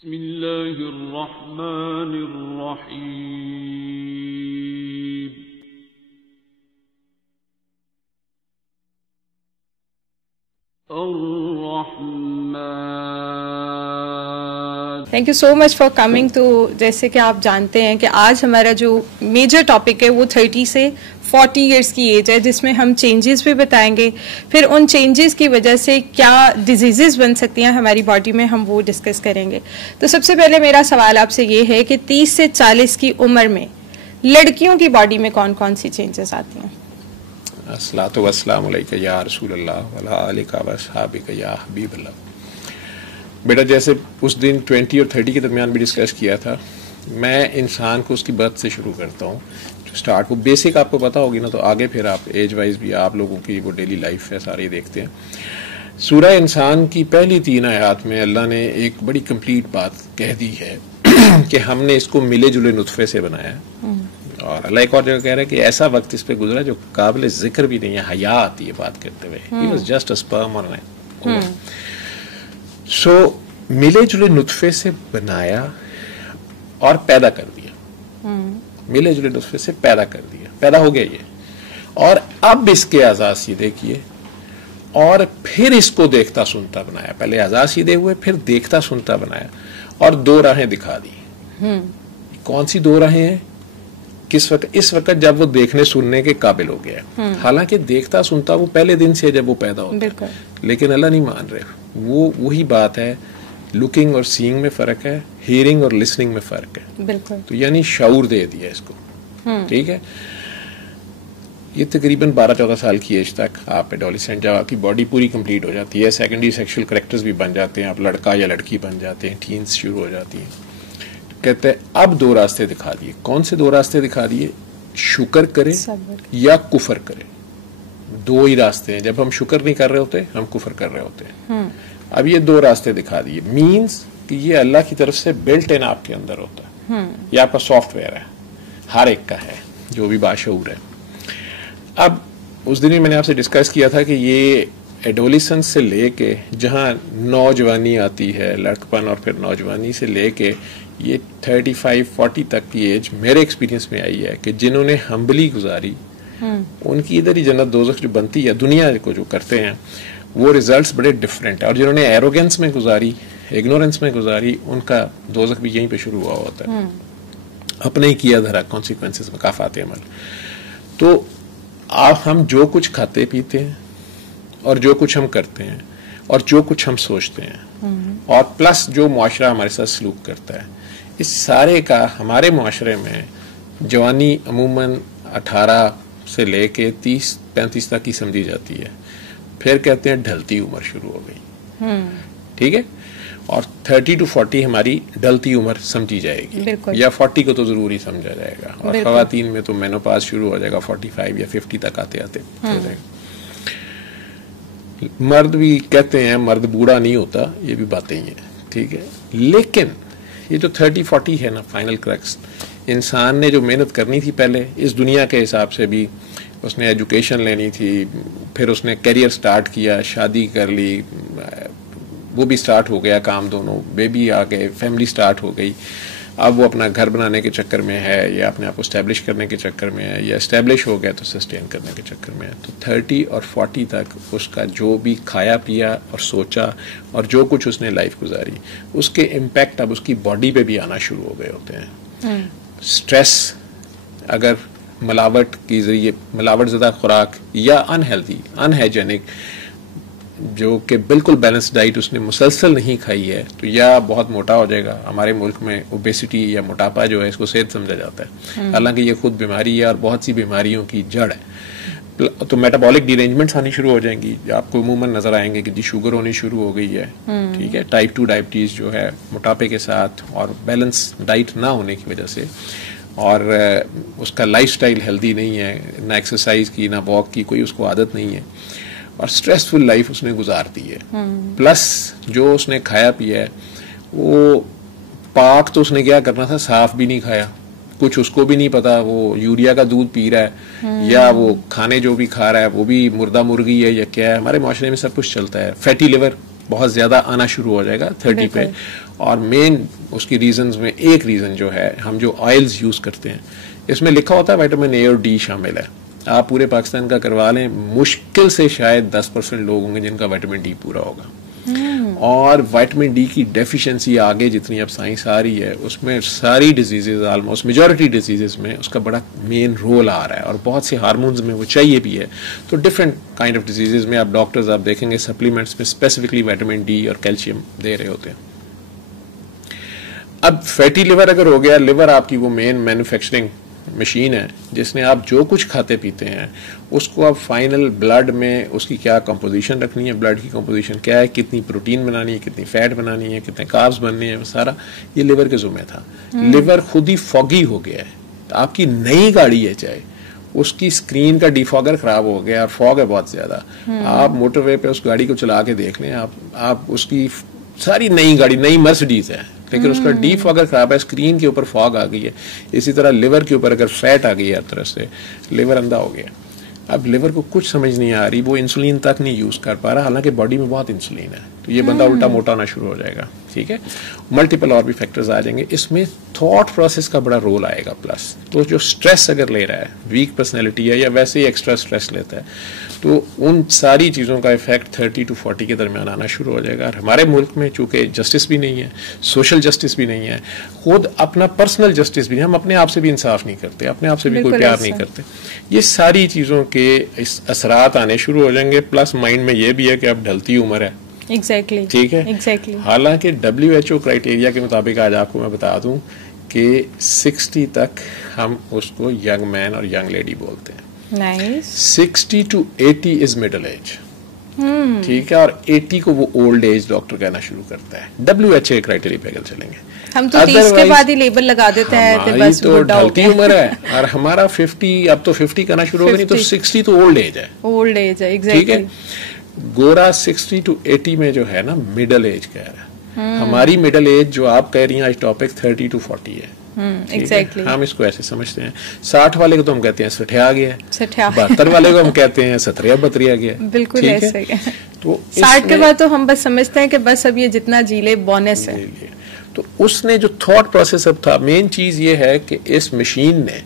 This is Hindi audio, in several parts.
बिस्मिल्लाहिर्रहमानिर्रहीम। Thank you so much for coming. तो जैसे कि आप जानते हैं कि आज हमारा जो मेजर टॉपिक है वो 30 से 40 इयर्स की एज है, जिसमें हम चेंजेस भी बताएंगे, फिर उन चेंजेस की वजह से क्या डिजीजेस बन सकती हैं हमारी बॉडी में, हम वो डिस्कस करेंगे। तो सबसे पहले मेरा सवाल आपसे ये है कि 30 से 40 की उम्र में लड़कियों की बॉडी में कौन कौन सी चेंजेस आती हैं? अस्सलातु वस्सलामु अलैका या रसूलल्लाह वला आलिका वसहाबिका या हबीबल्लाह। बेटा, जैसे उस दिन 20 और 30 के दरमियान भी डिस्कस किया था, मैं इंसान को उसकी बर्थ से शुरू करता हूँ। जो स्टार्ट वो बेसिक आपको पता होगी ना, तो आगे फिर आप एज वाइज भी आप लोगों की वो डेली लाइफ है सारी देखते हैं। सूरह इंसान की पहली 3 आयात में अल्लाह ने एक बड़ी कंप्लीट बात कह दी है कि हमने इसको मिले जुले नुतफे से बनाया है। और अल्लाह एक और जगह कह रहा है कि ऐसा वक्त इस पे गुजरा जो काबिल जिक्र भी नहीं है, हया आती है बात करते हुए। He was just a sperm और एन। सो मिले जुले नुतफे से बनाया और पैदा कर दिया। मिले जुले नुतफे से पैदा कर दिया, पैदा हो गया ये। और अब इसके आज़ाद सीधे किए और फिर इसको देखता सुनता बनाया। पहले आज़ाद सीधे हुए, फिर देखता सुनता बनाया और 2 राहें दिखा दी। कौन सी 2 राहें हैं? किस वक्त? इस वक्त जब वो देखने सुनने के काबिल हो गया। हालांकि देखता सुनता वो पहले दिन से जब वो पैदा होता है, लेकिन अल्लाह नहीं मान रहे। वो वही बात है, लुकिंग और सीइंग में फर्क है, हियरिंग और लिसनिंग में फर्क है। बिल्कुल। तो यानी शऊर दे दिया इसको। ठीक है, ये तकरीबन 12-14 साल की एज तक आप एडोलेसेंट, जब आपकी बॉडी पूरी कंप्लीट हो जाती है, सेकेंडरी सेक्सुअल कैरेक्टर्स भी बन जाते हैं, आप लड़का या लड़की बन जाते हैं, टीन्स शुरू हो जाती हैं। कहते हैं अब 2 रास्ते दिखा दिए। कौन से 2 रास्ते दिखा दिए? शुक्र करे या कुफर करे। 2 ही रास्ते हैं। जब हम शुक्र नहीं कर रहे होते, हम कुफर कर रहे होते हैं। अब ये 2 रास्ते दिखा दिए। मीन्स कि ये अल्लाह की तरफ से बिल्ट इन आपके अंदर होता है। ये आपका सॉफ्टवेयर है, हर एक का है जो भी बाशऊर है। अब उस दिन ही मैंने आपसे डिस्कस किया था कि ये एडोलिसेंस से लेके जहाँ नौजवानी आती है, लड़कपन, और फिर नौजवानी से लेके ये 35-40 तक की एज मेरे एक्सपीरियंस में आई है कि जिन्होंने हम्बली गुजारी, उनकी इधर ही जन्नत दोज़ख जो बनती है दुनिया को जो करते हैं, वो रिजल्ट्स बड़े डिफरेंट है। और जिन्होंने एरोगेंस में गुजारी, इग्नोरेंस में गुजारी, उनका दोज़ख भी यहीं पे शुरू हुआ होता है। अपने ही किया धरा कॉन्सिक्वेंसेस में काफात अमल। तो हम जो कुछ खाते पीते हैं और जो कुछ हम करते हैं और जो कुछ हम सोचते हैं और प्लस जो मुआशरा हमारे साथ सलूक करता है, इस सारे का हमारे मुआशरे में जवानी अमूमन 18 से लेके 30-35 तक की समझी जाती है। फिर कहते हैं ढलती उम्र शुरू हो गई। ठीक है, और 30 to 40 हमारी ढलती उम्र समझी जाएगी, या 40 को तो जरूर ही समझा जाएगा। और खवातीन में तो मेनोपाज शुरू हो जाएगा 45 या 50 तक आते आते हो जाएगा। मर्द भी कहते हैं मर्द बूढ़ा नहीं होता, ये भी बातें ही हैं। ठीक है, लेकिन ये जो 30-40 है ना, फाइनल क्रक्स, इंसान ने जो मेहनत करनी थी पहले इस दुनिया के हिसाब से भी, उसने एजुकेशन लेनी थी, फिर उसने करियर स्टार्ट किया, शादी कर ली, वो भी स्टार्ट हो गया काम, दोनों बेबी आ गए, फैमिली स्टार्ट हो गई। अब वो अपना घर बनाने के चक्कर में है, या अपने आप को स्टैब्लिश करने के चक्कर में है, या इस्टेब्लिश हो गया तो सस्टेन करने के चक्कर में है। तो 30 और 40 तक उसका जो भी खाया पिया और सोचा और जो कुछ उसने लाइफ गुजारी, उसके इम्पैक्ट अब उसकी बॉडी पे भी आना शुरू हो गए होते हैं। स्ट्रेस, अगर मिलावट के जरिए, मिलावट ज़्यादा खुराक या अनहेल्दी अनहाइजेनिक, जो कि बिल्कुल बैलेंस डाइट उसने मुसलसल नहीं खाई है, तो या बहुत मोटा हो जाएगा। हमारे मुल्क में ओबेसिटी या मोटापा जो है इसको सेहत समझा जाता है, हालांकि ये खुद बीमारी है और बहुत सी बीमारियों की जड़ है। तो मेटाबॉलिक डिरेंजमेंट्स आनी शुरू हो जाएंगी, आपको अमूमन नजर आएंगे कि जी शुगर होनी शुरू हो गई है। ठीक है, टाइप 2 डायबिटीज जो है मोटापे के साथ और बैलेंस डाइट ना होने की वजह से, और उसका लाइफस्टाइल हेल्दी नहीं है, ना एक्सरसाइज की ना वॉक की कोई उसको आदत नहीं है, और स्ट्रेसफुल लाइफ उसने गुजार दी है। प्लस जो उसने खाया पिया है वो पाक तो उसने क्या करना था, साफ भी नहीं खाया, कुछ उसको भी नहीं पता, वो यूरिया का दूध पी रहा है या वो खाने जो भी खा रहा है वो भी मुर्दा मुर्गी है या क्या है। हमारे माशरे में सब कुछ चलता है, फैटी लिवर बहुत ज़्यादा आना शुरू हो जाएगा 30 पे। और मेन उसकी रीजंस में एक रीज़न जो है, हम जो ऑयल्स यूज़ करते हैं इसमें लिखा होता है विटामिन ए और डी शामिल है। आप पूरे पाकिस्तान का करवा लें, मुश्किल से शायद 10% लोग होंगे जिनका विटामिन डी पूरा होगा। और विटामिन डी की डेफिशिएंसी आगे जितनी अब साइंस आ रही है उसमें सारी डिजीजेज, ऑलमोस्ट मेजॉरिटी डिजीजेज में उसका बड़ा मेन रोल आ रहा है, और बहुत से हार्मोन्स में वो चाहिए भी है। तो डिफरेंट काइंड ऑफ डिजीजेज में आप डॉक्टर्स आप देखेंगे सप्लीमेंट्स में स्पेसिफिकली विटामिन डी और कैल्शियम दे रहे होते हैं। अब फैटी लिवर अगर हो गया, लिवर आपकी वो मेन मैन्युफैक्चरिंग मशीन है जिसने आप जो कुछ खाते पीते हैं उसको आप फाइनल ब्लड में उसकी क्या कंपोजिशन रखनी है, ब्लड की कंपोजिशन क्या है, कितनी प्रोटीन बनानी है, कितनी फैट बनानी है, कितने कार्ब्स बनने हैं, सारा ये लिवर के जुम्मे था। लिवर खुद ही फॉगी हो गया है। आपकी नई गाड़ी है चाहे, उसकी स्क्रीन का डिफॉगर खराब हो गया और फॉग है बहुत ज्यादा, आप मोटरवे पे उस गाड़ी को चला के देख लें, आप उसकी सारी नई गाड़ी, नई मर्सिडीज है लेकिन उसका डिफॉगर खराब है, स्क्रीन के ऊपर फॉग आ गई है। इसी तरह लिवर के ऊपर अगर फैट आ गई है हर तरह से, लिवर अंधा हो गया। अब लिवर को कुछ समझ नहीं आ रही, वो इंसुलिन तक नहीं यूज कर पा रहा, हालांकि बॉडी में बहुत इंसुलिन है, तो ये बंदा उल्टा मोटा होना शुरू हो जाएगा। ठीक है, मल्टीपल और भी फैक्टर्स आ जाएंगे, इसमें थॉट प्रोसेस का बड़ा रोल आएगा। प्लस तो जो स्ट्रेस अगर ले रहा है, वीक पर्सनैलिटी है या वैसे ही एक्स्ट्रा स्ट्रेस लेता है, तो उन सारी चीज़ों का इफेक्ट 30 to 40 के दरमियान आना शुरू हो जाएगा। और हमारे मुल्क में चूंकि जस्टिस भी नहीं है, सोशल जस्टिस भी नहीं है, खुद अपना पर्सनल जस्टिस भी नहीं, हम अपने आप से भी इंसाफ नहीं करते, अपने आप से भी कोई प्यार नहीं करते, ये सारी चीज़ों के असरात आने शुरू हो जाएंगे। प्लस माइंड में ये भी है कि अब ढलती उम्र है। एग्जैक्टली ठीक है, एग्जैक्टली। हालांकि WHO क्राइटेरिया के मुताबिक आज आपको मैं बता दूं कि 60 तक हम उसको यंग मैन और यंग लेडी बोलते हैं। Nice. 60 to 80 is middle age. ठीक है, और 80 को वो ओल्ड एज डॉक्टर कहना शुरू करता है। WHO क्राइटेरिया पे अगर चलेंगे, हम तो 30 के बाद ही लेबल लगा देते हैं कि बस तो ढलती उम्र है, और हमारा 50, अब तो 50 करना शुरू हो गया, नहीं तो 60 तो ओल्ड एज है। ओल्ड एज है, एग्जैक्टली। ठीक है, गोरा 60 to 80 में जो है ना मिडिल एज कह रहा है। हमारी मिडिल एज जो आप कह रही हैं आज टॉपिक 30 to 40 है। एग्जैक्टली, हम इसको ऐसे समझते हैं। 60 वाले को तो हम कहते हैं 60 आ गया है, 72 वाले को हम कहते हैं 70 72 आ गया है। बिल्कुल ऐसे है। तो 60 के बाद तो हम बस समझते हैं कि बस अब ये जितना जी ले बोनस है। तो उसने जो थॉट प्रोसेस अब था, मेन चीज ये है कि इस मशीन ने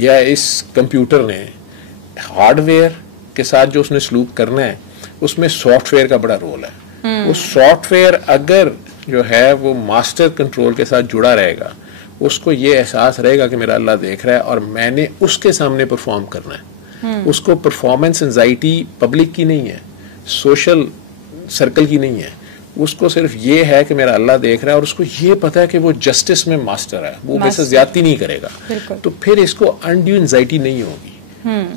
या इस कंप्यूटर ने हार्डवेयर के साथ जो उसने सलूक करना है उसमें सॉफ्टवेयर का बड़ा रोल है। वो सॉफ्टवेयर अगर जो है वो मास्टर कंट्रोल के साथ जुड़ा रहेगा, उसको ये एहसास रहेगा कि मेरा अल्लाह देख रहा है और मैंने उसके सामने परफॉर्म करना है। उसको परफॉर्मेंस एंजाइटी पब्लिक की नहीं है, सोशल सर्कल की नहीं है, उसको सिर्फ ये है कि मेरा अल्लाह देख रहा है और उसको ये पता है कि वो जस्टिस में मास्टर है, वो वैसे ज्यादती नहीं करेगा। तो फिर इसको अनड्यू एंजाइटी नहीं होगी।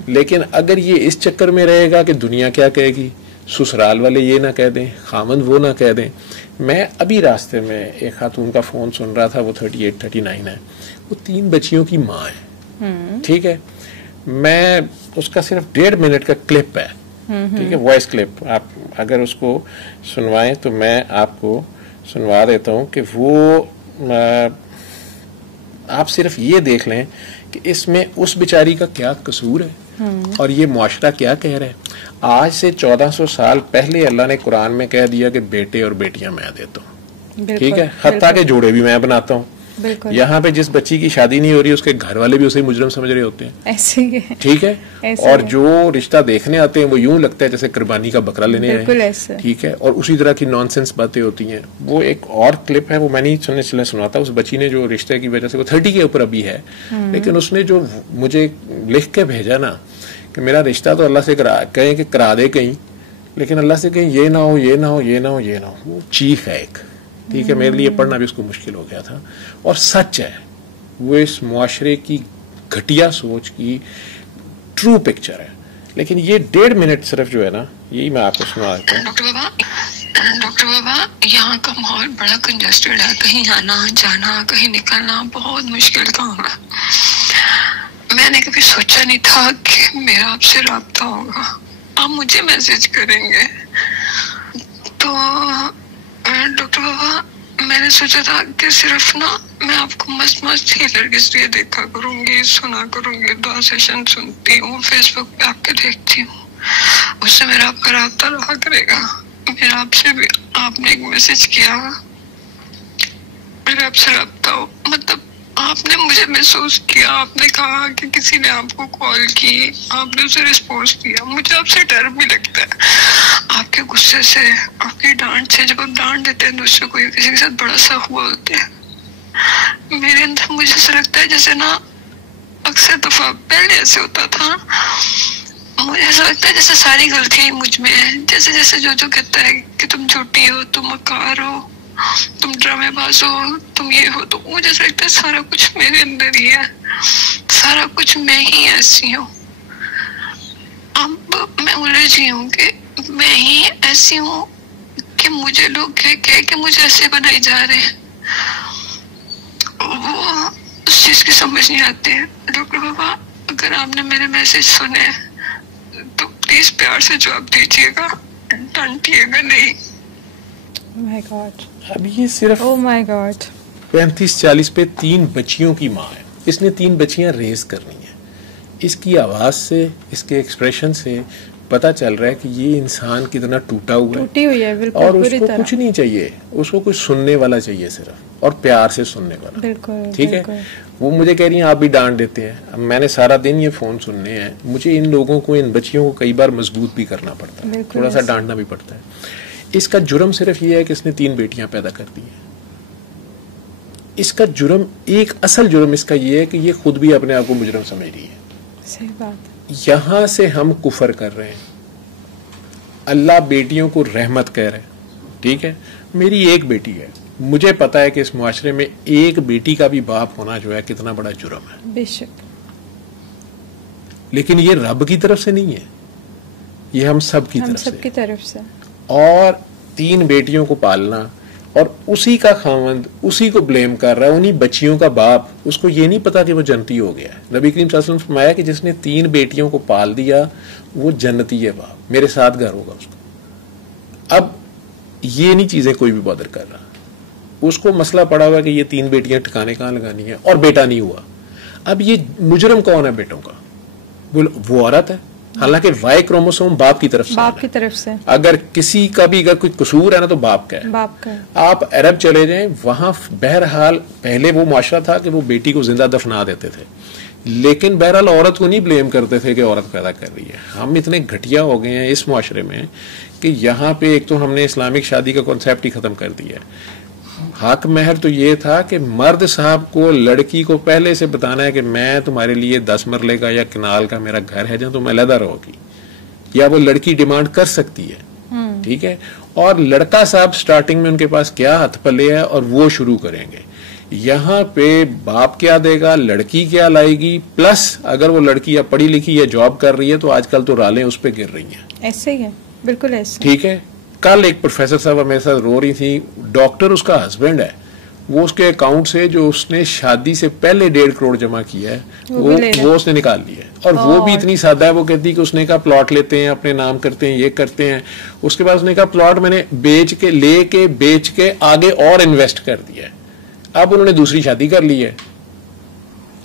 लेकिन अगर ये इस चक्कर में रहेगा कि दुनिया क्या कहेगी, ससुराल वाले ये ना कह दें, खामन वो ना कह दें। मैं अभी रास्ते में एक खातून का फोन सुन रहा था, वो 38-39 है, वो 3 बच्चियों की माँ है। ठीक है, मैं उसका सिर्फ 1.5 मिनट का क्लिप है, ठीक है, वॉइस क्लिप, आप अगर उसको सुनवाएं तो मैं आपको सुनवा देता हूं कि वो आप सिर्फ ये देख लें कि इसमें उस बेचारी का क्या कसूर है और ये मुआशरा क्या कह रहा है। आज से 1400 साल पहले अल्लाह ने कुरान में कह दिया कि बेटे और बेटियां मैं देता हूँ। ठीक है, हत्ता के जोड़े भी मैं बनाता हूँ। यहाँ पे जिस बच्ची की शादी नहीं हो रही उसके घर वाले भी उसे मुजरम समझ रहे होते हैं। ऐसे ही है। ठीक है, और जो रिश्ता देखने आते हैं वो यूं लगता है जैसे कुर्बानी का बकरा लेने आए। ठीक है, और उसी तरह की नॉनसेंस बातें होती हैं। वो एक और क्लिप है, वो मैंने ही सुनाता, उस बच्ची ने जो रिश्ते की वजह से, वो 30 के ऊपर अभी है, लेकिन उसने जो मुझे लिख के भेजा ना कि मेरा रिश्ता तो अल्लाह से कहें कि करा दे कहीं, लेकिन अल्लाह से कहीं ये ना हो, ये ना हो, ये ना हो, ये ना हो। वो चीख है एक। ठीक है, मेरे लिए पढ़ना भी उसको मुश्किल हो गया था, और सच है वो इस मुआशरे की घटिया सोच की ट्रू पिक्चर है। लेकिन ये 1.5 मिनट सिर्फ जो है ना, यही मैं आपको सुना देता हूँ। डॉक्टर बाबा, यहाँ का माहौल बड़ा कंजस्टेड है, कहीं आना जाना, कहीं निकलना बहुत मुश्किल काम है। मैंने कभी सोचा नहीं था कि मेरा आपसे राब्ता होगा, आप मुझे मैसेज करेंगे। तो डॉक्टर बाबा, मैंने सोचा था कि सिर्फ ना मैं आपको मस्त मस्त हीलर के लिए देखा करूंगी, सुना करूंगी, 2 सेशन सुनती हूँ, फेसबुक पे आपके देखती हूँ, उससे मेरा आपका राब्ता रहा करेगा। मेरा आपसे भी, आपने एक मैसेज किया, मेरा आपसे रब्ता हो, मतलब आपने मुझे महसूस किया, आपने कहा कि किसी ने आपको कॉल की, आपने उसे रिस्पॉन्स दिया। मुझे आपसे डर भी लगता है, आपके गुस्से से, आपकी डांट से। जब आप डांट देते हैं दूसरे को, किसी के साथ बड़ा सा हुआ होता है, मेरे अंदर मुझे ऐसा लगता है जैसे ना अक्सर दफा पहले ऐसे होता था, मुझे ऐसा लगता है जैसे सारी गलतियां मुझ में है। जैसे जैसे जो कहता है कि तुम झूठी हो, तुम मकार हो, तुम ड्रामेबाज हो, तुम ये हो, तो मुझे ऐसा लगता है सारा कुछ मेरे अंदर ही है, सारा कुछ मैं ही ऐसी हूँ। अब मैं उलझी हूँ कि मैं ही ऐसी हूँ कि मुझे लोग कह के मुझे ऐसे बनाए जा रहे हैं, वो उस चीज की समझ नहीं आती है। डॉक्टर बाबा, अगर आपने मेरे मैसेज सुने तो प्लीज प्यार से जवाब दीजिएगा, डांटिएगा नहीं। My God. अब ये सिर्फ Oh my God. 35-40 पे 3 बच्चियों की माँ है, इसने 3 बच्चियां रेज करनी है। इसकी आवाज से, इसके एक्सप्रेशन से पता चल रहा है कि ये इंसान कितना टूटा हुआ है, टूटी हुई है बिल्कुल, और पूरी उसको तरह। कुछ नहीं चाहिए, उसको कुछ सुनने वाला चाहिए सिर्फ, और प्यार से सुनने वाला। बिल्कुल, ठीक है। वो मुझे कह रही है आप भी डांट देते हैं। अब मैंने सारा दिन ये फोन सुनने हैं, मुझे इन लोगों को, इन बच्चियों को कई बार मजबूत भी करना पड़ता है, थोड़ा सा डांटना भी पड़ता है। इसका जुर्म सिर्फ ये है कि इसने 3 बेटियां पैदा कर दी हैं। इसका जुर्म, एक असल जुर्म इसका ये है कि ये खुद भी अपने आप को मुजरम समझ रही है। सही बात। यहां से हम कुफर कर रहे हैं, अल्लाह बेटियों को रहमत कह रहे हैं। ठीक है, मेरी एक बेटी है, मुझे पता है कि इस मुआशरे में एक बेटी का भी बाप होना जो है कितना बड़ा जुर्म है, बेशक। लेकिन ये रब की तरफ से नहीं है, ये हम सब की तरफ से। सबकी तरफ से। और 3 बेटियों को पालना, और उसी का खामंद उसी को ब्लेम कर रहा है, उन्हीं बच्चियों का बाप, उसको ये नहीं पता कि वो जन्नती हो गया है। नबी करीम सल्लल्लाहु अलैहि वसल्लम फरमाया कि जिसने 3 बेटियों को पाल दिया वो जन्नती है बाप, मेरे साथ घर होगा उसको। अब ये नहीं चीजें कोई भी बॉदर कर रहा, उसको मसला पड़ा हुआ कि ये 3 बेटियां ठिकाने कहां लगानी है, और बेटा नहीं हुआ। अब ये मुजरम कौन है बेटों का? वो औरत है, हालांकि वाई क्रोमोसोम बाप की तरफ से। अगर किसी का भी अगर कोई कसूर है ना तो बाप का है, बाप का है। आप अरब चले जाएं, वहां बहरहाल पहले वो माशरा था कि वो बेटी को जिंदा दफना देते थे, लेकिन बहरहाल औरत को नहीं ब्लेम करते थे कि औरत पैदा कर रही है। हम इतने घटिया हो गए हैं इस मुआशरे में कि यहाँ पे एक तो हमने इस्लामिक शादी का कॉन्सेप्ट ही खत्म कर दिया है। हक महर तो ये था कि मर्द साहब को लड़की को पहले से बताना है कि मैं तुम्हारे लिए 10 मरले का या किनाल का मेरा घर है जहां तुम अलहदा रहोगी, या वो लड़की डिमांड कर सकती है। ठीक है, और लड़का साहब स्टार्टिंग में उनके पास क्या हथ पल्ले है और वो शुरू करेंगे। यहाँ पे बाप क्या देगा, लड़की क्या लाएगी, प्लस अगर वो लड़की या पढ़ी लिखी या जॉब कर रही है तो आजकल तो रालें उस पर गिर रही हैं। ऐसे ही है, बिल्कुल ऐसे। ठीक है, कल एक प्रोफेसर साहब मेरे साथ रो रही थी, डॉक्टर उसका हस्बैंड है, वो उसके अकाउंट से जो उसने शादी से पहले 1.5 करोड़ जमा किया है वो उसने निकाल लिया है। और वो भी इतनी सादा है, वो कहती है कि उसने कहा प्लॉट लेते हैं, अपने नाम करते हैं, ये करते हैं। उसके बाद उसने कहा प्लॉट मैंने बेच के आगे और इन्वेस्ट कर दिया है। अब उन्होंने दूसरी शादी कर ली है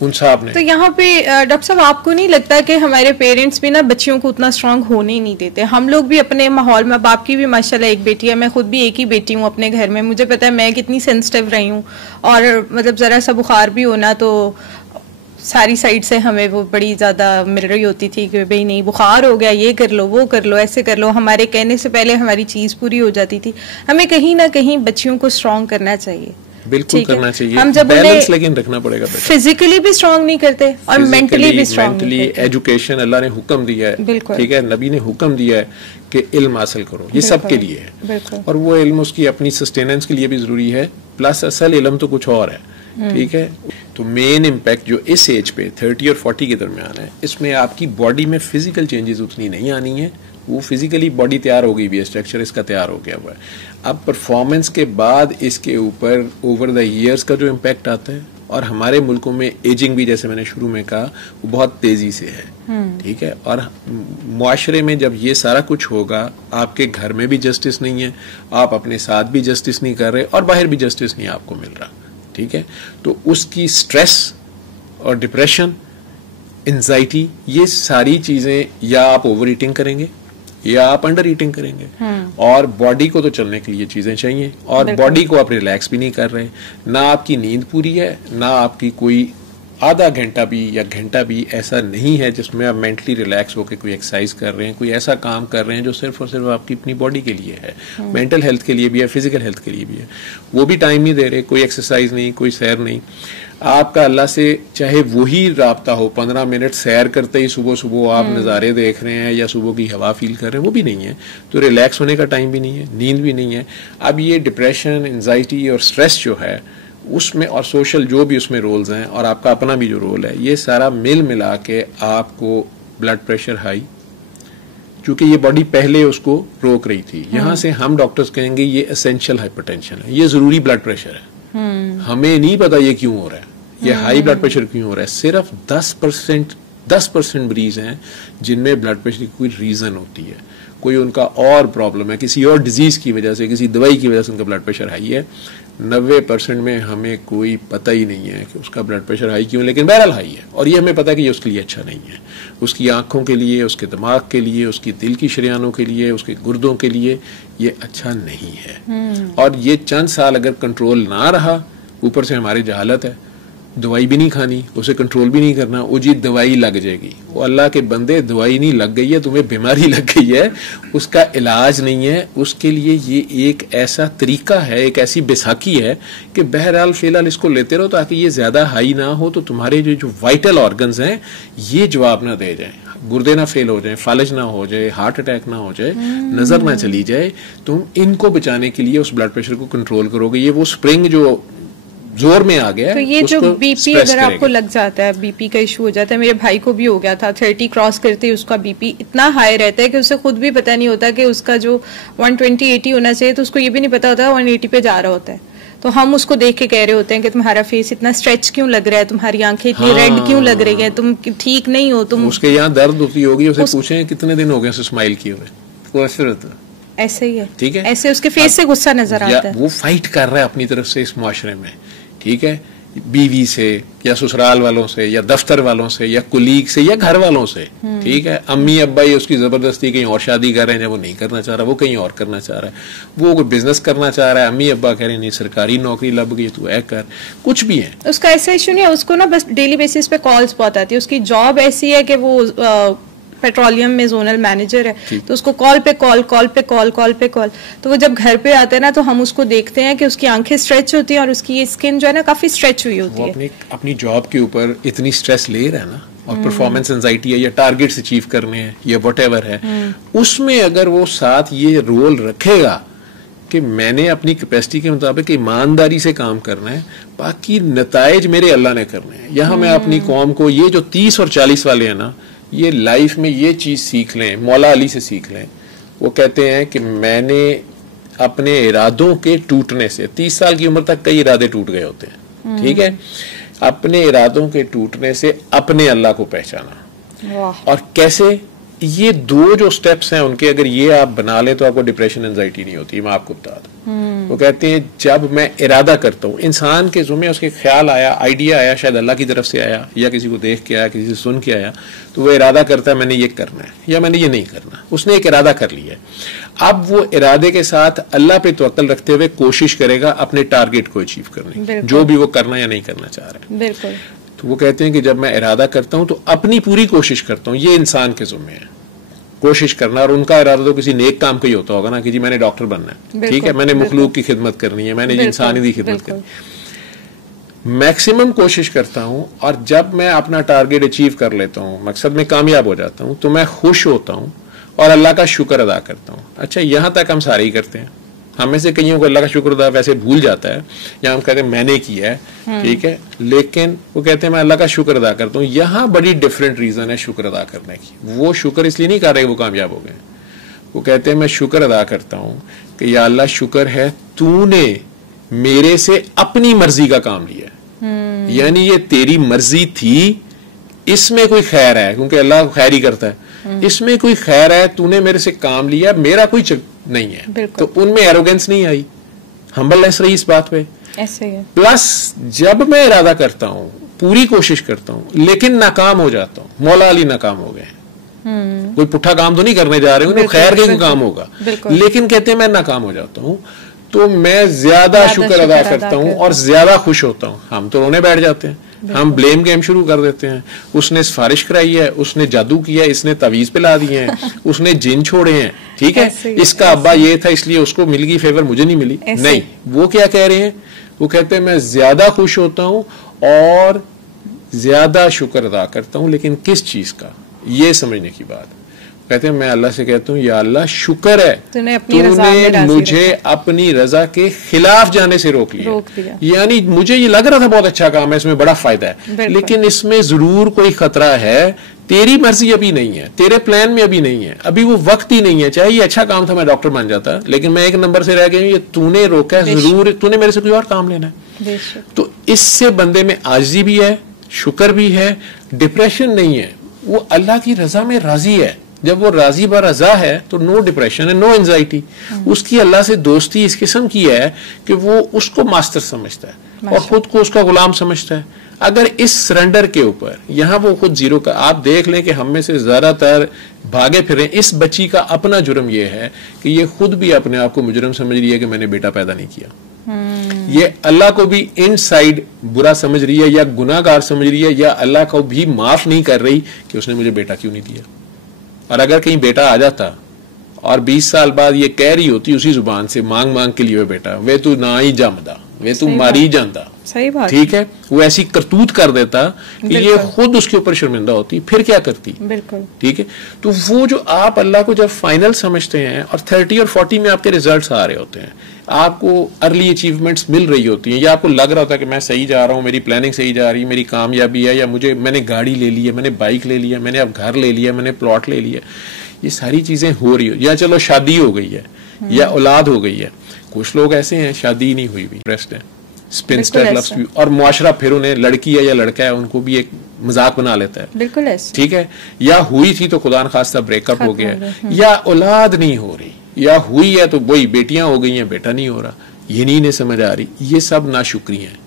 उन साहब ने। तो यहाँ पे डॉक्टर साहब आपको नहीं लगता कि हमारे पेरेंट्स भी ना बच्चियों को उतना स्ट्रांग होने ही नहीं देते? हम लोग भी अपने माहौल में, बाप की भी माशाल्लाह एक बेटी है, मैं खुद भी एक ही बेटी हूँ अपने घर में, मुझे पता है मैं कितनी सेंसिटिव रही हूँ, और मतलब जरा सा बुखार भी होना तो सारी साइड से हमें वो बड़ी ज्यादा मिल रही होती थी कि भाई नहीं बुखार हो गया, ये कर लो, वो कर लो, ऐसे कर लो, हमारे कहने से पहले हमारी चीज पूरी हो जाती थी। हमें कहीं ना कहीं बच्चियों को स्ट्रांग करना चाहिए, बिल्कुल करना चाहिए, हम जब बैलेंस लेकिन रखना पड़ेगा। फिजिकली भी स्ट्रांग नहीं करते और मेंटली भी स्ट्रांग नहीं करते। एजुकेशन अल्लाह ने हुक्म दिया है, ठीक है, नबी ने हुक्म दिया है कि इल्म हासिल करो, ये सबके लिए है, और वो इल्म उसकी अपनी सस्टेनेंस के लिए भी जरूरी है, प्लस असल इल्म तो कुछ और है। ठीक है, तो मेन इम्पैक्ट जो इस एज पे 30 और 40 के दरमियान है, इसमें आपकी बॉडी में फिजिकल चेंजेस उतनी नहीं आनी है, वो फिजिकली बॉडी तैयार हो गई भी है, स्ट्रक्चर इसका तैयार हो गया हुआ है। अब परफॉर्मेंस के बाद इसके ऊपर ओवर द ईयर्स का जो इम्पैक्ट आता है, और हमारे मुल्कों में एजिंग भी जैसे मैंने शुरू में कहा वो बहुत तेजी से है। ठीक है, और मुआशरे में जब ये सारा कुछ होगा, आपके घर में भी जस्टिस नहीं है, आप अपने साथ भी जस्टिस नहीं कर रहे, और बाहर भी जस्टिस नहीं आपको मिल रहा। ठीक है, तो उसकी स्ट्रेस और डिप्रेशन, एंजाइटी, ये सारी चीजें या आप ओवर ईटिंग करेंगे या आप अंडर ईटिंग करेंगे, और बॉडी को तो चलने के लिए चीजें चाहिए, और बॉडी को आप रिलैक्स भी नहीं कर रहे, ना आपकी नींद पूरी है, ना आपकी कोई आधा घंटा भी या घंटा भी ऐसा नहीं है जिसमें आप मेंटली रिलैक्स होकर कोई एक्सरसाइज कर रहे हैं, कोई ऐसा काम कर रहे हैं जो सिर्फ और सिर्फ आपकी अपनी बॉडी के लिए है, मेंटल हेल्थ के लिए भी है, फिजिकल हेल्थ के लिए भी है, वो भी टाइम नहीं दे रहे, कोई एक्सरसाइज नहीं, कोई सैर नहीं। आपका अल्लाह से चाहे वही राब्ता हो, 15 मिनट सैर करते ही सुबह सुबह आप नज़ारे देख रहे हैं या सुबह की हवा फील कर रहे हैं, वो भी नहीं है, तो रिलैक्स होने का टाइम भी नहीं है, नींद भी नहीं है। अब ये डिप्रेशन, एंजाइटी और स्ट्रेस जो है उसमें, और सोशल जो भी उसमें रोल्स हैं, और आपका अपना भी जो रोल है, ये सारा मिल मिला के आपको ब्लड प्रेशर हाई, क्योंकि ये बॉडी पहले उसको रोक रही थी, यहाँ से हम डॉक्टर्स कहेंगे ये एसेंशियल हाइपरटेंशन है, ये जरूरी ब्लड प्रेशर है, हमें नहीं पता ये क्यों हो रहा है, ये हाई ब्लड प्रेशर क्यों हो रहा है। सिर्फ 10% मरीज हैं जिनमें ब्लड प्रेशर की कोई रीजन होती है, कोई उनका और प्रॉब्लम है, किसी और डिजीज की वजह से, किसी दवाई की वजह से उनका ब्लड प्रेशर हाई है। 90% में हमें कोई पता ही नहीं है कि उसका ब्लड प्रेशर हाई क्यों, लेकिन बहरहाल हाई है, और ये हमें पता है कि ये उसके लिए अच्छा नहीं है, उसकी आंखों के लिए, उसके दिमाग के लिए, उसकी दिल की शरियानों के लिए, उसके गुर्दों के लिए ये अच्छा नहीं है। और ये चंद साल अगर कंट्रोल ना रहा, ऊपर से हमारी जहालत है, दवाई भी नहीं खानी, उसे कंट्रोल भी नहीं करना, वो जी दवाई लग जाएगी, वो अल्लाह के बंदे, दवाई नहीं लग गई है, तुम्हें बीमारी लग गई है, उसका इलाज नहीं है, उसके लिए ये एक ऐसा तरीका है, एक ऐसी बैसाखी है कि बहरहाल फिलहाल इसको लेते रहो ताकि ये ज्यादा हाई ना हो, तो तुम्हारे जो वाइटल ऑर्गन्स हैं ये जवाब ना दे जाए, गुर्दे ना फेल हो जाए, फालज ना हो जाए, हार्ट अटैक ना हो जाए, नजर ना चली जाए। तुम इनको बचाने के लिए उस ब्लड प्रेशर को कंट्रोल करोगे, ये वो स्प्रिंग जो जोर में आ गया, तो ये जो बीपी अगर आपको लग जाता है, बीपी का इशू हो जाता है, मेरे भाई को भी हो गया था, 30 क्रॉस करते ही उसका बीपी इतना हाई रहता है कि उसे खुद भी पता नहीं होता कि उसका जो 120/80 होना चाहिए, तो उसको ये भी नहीं पता होता 180 पे जा रहा होता है। तो हम उसको देख के कह रहे होते हैं कि तुम्हारा फेस इतना स्ट्रेच क्यों लग रहा है, तुम्हारी आंखें इतनी रेड क्यों लग रही है, तुम ठीक नहीं हो, तुम उसके यहाँ दर्द होती होगी, उसे पूछें कितने दिन हो गए उसे स्माइल किए हुए, वो ऐसे रहता है, ऐसे ही है, ठीक है, ऐसे उसके फेस से गुस्सा नजर आता है, वो फाइट कर रहा है अपनी तरफ से इस मुआशरे में, ठीक है, बीवी से या ससुराल वालों से या दफ्तर वालों से या कुलीग से या घर वालों से, ठीक है, अम्मी अब्बा ये उसकी जबरदस्ती कहीं और शादी कर रहे हैं, वो नहीं करना चाह रहा, वो कहीं और करना चाह रहा है, वो कोई बिजनेस करना चाह रहा है, अम्मी अब्बा कह रहे हैं नहीं सरकारी नौकरी लग गई तू ऐ कर, कुछ भी है। उसका ऐसा इशू नहीं है, उसको ना बस डेली बेसिस पे कॉल्स बहुत आती है, उसकी जॉब ऐसी है कि वो पेट्रोलियम में जोनल मैनेजर है, तो उसको कॉल पे कॉल, तो वो जब घर पे आता है ना, तो हम उसको देखते हैं कि उसकी आंखें स्ट्रेच होती हैं और उसकी ये स्किन जो है ना काफी स्ट्रेच हुई होती है। अपनी जॉब के ऊपर इतनी स्ट्रेस ले रहा है ना, और परफॉर्मेंस एंजाइटी है या टारगेट्स अचीव करने हैं या व्हाटएवर है, उसमें अगर वो साथ ये रोल रखेगा कि मैंने अपनी कैपेसिटी के मुताबिक ईमानदारी से काम करना है, बाकी नताइज मेरे अल्लाह ने करने हैं। यहाँ मैं अपनी कौम को, ये जो 30 और 40 वाले हैं ना, ये लाइफ में ये चीज सीख लें, मौला अली से सीख लें। वो कहते हैं कि मैंने अपने इरादों के टूटने से, 30 साल की उम्र तक कई इरादे टूट गए होते हैं, ठीक है, अपने इरादों के टूटने से अपने अल्लाह को पहचाना। और कैसे, ये दो जो स्टेप्स हैं उनके अगर ये आप बना लें तो आपको डिप्रेशन एंजाइटी नहीं होती। मैं आपको बता दूं, वो कहते हैं जब मैं इरादा करता हूँ, इंसान के जुम्मे उसके ख्याल आया, आइडिया आया, शायद अल्लाह की तरफ से आया या किसी को देख के आया, किसी से सुन के आया, तो वो इरादा करता है मैंने ये करना है या मैंने ये नहीं करना, उसने एक इरादा कर लिया है। अब वो इरादे के साथ अल्लाह पे तवक्कल रखते हुए कोशिश करेगा अपने टारगेट को अचीव करने की, जो भी वो करना या नहीं करना चाह रहे हैं। बिल्कुल। तो वो कहते हैं कि जब मैं इरादा करता हूं तो अपनी पूरी कोशिश करता हूं, ये इंसान के जुम्मे है कोशिश करना, और उनका इरादा तो किसी नेक काम का ही होता होगा ना, कि जी मैंने डॉक्टर बनना है, ठीक है, मैंने मखलूक की खिदमत करनी है, मैंने इंसानी की खिदमत करनी है। मैक्सिमम कोशिश करता हूं, और जब मैं अपना टारगेट अचीव कर लेता हूं, मकसद में कामयाब हो जाता हूं, तो मैं खुश होता हूं और अल्लाह का शुक्र अदा करता हूं। अच्छा, यहां तक हम सारे ही करते हैं, हमें से कईयों को अल्लाह का शुक्र अदा वैसे भूल जाता है, या हम कहते हैं मैंने किया है, ठीक है, लेकिन वो कहते हैं मैं अल्लाह का शुक्र अदा करता हूँ। यहाँ बड़ी डिफरेंट रीजन है शुक्र अदा करने की। वो शुक्र इसलिए नहीं कर रहे वो कामयाब हो गए, वो कहते हैं मैं शुक्र अदा करता हूँ कि या अल्लाह शुक्र है तूने मेरे से अपनी मर्जी का काम लिया, यानी ये तेरी मर्जी थी, इसमें कोई खैर है, क्योंकि अल्लाह खैर ही करता है, इसमें कोई खैर है, तूने मेरे से काम लिया, मेरा कोई नहीं है। तो उनमें एरोगेंस नहीं आई, हम्बलनेस रही इस बात पे। ऐसे है। प्लस जब मैं इरादा करता हूं, पूरी कोशिश करता हूं, लेकिन नाकाम हो जाता हूं, मौला अली नाकाम हो गए, कोई पुट्ठा काम तो नहीं करने जा रहे हूँ, तो खैर के काम होगा, लेकिन कहते हैं मैं नाकाम हो जाता हूँ तो मैं ज्यादा शुक्र अदा करता हूँ और ज्यादा खुश होता हूँ। हम तो रोने बैठ जाते हैं, हम ब्लेम गेम शुरू कर देते हैं। उसने सिफारिश कराई है, उसने जादू किया, इसने तवीज पे ला दिए हैं, उसने जिन छोड़े हैं, ठीक है, इसका अब्बा ये था इसलिए उसको मिल गई फेवर, मुझे नहीं मिली। नहीं, वो क्या कह रहे हैं, वो कहते हैं मैं ज्यादा खुश होता हूँ और ज्यादा शुक्र अदा करता हूँ। लेकिन किस चीज का, ये समझने की बात। कहते हैं मैं अल्लाह से कहता हूँ या अल्लाह शुक्र है तूने मुझे अपनी रजा के खिलाफ जाने से रोक लिया। यानी मुझे ये लग रहा था बहुत अच्छा काम है, इसमें बड़ा फायदा है, लेकिन इसमें जरूर कोई खतरा है, तेरी मर्जी अभी नहीं है, तेरे प्लान में अभी नहीं है, अभी वो वक्त ही नहीं है। चाहे ये अच्छा काम था, मैं डॉक्टर बन जाता, लेकिन मैं एक नंबर से रह गया, ये तूने रोका है, जरूर तूने मेरे से कोई और काम लेना है। तो इससे बंदे में आजिज़ी भी है, शुक्र भी है, डिप्रेशन नहीं है, वो अल्लाह की रजा में राजी है। जब वो राजी ब रजा है तो नो डिप्रेशन है, नो एंजाइटी। उसकी अल्लाह से दोस्ती इस किस्म की है कि वो उसको मास्टर समझता है और खुद को उसका गुलाम समझता है। अगर इस सरेंडर के ऊपर यहाँ वो खुद जीरो का, आप देख लें कि हम में से ज्यादातर भागे फिरे। इस बच्ची का अपना जुर्म ये है कि ये खुद भी अपने आप को मुजरम समझ रही है कि मैंने बेटा पैदा नहीं किया। ये अल्लाह को भी इनसाइड बुरा समझ रही है या गुनाहगार समझ रही है, या अल्लाह को भी माफ नहीं कर रही कि उसने मुझे बेटा क्यों नहीं दिया। और अगर कहीं बेटा आ जाता और 20 साल बाद ये कह रही होती उसी जुबान से, मांग मांग के लिए बेटा, वे तू ना ही जमदा, वे तू मारी जाता, सही बात, ठीक है, वो ऐसी करतूत कर देता कि ये खुद उसके ऊपर शर्मिंदा होती, फिर क्या करती। बिल्कुल ठीक है। तो वो जो आप अल्लाह को जब फाइनल समझते हैं और 30 और 40 में आपके रिजल्ट्स आ रहे होते हैं, आपको अर्ली अचीवमेंट्स मिल रही होती हैं, या आपको लग रहा था कि मैं सही जा रहा हूँ, मेरी प्लानिंग सही जा रही है, मेरी कामयाबी है, या मैंने गाड़ी ले ली है, मैंने बाइक ले लिया, मैंने अब घर ले लिया, मैंने प्लॉट ले लिया, ये सारी चीजें हो रही हो, या चलो शादी हो गई है या औलाद हो गई है। कुछ लोग ऐसे हैं शादी नहीं हुई, ब्रेस्ट है, स्पिनस्टर लव्स भी, और मुआशरा फिर उन्हें लड़की है या लड़का है उनको भी एक मजाक बना लेता है। बिल्कुल ऐसे, ठीक है। या हुई थी तो खुदा न खास्ता ब्रेकअप हो गया, या औलाद नहीं हो रही, या हुई है तो वही बेटियां हो गई हैं, बेटा नहीं हो रहा, ये नहीं समझ आ रही। ये सब नाशुक्री हैं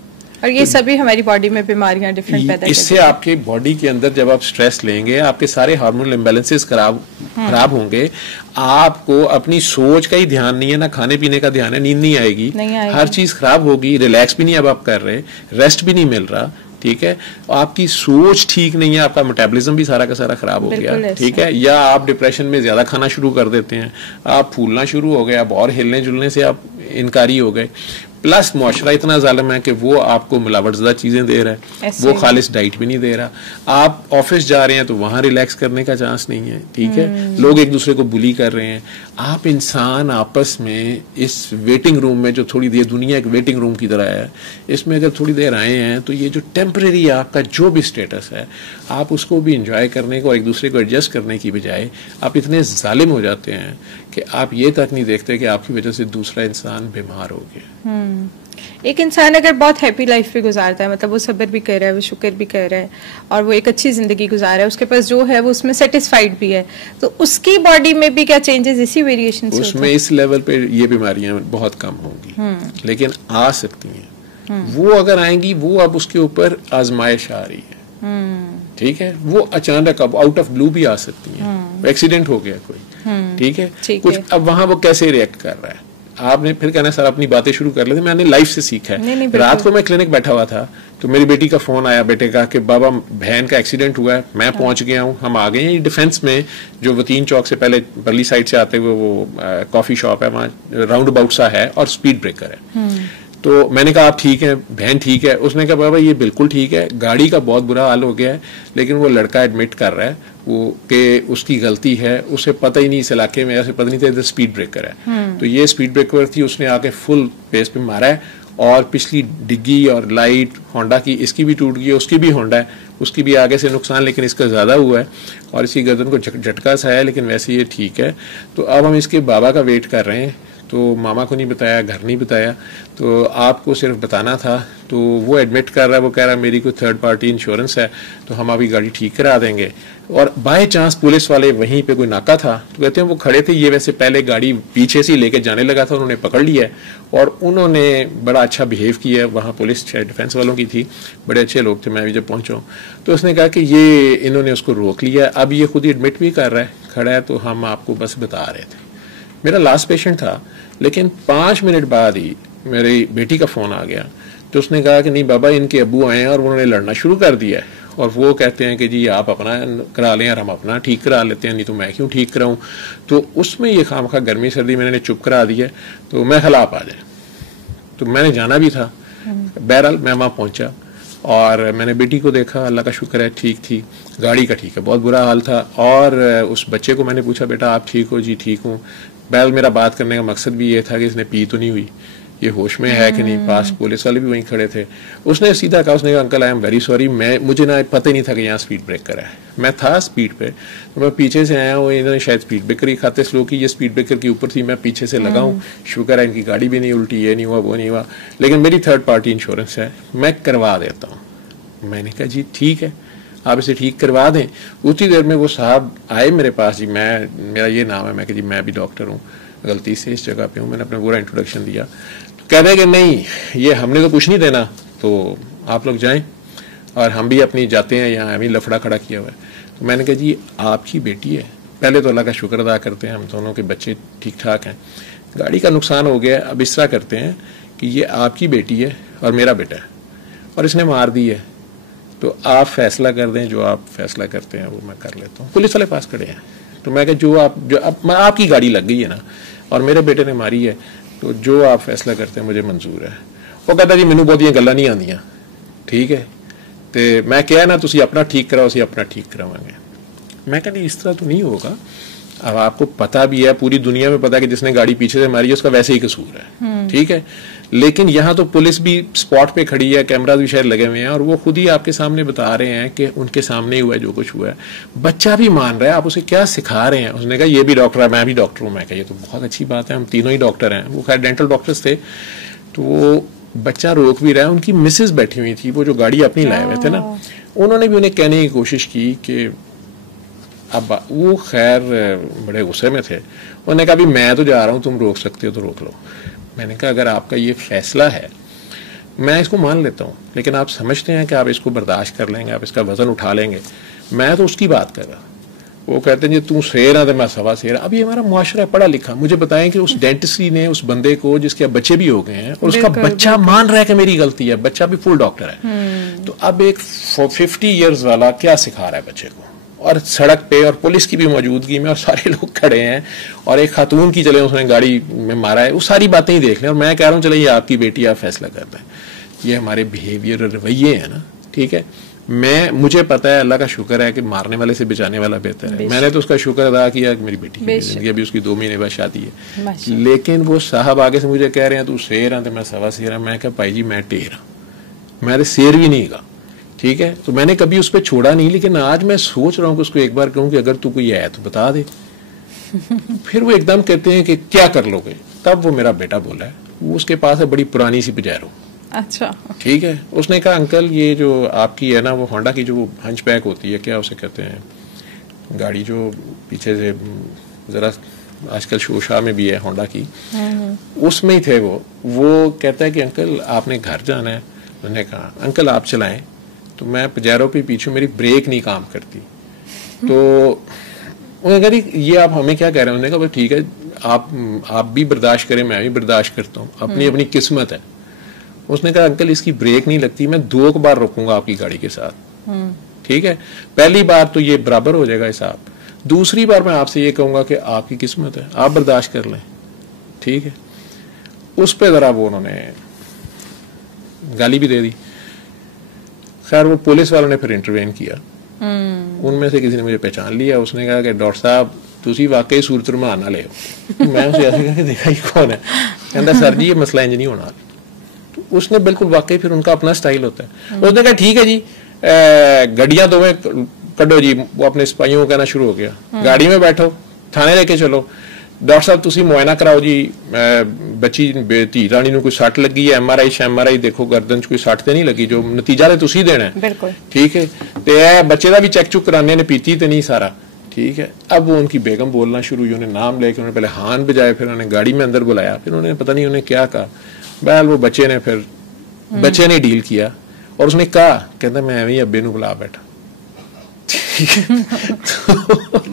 और ये सभी हमारी बॉडी में बीमारियां डिफरेंट पैदा इससे आपके बॉडी के अंदर जब आप स्ट्रेस लेंगे, आपके सारे हार्मोनल इम्बैलेंसेस खराब होंगे। आपको अपनी सोच का ही ध्यान नहीं है, ना खाने पीने का ध्यान है, नींद नहीं आएगी, हर चीज खराब होगी, रिलैक्स भी नहीं अब आप कर रहे, रेस्ट भी नहीं मिल रहा। ठीक है। आपकी सोच ठीक नहीं है, आपका मेटाबॉलिज्म भी सारा का सारा खराब हो गया। ठीक है। या आप डिप्रेशन में ज्यादा खाना शुरू कर देते हैं, आप फूलना शुरू हो गए, आप और हिलने जुलने से आप इनकारी हो गए। प्लस मुआशरा इतना जालिम है कि वो आपको मिलावटज़दा चीजें दे रहा है, वो खालिस डाइट भी नहीं दे रहा। आप ऑफिस जा रहे हैं तो वहां रिलैक्स करने का चांस नहीं है। ठीक है। लोग एक दूसरे को बुली कर रहे हैं। आप इंसान आपस में इस वेटिंग रूम में, जो थोड़ी देर दुनिया एक वेटिंग रूम की तरह है, इसमें अगर थोड़ी देर आए हैं तो ये जो टेम्परेरी आपका जो भी स्टेटस है, आप उसको भी इंजॉय करने को, एक दूसरे को एडजस्ट करने की बजाय आप इतने जालिम हो जाते हैं कि आप ये तक नहीं देखते कि आपकी वजह से दूसरा इंसान बीमार हो गया। एक इंसान अगर बहुत हैप्पी लाइफ भी गुजारता है, मतलब वो सब्र भी कर रहा है, वो शुक्र भी कर रहा है और वो एक अच्छी जिंदगी गुजार रहा है, उसके पास जो है वो उसमें सेटिस्फाइड भी है, तो उसकी बॉडी में भी क्या चेंजेस इसी वेरिएशन से उसमें इस लेवल पे ये बीमारियां बहुत कम होंगी, लेकिन आ सकती हैं। वो अगर आएंगी, वो अब उसके ऊपर आजमाइश आ रही है। ठीक है। वो अचानक अब आउट ऑफ ब्लू भी आ सकती है, एक्सीडेंट हो गया कोई, ठीक है, कुछ, अब वहां वो कैसे रिएक्ट कर रहा है। आपने फिर कहना सर अपनी बातें शुरू कर लेते, मैंने लाइफ से सीखा है। रात को मैं क्लिनिक बैठा हुआ था तो मेरी बेटी का फोन आया, बेटे का, कि बाबा बहन का एक्सीडेंट हुआ है, मैं पहुंच गया हूँ, हम आ गए हैं। डिफेंस में जो वतीन चौक से पहले बर्ली साइड से आते हुए वो कॉफी शॉप है, वहाँ राउंड अबाउट सा है और स्पीड ब्रेकर है। तो मैंने कहा आप ठीक है, बहन ठीक है? उसने कहा बाबा ये बिल्कुल ठीक है, गाड़ी का बहुत बुरा हाल हो गया है, लेकिन वो लड़का एडमिट कर रहा है वो कि उसकी गलती है, उसे पता ही नहीं इस इलाके में, ऐसे पता नहीं था इधर स्पीड ब्रेकर है। तो ये स्पीड ब्रेकर थी, उसने आके फुल पेस पे मारा है और पिछली डिग्गी और लाइट होंडा की, इसकी भी टूट गई है, उसकी भी होंडा है, उसकी भी आगे से नुकसान, लेकिन इसका ज्यादा हुआ है और इसकी गर्दन को झटका सा है, लेकिन वैसे ये ठीक है। तो अब हम इसके बाबा का वेट कर रहे हैं तो मामा को नहीं बताया, घर नहीं बताया, तो आपको सिर्फ बताना था। तो वो एडमिट कर रहा है, वो कह रहा है मेरी कोई थर्ड पार्टी इंश्योरेंस है तो हम अभी गाड़ी ठीक करा देंगे। और बाय चांस पुलिस वाले वहीं पे कोई नाका था, तो कहते हैं वो खड़े थे, ये वैसे पहले गाड़ी पीछे से लेके जाने लगा था, उन्होंने पकड़ लिया और उन्होंने बड़ा अच्छा बिहेव किया। वहाँ पुलिस डिफेंस वालों की थी, बड़े अच्छे लोग थे, मैं भी जब पहुंचा तो उसने कहा कि ये इन्होंने उसको रोक लिया, अब ये खुद ही एडमिट भी कर रहा है, खड़ा है, तो हम आपको बस बता रहे थे। मेरा लास्ट पेशेंट था, लेकिन 5 मिनट बाद ही मेरी बेटी का फ़ोन आ गया, तो उसने कहा कि नहीं बाबा, इनके अब्बू आए हैं और उन्होंने लड़ना शुरू कर दिया है और वो कहते हैं कि जी आप अपना करा लें और हम अपना ठीक करा लेते हैं, नहीं तो मैं क्यों ठीक कराऊं। तो उसमें ये खामखा गर्मी सर्दी मैंने चुप करा दी है, तो मैं खिलाफ आ जाए। तो मैंने जाना भी था, बहरहाल मैं वहाँ पहुँचा और मैंने बेटी को देखा, अल्लाह का शुक्र है ठीक थी, गाड़ी का ठीक है, बहुत बुरा हाल था। और उस बच्चे को मैंने पूछा बेटा आप ठीक हो? जी ठीक हूँ। बहरहाल मेरा बात करने का मकसद भी ये था कि इसने पी तो नहीं हुई, ये होश में है कि नहीं। पास पुलिस वाले भी वहीं खड़े थे। उसने सीधा कहा, उसने कहा uncle I am very sorry, मुझे ना पता ही नहीं था कि यहाँ स्पीड ब्रेकर है। मैं था स्पीड पे, तो मैं पीछे से आया हूँ, इन्होंने शायद स्पीड ब्रेकर ही खाते स्लो की, ये स्पीड ब्रेकर के ऊपर थी, मैं पीछे से लगा हूँ, शुक्र है इनकी गाड़ी भी नहीं उल्टी, ये नहीं हुआ वो नहीं हुआ, लेकिन मेरी थर्ड पार्टी इंश्योरेंस है, मैं करवा देता हूँ। मैंने कहा जी ठीक है, आप इसे ठीक करवा दें। उतनी देर में वो साहब आए मेरे पास, जी मेरा ये नाम है, मैं कि जी मैं भी डॉक्टर हूँ, गलती से इस जगह पे हूँ। मैंने अपना पूरा इंट्रोडक्शन दिया। कह रहे कि नहीं ये हमने तो कुछ नहीं देना, तो आप लोग जाएं और हम भी अपनी जाते हैं, यहाँ हमें लफड़ा खड़ा किया हुआ है। तो मैंने कहा जी आपकी बेटी है, पहले तो अल्लाह का शुक्र अदा करते हैं, हम दोनों के बच्चे ठीक ठाक हैं, गाड़ी का नुकसान हो गया, अब इस तरह करते हैं कि ये आपकी बेटी है और मेरा बेटा है और इसने मार दी है, तो आप फैसला कर दें, जो आप फैसला करते हैं वो मैं कर लेता हूँ। पुलिस वाले पास खड़े हैं, तो मैं कहा जो आपकी गाड़ी लग गई है ना और मेरे बेटे ने मारी है, तो जो आप फैसला करते हैं मुझे मंजूर है। वो कहता जी मैनू बहुतियां गल्लां नहीं आंदियां, ठीक है, तो मैं क्या ना तुसी अपना ठीक कराओ, असीं अपना ठीक करावांगे। मैं कहती इस तरह तो नहीं होगा, अब आपको पता भी है, पूरी दुनिया में पता है कि जिसने गाड़ी पीछे से मारी है उसका वैसे ही कसूर है, ठीक है, लेकिन यहाँ तो पुलिस भी स्पॉट पे खड़ी है, कैमरा भी शायद लगे हुए हैं और वो खुद ही आपके सामने बता रहे हैं कि उनके सामने ही हुआ है जो कुछ हुआ है। बच्चा भी मान रहा है, आप उसे क्या सिखा रहे हैं? उसने कहा ये भी डॉक्टर है, मैं भी डॉक्टर हूँ। मैं कहा ये तो बहुत अच्छी बात है, हम तीनों ही डॉक्टर हैं। वो खैर डेंटल डॉक्टर्स थे। तो वो बच्चा रोक भी रहा है, उनकी मिसेज बैठी हुई थी, वो जो गाड़ी अपनी लाए हुए थे ना, उन्होंने भी उन्हें कहने की कोशिश की कि अब वो खैर बड़े गुस्से में थे। उन्होंने कहा भी मैं तो जा रहा हूँ, तुम रोक सकते हो तो रोक लो। मैंने कहा अगर आपका ये फैसला है मैं इसको मान लेता हूँ, लेकिन आप समझते हैं कि आप इसको बर्दाश्त कर लेंगे, आप इसका वजन उठा लेंगे, मैं तो उसकी बात कर रहा। वो कहते हैं जी तू शेर है तो मैं सवा शेर। अब ये हमारा मुआशरा है पढ़ा लिखा। मुझे बताएं कि उस डेंटिस्ट्री ने उस बंदे को, जिसके बच्चे भी हो गए हैं और उसका बच्चा मान रहा है कि मेरी गलती है, बच्चा भी फुल डॉक्टर है, तो अब एक 50 ईयर्स वाला क्या सिखा रहा है बच्चे को? और सड़क पे और पुलिस की भी मौजूदगी में और सारे लोग खड़े हैं और एक खातून की चले उसने गाड़ी में मारा है, वो सारी बातें ही देख लें और मैं कह रहा हूँ चले ये आपकी बेटी, आप फैसला करते हैं। ये हमारे बिहेवियर और रवैये हैं ना, ठीक है। मुझे पता है, अल्लाह का शुक्र है कि मारने वाले से बचाने वाला बेहतर है। मैंने तो उसका शुक्र अदा किया कि मेरी बेटी की जिंदगी, अभी उसकी 2 महीने बाद शादी है, लेकिन वो साहब आगे से मुझे कह रहे हैं तू शेर है तो मैं सवा शेर है। मैं कहा भाई जी मैं टेर हूं, मैं शेर भी नहीं का, ठीक है। तो मैंने कभी उस पर छोड़ा नहीं, लेकिन आज मैं सोच रहा हूँ कि उसको एक बार कहूँ कि अगर तू कोई है तो बता दे। फिर वो एकदम कहते हैं कि क्या कर लोगे? तब वो मेरा बेटा बोला है, वो उसके पास है बड़ी पुरानी सी पजेरो, अच्छा ठीक है। उसने कहा अंकल ये जो आपकी है ना वो होंडा की जो हंचबैक होती है, क्या उसे कहते हैं, गाड़ी जो पीछे से जरा आजकल शोशा में भी है होंडा की, उसमें ही थे वो कहता है कि अंकल आपने घर जाना है। उन्होंने कहा अंकल आप चलाएं, तो मैं पजेरो पे पीछे, मेरी ब्रेक नहीं काम करती। तो उन्होंने कहा ये आप हमें क्या कह रहे हैं? उन्होंने कहा ठीक है आप भी बर्दाश्त करें, मैं भी बर्दाश्त करता हूँ, अपनी अपनी किस्मत है। उसने कहा अंकल इसकी ब्रेक नहीं लगती, मैं 2 बार रोकूंगा आपकी गाड़ी के साथ, ठीक है। पहली बार तो ये बराबर हो जाएगा हिसाब, दूसरी बार मैं आपसे ये कहूंगा कि आपकी किस्मत है, आप बर्दाश्त कर लें, ठीक है। उस पर जरा वो उन्होंने गाली भी दे दी। खैर वो पुलिस वालों ने फिर इंटरवेन किया, उनमें से किसी ने मुझे पहचान लिया। उसने कहा कि डॉक्टर साहब तुसी वाकई सूरत रुमान ना ले। मैं उसे ऐसे कहा कि देखा ही कौन है? कहता सर जी ये मसला इंज नहीं होना। तो उसने बिल्कुल वाकई, फिर उनका अपना स्टाइल होता है। उसने कहा ठीक है जी गड्डियां दो कड्डो जी। वो अपने सिपाहियों को कहना शुरू हो गया, गाड़ी में बैठो, थाने लेके चलो। डॉक्टर साहब तुसी मुआयना कराओ जी, बच्ची धी रानी ਨੂੰ ਕੋਈ ਸੱਟ ਲੱਗੀ ਹੈ, MRI ਦੇਖੋ गर्दन ਚ ਕੋਈ ਸੱਟ ਤੇ ਨਹੀਂ ਲੱਗੀ, ਜੋ ਨਤੀਜਾ ਤੇ ਤੁਸੀਂ ਦੇਣਾ है, बिल्कुल ठीक है। ਤੇ ਇਹ ਬੱਚੇ ਦਾ भी चेक चुक कराने ने, पीती तो नहीं सारा, ठीक है। अब वो उनकी बेगम बोलना शुरू हुई, उन्हें नाम लेके उन्होंने पहले हान बजाए, फिर उन्होंने गाड़ी में अंदर बुलाया, फिर उन्होंने पता नहीं उन्हें क्या कहा, बहरहाल वो बच्चे ने फिर बच्चे ने डील किया और उसने कहा, कहता मैं एवं ही अब्बे नूं बुला बैठा।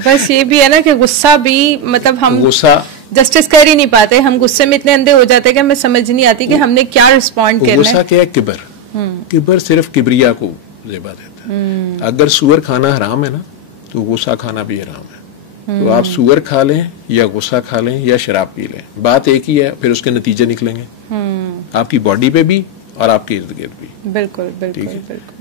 बस ये भी है ना कि गुस्सा भी, मतलब हम गुस्सा जस्टिस कर ही नहीं पाते, हम गुस्से में इतने अंधे हो जाते हैं कि हमें समझ नहीं आती कि हमने क्या रिस्पॉन्ड करना है। गुस्सा क्या है? किबर। किबर सिर्फ किबरिया को ज़ेबा देता है। अगर सूअर खाना हराम है ना, तो गुस्सा खाना भी हराम है। तो आप सूअर खा लें या गुस्सा खा लें या शराब पी लें, बात एक ही है, फिर उसके नतीजे निकलेंगे आपकी बॉडी पे भी और आपके इर्द गिर्द भी। बिल्कुल बिल्कुल बिल्कुल।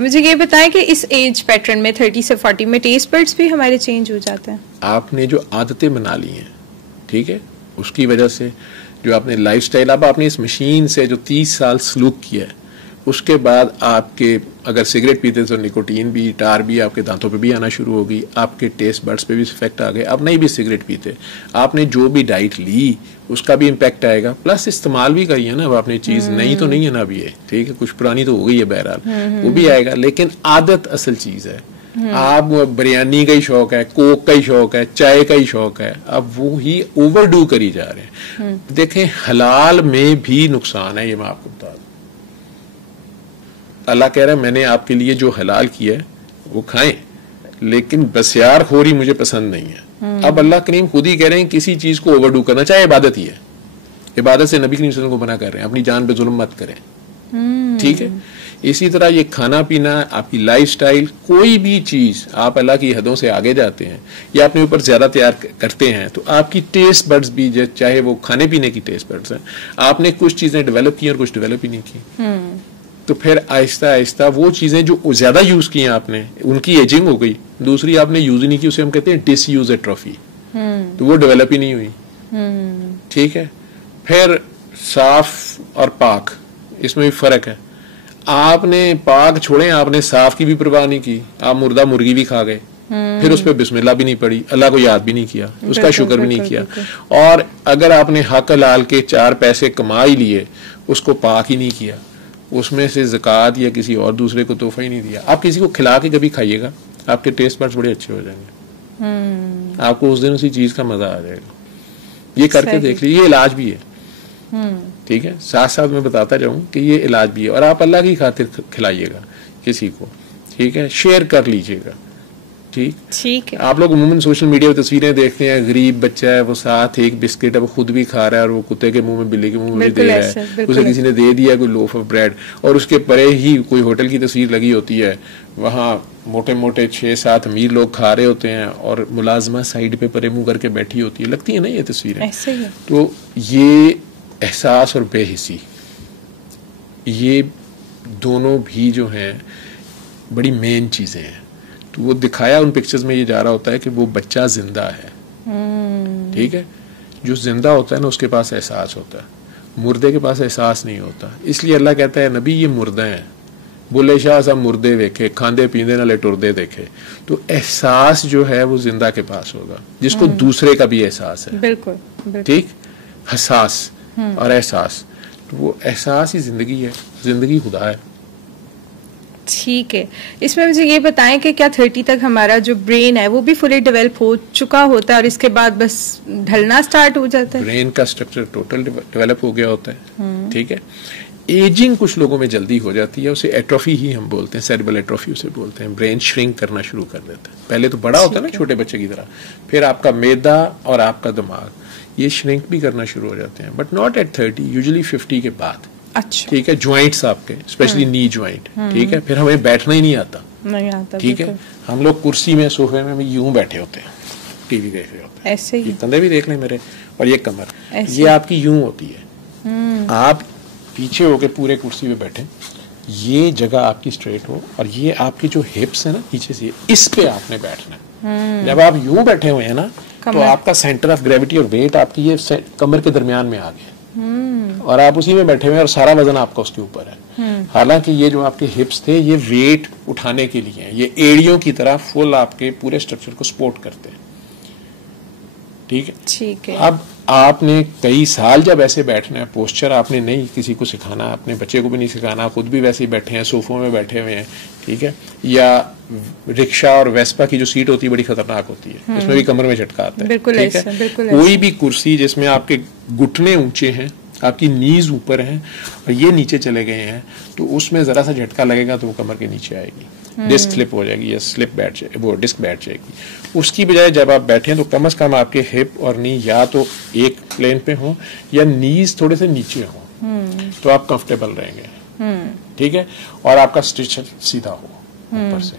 मुझे ये बताएं कि इस एज पैटर्न में 30 से 40 में टेस्ट बड्स भी हमारे चेंज हो जाते हैं? आपने जो आदतें बना ली हैं, ठीक है, उसकी वजह से जो आपने लाइफस्टाइल, अब आपने इस मशीन से जो 30 साल सलूक किया है, उसके बाद आपके अगर सिगरेट पीते तो निकोटीन भी, टार भी आपके दांतों पे भी आना शुरू होगी, आपके टेस्ट बड्स पे भी इफेक्ट आ गए। अब नहीं भी सिगरेट पीते, आपने जो भी डाइट ली उसका भी इम्पैक्ट आएगा, प्लस इस्तेमाल भी करी है ना, अब आपने चीज नई तो नहीं है ना अभी, ये ठीक है, कुछ पुरानी तो हो गई है बहरहाल, वो भी आएगा, लेकिन आदत असल चीज है। आप बिरयानी का ही शौक है, कोक का ही शौक है, चाय का ही शौक है, अब वो ही ओवरडू करी जा रहे हैं। देखें हलाल में भी नुकसान है, ये मैं आपको बता दूं। अल्लाह कह रहा है मैंने आपके लिए जो हलाल किया है वो खाएं, लेकिन बसियार खोरी मुझे पसंद नहीं है। अब अल्लाह करीम खुद ही कह रहे हैं किसी चीज को ओवरडू करना, चाहे इबादत ही है, इबादत से नबी करीम सल्लल्लाहु अलैहि वसल्लम को मना कर रहे हैं, अपनी जान पे जुल्म मत करें, ठीक है। इसी तरह ये खाना पीना, आपकी लाइफस्टाइल, कोई भी चीज आप अल्लाह की हदों से आगे जाते हैं या अपने ऊपर ज्यादा तैयार करते हैं, तो आपकी टेस्ट बड्स भी, चाहे वो खाने पीने की टेस्ट बड्स हैं, आपने कुछ चीजें डेवलप की और कुछ डेवलप ही नहीं की, तो फिर आहिस्ता आहिस्ता वो चीजें जो ज्यादा यूज की हैं आपने, उनकी एजिंग हो गई, दूसरी आपने यूज ही नहीं की, उसे हम कहते हैं डिसयूज एट्रोफी, तो वो डेवलप ही नहीं हुई, ठीक है। फिर साफ और पाक, इसमें भी फर्क है। आपने पाक छोड़े, आपने साफ की भी परवाह नहीं की, आप मुर्दा मुर्गी भी खा गए, फिर उस पर बिस्मिल्लाह भी नहीं पड़ी, अल्लाह को याद भी नहीं किया, उसका शुक्र भी नहीं किया, और अगर आपने हक हलाल के 4 पैसे कमा ही लिए, उसको पाक ही नहीं किया, उसमें से ज़कात या किसी और दूसरे को तोहफा ही नहीं दिया। आप किसी को खिला के कभी खाइएगा, आपके टेस्ट बड्स बड़े अच्छे हो जाएंगे, आपको उस दिन उसी चीज का मजा आ जाएगा। ये करके देख लीजिए, ये इलाज भी है, ठीक है, साथ साथ मैं बताता जाऊं कि ये इलाज भी है, और आप अल्लाह की खातिर खिलाइएगा किसी को, ठीक है, शेयर कर लीजिएगा, ठीक है। आप लोग अमूमन सोशल मीडिया पर तस्वीरें देखते हैं, गरीब बच्चा है, वो साथ एक बिस्किट है, वो खुद भी खा रहा है और वो कुत्ते के मुंह में, बिल्ली के मुंह में भी दे रहा है, उसे किसी ने दे दिया कोई लोफ ऑफ ब्रेड, और उसके परे ही कोई होटल की तस्वीर लगी होती है, वहाँ मोटे मोटे 6-7 अमीर लोग खा रहे होते हैं और मुलाजमा साइड पे परे मुंह करके बैठी होती है, लगती है ना ये तस्वीरें। तो ये एहसास और बेहिसी, ये दोनों भी जो हैं बड़ी मेन चीजें हैं। तो वो दिखाया उन पिक्चर्स में ये जा रहा होता है कि वो बच्चा जिंदा है, ठीक है, जो जिंदा होता है ना उसके पास एहसास होता है, मुर्दे के पास एहसास नहीं होता। इसलिए अल्लाह कहता है नबी ये मुर्दे हैं, बुल्ले शाह साहब मुर्दे देखे, खांदे पींदे नाले टुरदे देखे। तो एहसास जो है वो जिंदा के पास होगा, जिसको दूसरे का भी एहसास है, बिल्कुल ठीक, हसास और एहसास, तो वो एहसास ही जिंदगी है, जिंदगी खुदा है। ठीक है, इसमें मुझे ये बताएं कि क्या 30 तक हमारा जो ब्रेन है वो भी फुली डेवलप हो चुका होता है और इसके बाद बस ढलना स्टार्ट हो जाता है? ब्रेन का स्ट्रक्चर टोटल डेवलप हो गया होता है, ठीक है। एजिंग कुछ लोगों में जल्दी हो जाती है, उसे एट्रोफी ही हम बोलते हैं, सेरेब्रल एट्रोफी उसे बोलते हैं। ब्रेन श्रिंक करना शुरू कर देता है, पहले तो बड़ा होता है ना छोटे बच्चे की तरह, फिर आपका मैदा और आपका दिमाग ये श्रिंक भी करना शुरू हो जाते हैं, बट नॉट एट 30, यूजुअली 50 के बाद। अच्छा, ठीक है, ज्वाइंट्स आपके, स्पेशली नी ज्वाइंट, ठीक है, फिर हमें बैठना ही नहीं आता, ठीक है, हम लोग कुर्सी में, सोफे में यूं बैठे होते हैं, टीवी देख रहे होते हैं, ऐसे ही कंधे भी देख लें मेरे, और ये कमर, ये आपकी यूं होती है, आप पीछे होके पूरे कुर्सी पे बैठे, ये जगह आपकी स्ट्रेट हो, और ये आपकी जो हिप्स है ना पीछे से, इस पे आपने बैठना है। जब आप यूं बैठे हुए हैं ना, तो आपका सेंटर ऑफ ग्रेविटी और वेट आपकी ये कमर के दरमियान में आ गया, और आप उसी में बैठे हुए हैं और सारा वजन आपका उसके ऊपर है। हालांकि ये जो आपके हिप्स थे ये वेट उठाने के लिए हैं, ये एड़ियों की तरह फुल आपके पूरे स्ट्रक्चर को सपोर्ट करते हैं। ठीक है। अब आपने कई साल जब ऐसे बैठना है, पोस्चर आपने नहीं किसी को सिखाना, अपने बच्चे को भी नहीं सिखाना, खुद भी वैसे ही बैठे हैं, सोफों में बैठे हुए हैं, ठीक है। या रिक्शा और वेस्पा की जो सीट होती है बड़ी खतरनाक होती है, इसमें भी कमर में झटका आता है, ठीक है। कोई भी कुर्सी जिसमें आपके घुटने ऊंचे हैं, आपकी नीज ऊपर हैं और ये नीचे चले गए हैं, तो उसमें जरा सा झटका लगेगा तो वो कमर के नीचे आएगी, डिस्क स्लिप हो जाएगी या स्लिप बैठ जाएगी, वो डिस्क बैठ जाएगी। उसकी बजाय जब आप बैठे तो कम से कम आपके हिप और नी या तो एक प्लेन पे हो या नीज थोड़े से नीचे हो, तो आप कंफर्टेबल रहेंगे, ठीक है। और आपका स्टिच सीधा हो ऊपर से,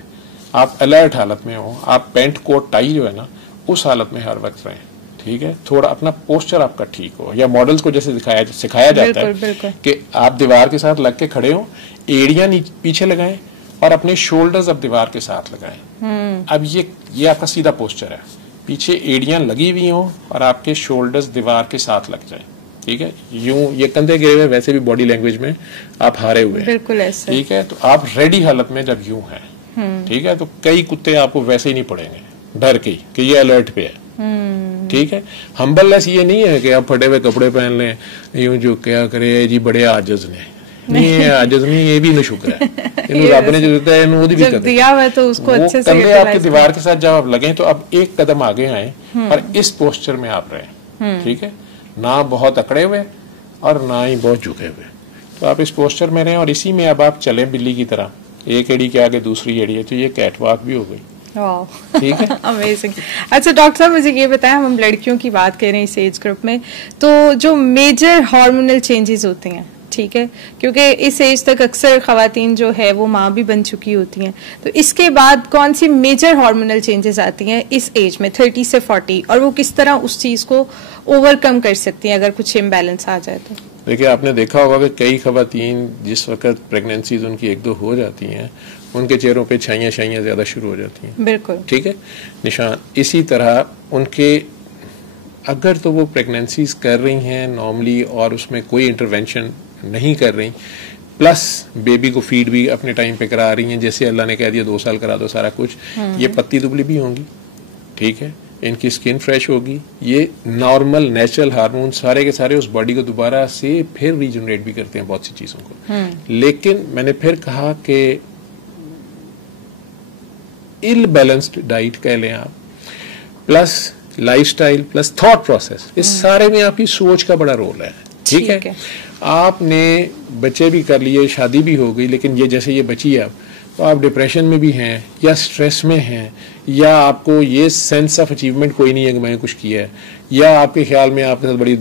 आप अलर्ट हालत में हो, आप पैंट कोट टाई जो है ना उस हालत में हर वक्त रहें, ठीक है। थोड़ा अपना पोस्चर आपका ठीक हो, या मॉडल्स को जैसे सिखाया जाता है कि आप दीवार के साथ लग के खड़े हो, एड़ियां पीछे लगाएं और अपने शोल्डर्स अब दीवार के साथ लगाएं। अब ये आपका सीधा पोस्चर है, पीछे एड़ियां लगी हुई हो और आपके शोल्डर्स दीवार के साथ लग जाए, ठीक है। यूं ये कंधे गिरे हुए, वैसे भी बॉडी लैंग्वेज में आप हारे हुए हैं, बिल्कुल ऐसे, ठीक है। तो आप रेडी हालत में जब यूं हैं, ठीक है, तो कई कुत्ते आपको वैसे ही नहीं पड़ेंगे डर के कि ये अलर्ट पे है, ठीक है। हम्बलनेस ये नहीं है कि आप फटे हुए कपड़े पहन लें, यूं जो क्या करे जी बड़े आजिज ने, नहीं आजिज नहीं, ये भी न शुक्र है, इन रब ने जो देता है इन भी कर दिया हुआ है, तो उसको अच्छे से कंधे आपके दीवार के साथ जब आप लगे तो अब एक कदम आगे आए और इस पोस्चर में आप रहे, ठीक है। ना बहुत अकड़े हुए और ना ही बहुत झुके हुए, तो आप इस पोस्चर में रहें और इसी में अब आप चले बिल्ली की तरह, एक एड़ी के आगे दूसरी एड़ी है, तो ये कैटवॉक भी हो गई, ठीक है। अमेजिंग। अच्छा डॉक्टर साहब मुझे ये बताएं, हम लड़कियों की बात कर रहे हैं इस एज ग्रुप में, तो जो मेजर हार्मोनल चेंजेस होते हैं, ठीक है, क्योंकि इस एज तक अक्सर खवातीन जो है वो माँ भी बन चुकी होती हैं, तो इसके बाद कौन सी मेजर हार्मोनल चेंजेस आती हैं इस एज में 30 से 40, और वो किस तरह उस चीज को ओवरकम कर सकती हैं अगर कुछ इम्बैलेंस आ जाए तो? देखिए आपने देखा होगा कि कई खवातीन जिस वक्त प्रेगनेंसीज उनकी एक दो हो जाती हैं, उनके चेहरों पे छाइयाँ ज्यादा शुरू हो जाती हैं, बिल्कुल, ठीक है, निशान। इसी तरह उनके अगर तो वो प्रेगनेंसीज कर रही हैं नॉर्मली और उसमें कोई इंटरवेंशन नहीं कर रही, प्लस बेबी को फीड भी अपने टाइम पे करा रही हैं, जैसे अल्लाह ने कह दिया 2 साल करा दो सारा कुछ, ये पत्ती दुबली भी होंगी, ठीक है, इनकी स्किन फ्रेश होगी, ये नॉर्मल नेचुरल हार्मोन सारे के सारे उस बॉडी को दोबारा से फिर रीजनरेट भी करते हैं बहुत सी चीजों को। लेकिन मैंने फिर कहा कि इल बैलेंस्ड डाइट कह लें आप, plus lifestyle, plus thought process, इस सारे में आपकी सोच का बड़ा रोल है, ठीक है। आपने बच्चे भी कर लिए, शादी भी हो गई, लेकिन ये जैसे ये बची है, तो आप डिप्रेशन में भी हैं या स्ट्रेस में हैं, या आपको ये सेंस ऑफ अचीवमेंट कोई नहीं है कि मैंने कुछ किया है, या आपके ख्याल में आपके साथ बड़ी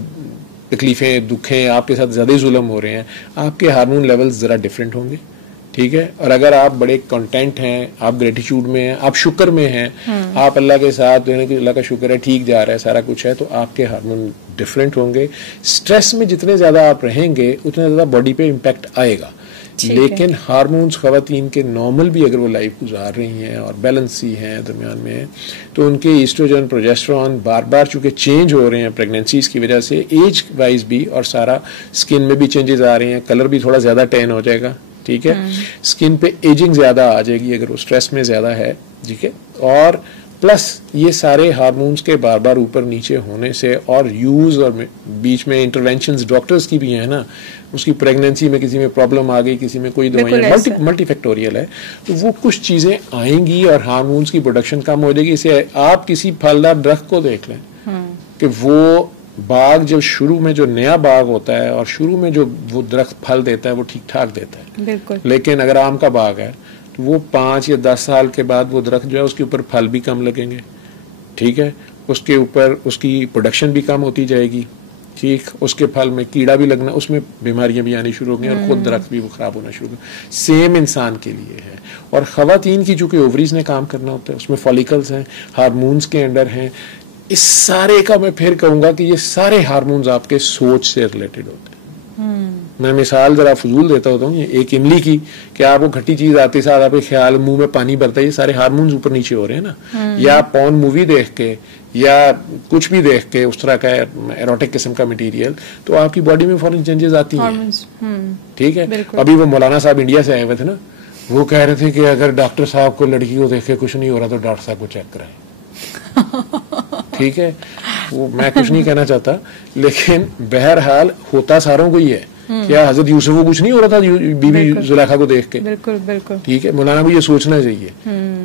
तकलीफें दुखें, आपके साथ ज़्यादा ही जुल्म हो रहे हैं, आपके हार्मोन लेवल्स ज़रा डिफरेंट होंगे, ठीक है। और अगर आप बड़े कंटेंट हैं, आप ग्रेटिट्यूड में हैं, आप शुक्र में हैं, आप अल्लाह के साथ अल्लाह का शुक्र है ठीक जा रहा है सारा कुछ है, तो आपके हार्मोन डिफरेंट होंगे। स्ट्रेस में जितने ज्यादा आप रहेंगे उतने ज्यादा बॉडी पे इम्पैक्ट आएगा, लेकिन हार्मोन्स खवातीन के नॉर्मल भी अगर वो लाइफ गुजार रही हैं और बैलेंस ही हैं दरमियान में, तो उनके ईस्ट्रोजन प्रोजेस्टेरॉन बार बार चूंकि चेंज हो रहे हैं प्रेगनेंसीज की वजह से, एज वाइज भी, और सारा स्किन में भी चेंजेस आ रहे हैं, कलर भी थोड़ा ज्यादा टैन हो जाएगा, ठीक है, स्किन पे एजिंग ज्यादा आ जाएगी अगर वो स्ट्रेस में ज्यादा है, ठीक है। और प्लस ये सारे हार्मोन्स के बार बार ऊपर नीचे होने से और यूज और बीच में इंटरवेंशंस डॉक्टर्स की भी है ना, उसकी प्रेगनेंसी में किसी में प्रॉब्लम आ गई, किसी में कोई दवाइयां, मल्टीफैक्टोरियल है, तो वो कुछ चीजें आएंगी और हार्मोन्स की प्रोडक्शन कम हो जाएगी। इसे आप किसी फलदार दरख्त को देख लें कि वो बाग जब शुरू में जो नया बाग होता है और शुरू में जो वो दरख्त फल देता है वो ठीक ठाक देता है, बिल्कुल। लेकिन अगर आम का बाग है तो वो 5 या 10 साल के बाद वो दरख्त जो है उसके ऊपर फल भी कम लगेंगे, ठीक है, उसके ऊपर उसकी प्रोडक्शन भी कम होती जाएगी, ठीक, उसके फल में कीड़ा भी लगना, उसमें बीमारियां भी आनी शुरू होंगी और खुद दरख्त भी वो खराब होना शुरू होगा। सेम इंसान के लिए है। और खवातीन की चूंकि ओवरीज ने काम करना होता है, उसमें फॉलिकल्स हैं, हार्मोन्स के अंडर हैं, इस सारे का मैं फिर कहूंगा कि ये सारे हार्मोन्स आपके सोच से रिलेटेड होते हैं। मैं मिसाल जरा फजूल देता होता हूँ, एक इमली की, कि आपको खट्टी चीज आते साथ आपके ख्याल मुंह में पानी भरता है, ये सारे हार्मोन्स ऊपर नीचे हो रहे हैं ना। या पॉर्न मूवी देख के या कुछ भी देख के उस तरह का एरोटिक किस्म का मटेरियल, तो आपकी बॉडी में फौरन चेंजेस आती हैं, ठीक है। अभी वो मौलाना साहब इंडिया से आए हुए थे ना, वो कह रहे थे कि अगर डॉक्टर साहब को लड़की को देख के कुछ नहीं हो रहा तो डॉक्टर साहब को चेक कराएं, ठीक है। वो मैं कुछ नहीं कहना चाहता, लेकिन बहरहाल होता सारों को ही है। क्या हजरत यूसुफ को कुछ नहीं हो रहा था बीबी जुलेखा को देख के? बिल्कुल बिल्कुल ठीक है, मौलाना को ये सोचना चाहिए।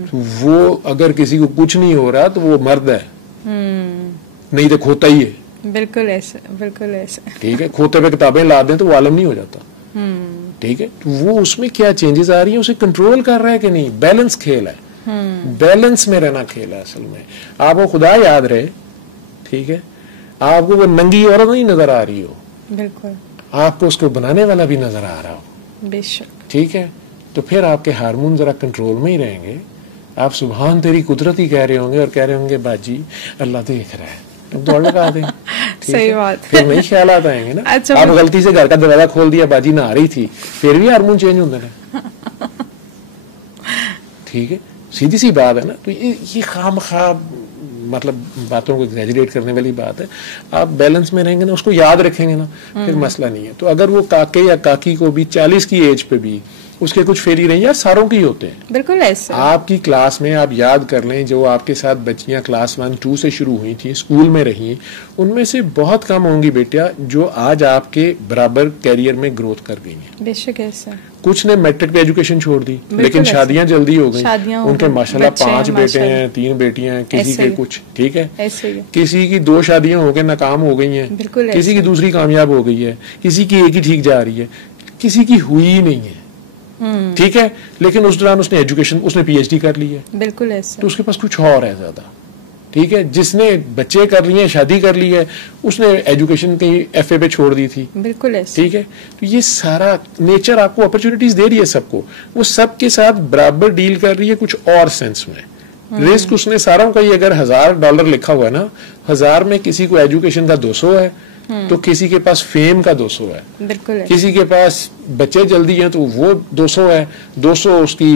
तो वो अगर किसी को कुछ नहीं हो रहा तो वो मर्द है, नहीं तो खोता ही है। बिल्कुल ऐसे, बिल्कुल ऐसे। ठीक है, खोते पे किताबें ला दें तो वो आलम नहीं हो जाता। ठीक है, तो वो उसमें क्या चेंजेस आ रही है, उसे कंट्रोल कर रहा है कि नहीं? बैलेंस खेल है, बैलेंस में रहना खेल है असल में। आपको खुदा याद रहे, ठीक है, आपको वो नंगी औरत नहीं नजर आ रही हो, बिल्कुल, आपको उसको बनाने वाला भी नजर आ रहा हो। बेशक। ठीक है, तो फिर आपके हार्मोन जरा कंट्रोल में ही रहेंगे। आप सुभान तेरी कुदरत ही कह रहे होंगे और कह रहे होंगे बाजी अल्लाह देख रहा है, तो दौड़ लगा दें। सही बात। फिर नहीं ख्यालात आएंगे ना। अच्छा, आप गलती से घर का दरवाजा खोल दिया, बाजी नहा रही थी, फिर भी हार्मोन चेंज होते हैं। ठीक है, सीधी सी बात है ना। तो ये खामखा मतलब बातों को एग्जैजरेट करने वाली बात है। आप बैलेंस में रहेंगे ना, उसको याद रखेंगे ना, फिर मसला नहीं है। तो अगर वो काके या काकी को भी 40 की एज पे भी उसके कुछ फेल ही नहीं, यार सारों की होते हैं। बिल्कुल ऐसे। आपकी क्लास में आप याद कर लें, जो आपके साथ बच्चियां क्लास 1, 2 से शुरू हुई थी, स्कूल में रही, उनमें से बहुत कम होंगी बेटिया जो आज आपके बराबर कैरियर में ग्रोथ कर गई हैं। बेशक ऐसा। कुछ ने मैट्रिक पे एजुकेशन छोड़ दी, लेकिन शादियां जल्दी हो गई। उनके माशाल्लाह 5 बेटे हैं, 3 बेटियां हैं, किसी के कुछ। ठीक है, किसी की 2 शादियां हो गई, नाकाम हो गई हैं, किसी की दूसरी कामयाब हो गई है, किसी की एक ही ठीक जा रही है, किसी की हुई ही नहीं है। ठीक है, लेकिन उस दौरान उसने एजुकेशन, उसने पीएचडी कर ली है। बिल्कुल ऐसा। तो उसके पास कुछ और है ज्यादा। ठीक है, जिसने बच्चे कर लिए, शादी कर ली है, उसने एजुकेशन कहीं एफए पे छोड़ दी थी। बिल्कुल ऐसा। ठीक है, तो ये सारा नेचर आपको अपॉर्चुनिटीज दे रही है सबको, वो सबके साथ बराबर डील कर रही है कुछ और सेंस में। रिस्क उसने सारा का ही, अगर $1000 लिखा हुआ है ना, 1000 में किसी को एजुकेशन का 200 है, तो किसी के पास फेम का 200 है, बिल्कुल है। किसी के पास बच्चे जल्दी हैं तो वो 200 है, 200 उसकी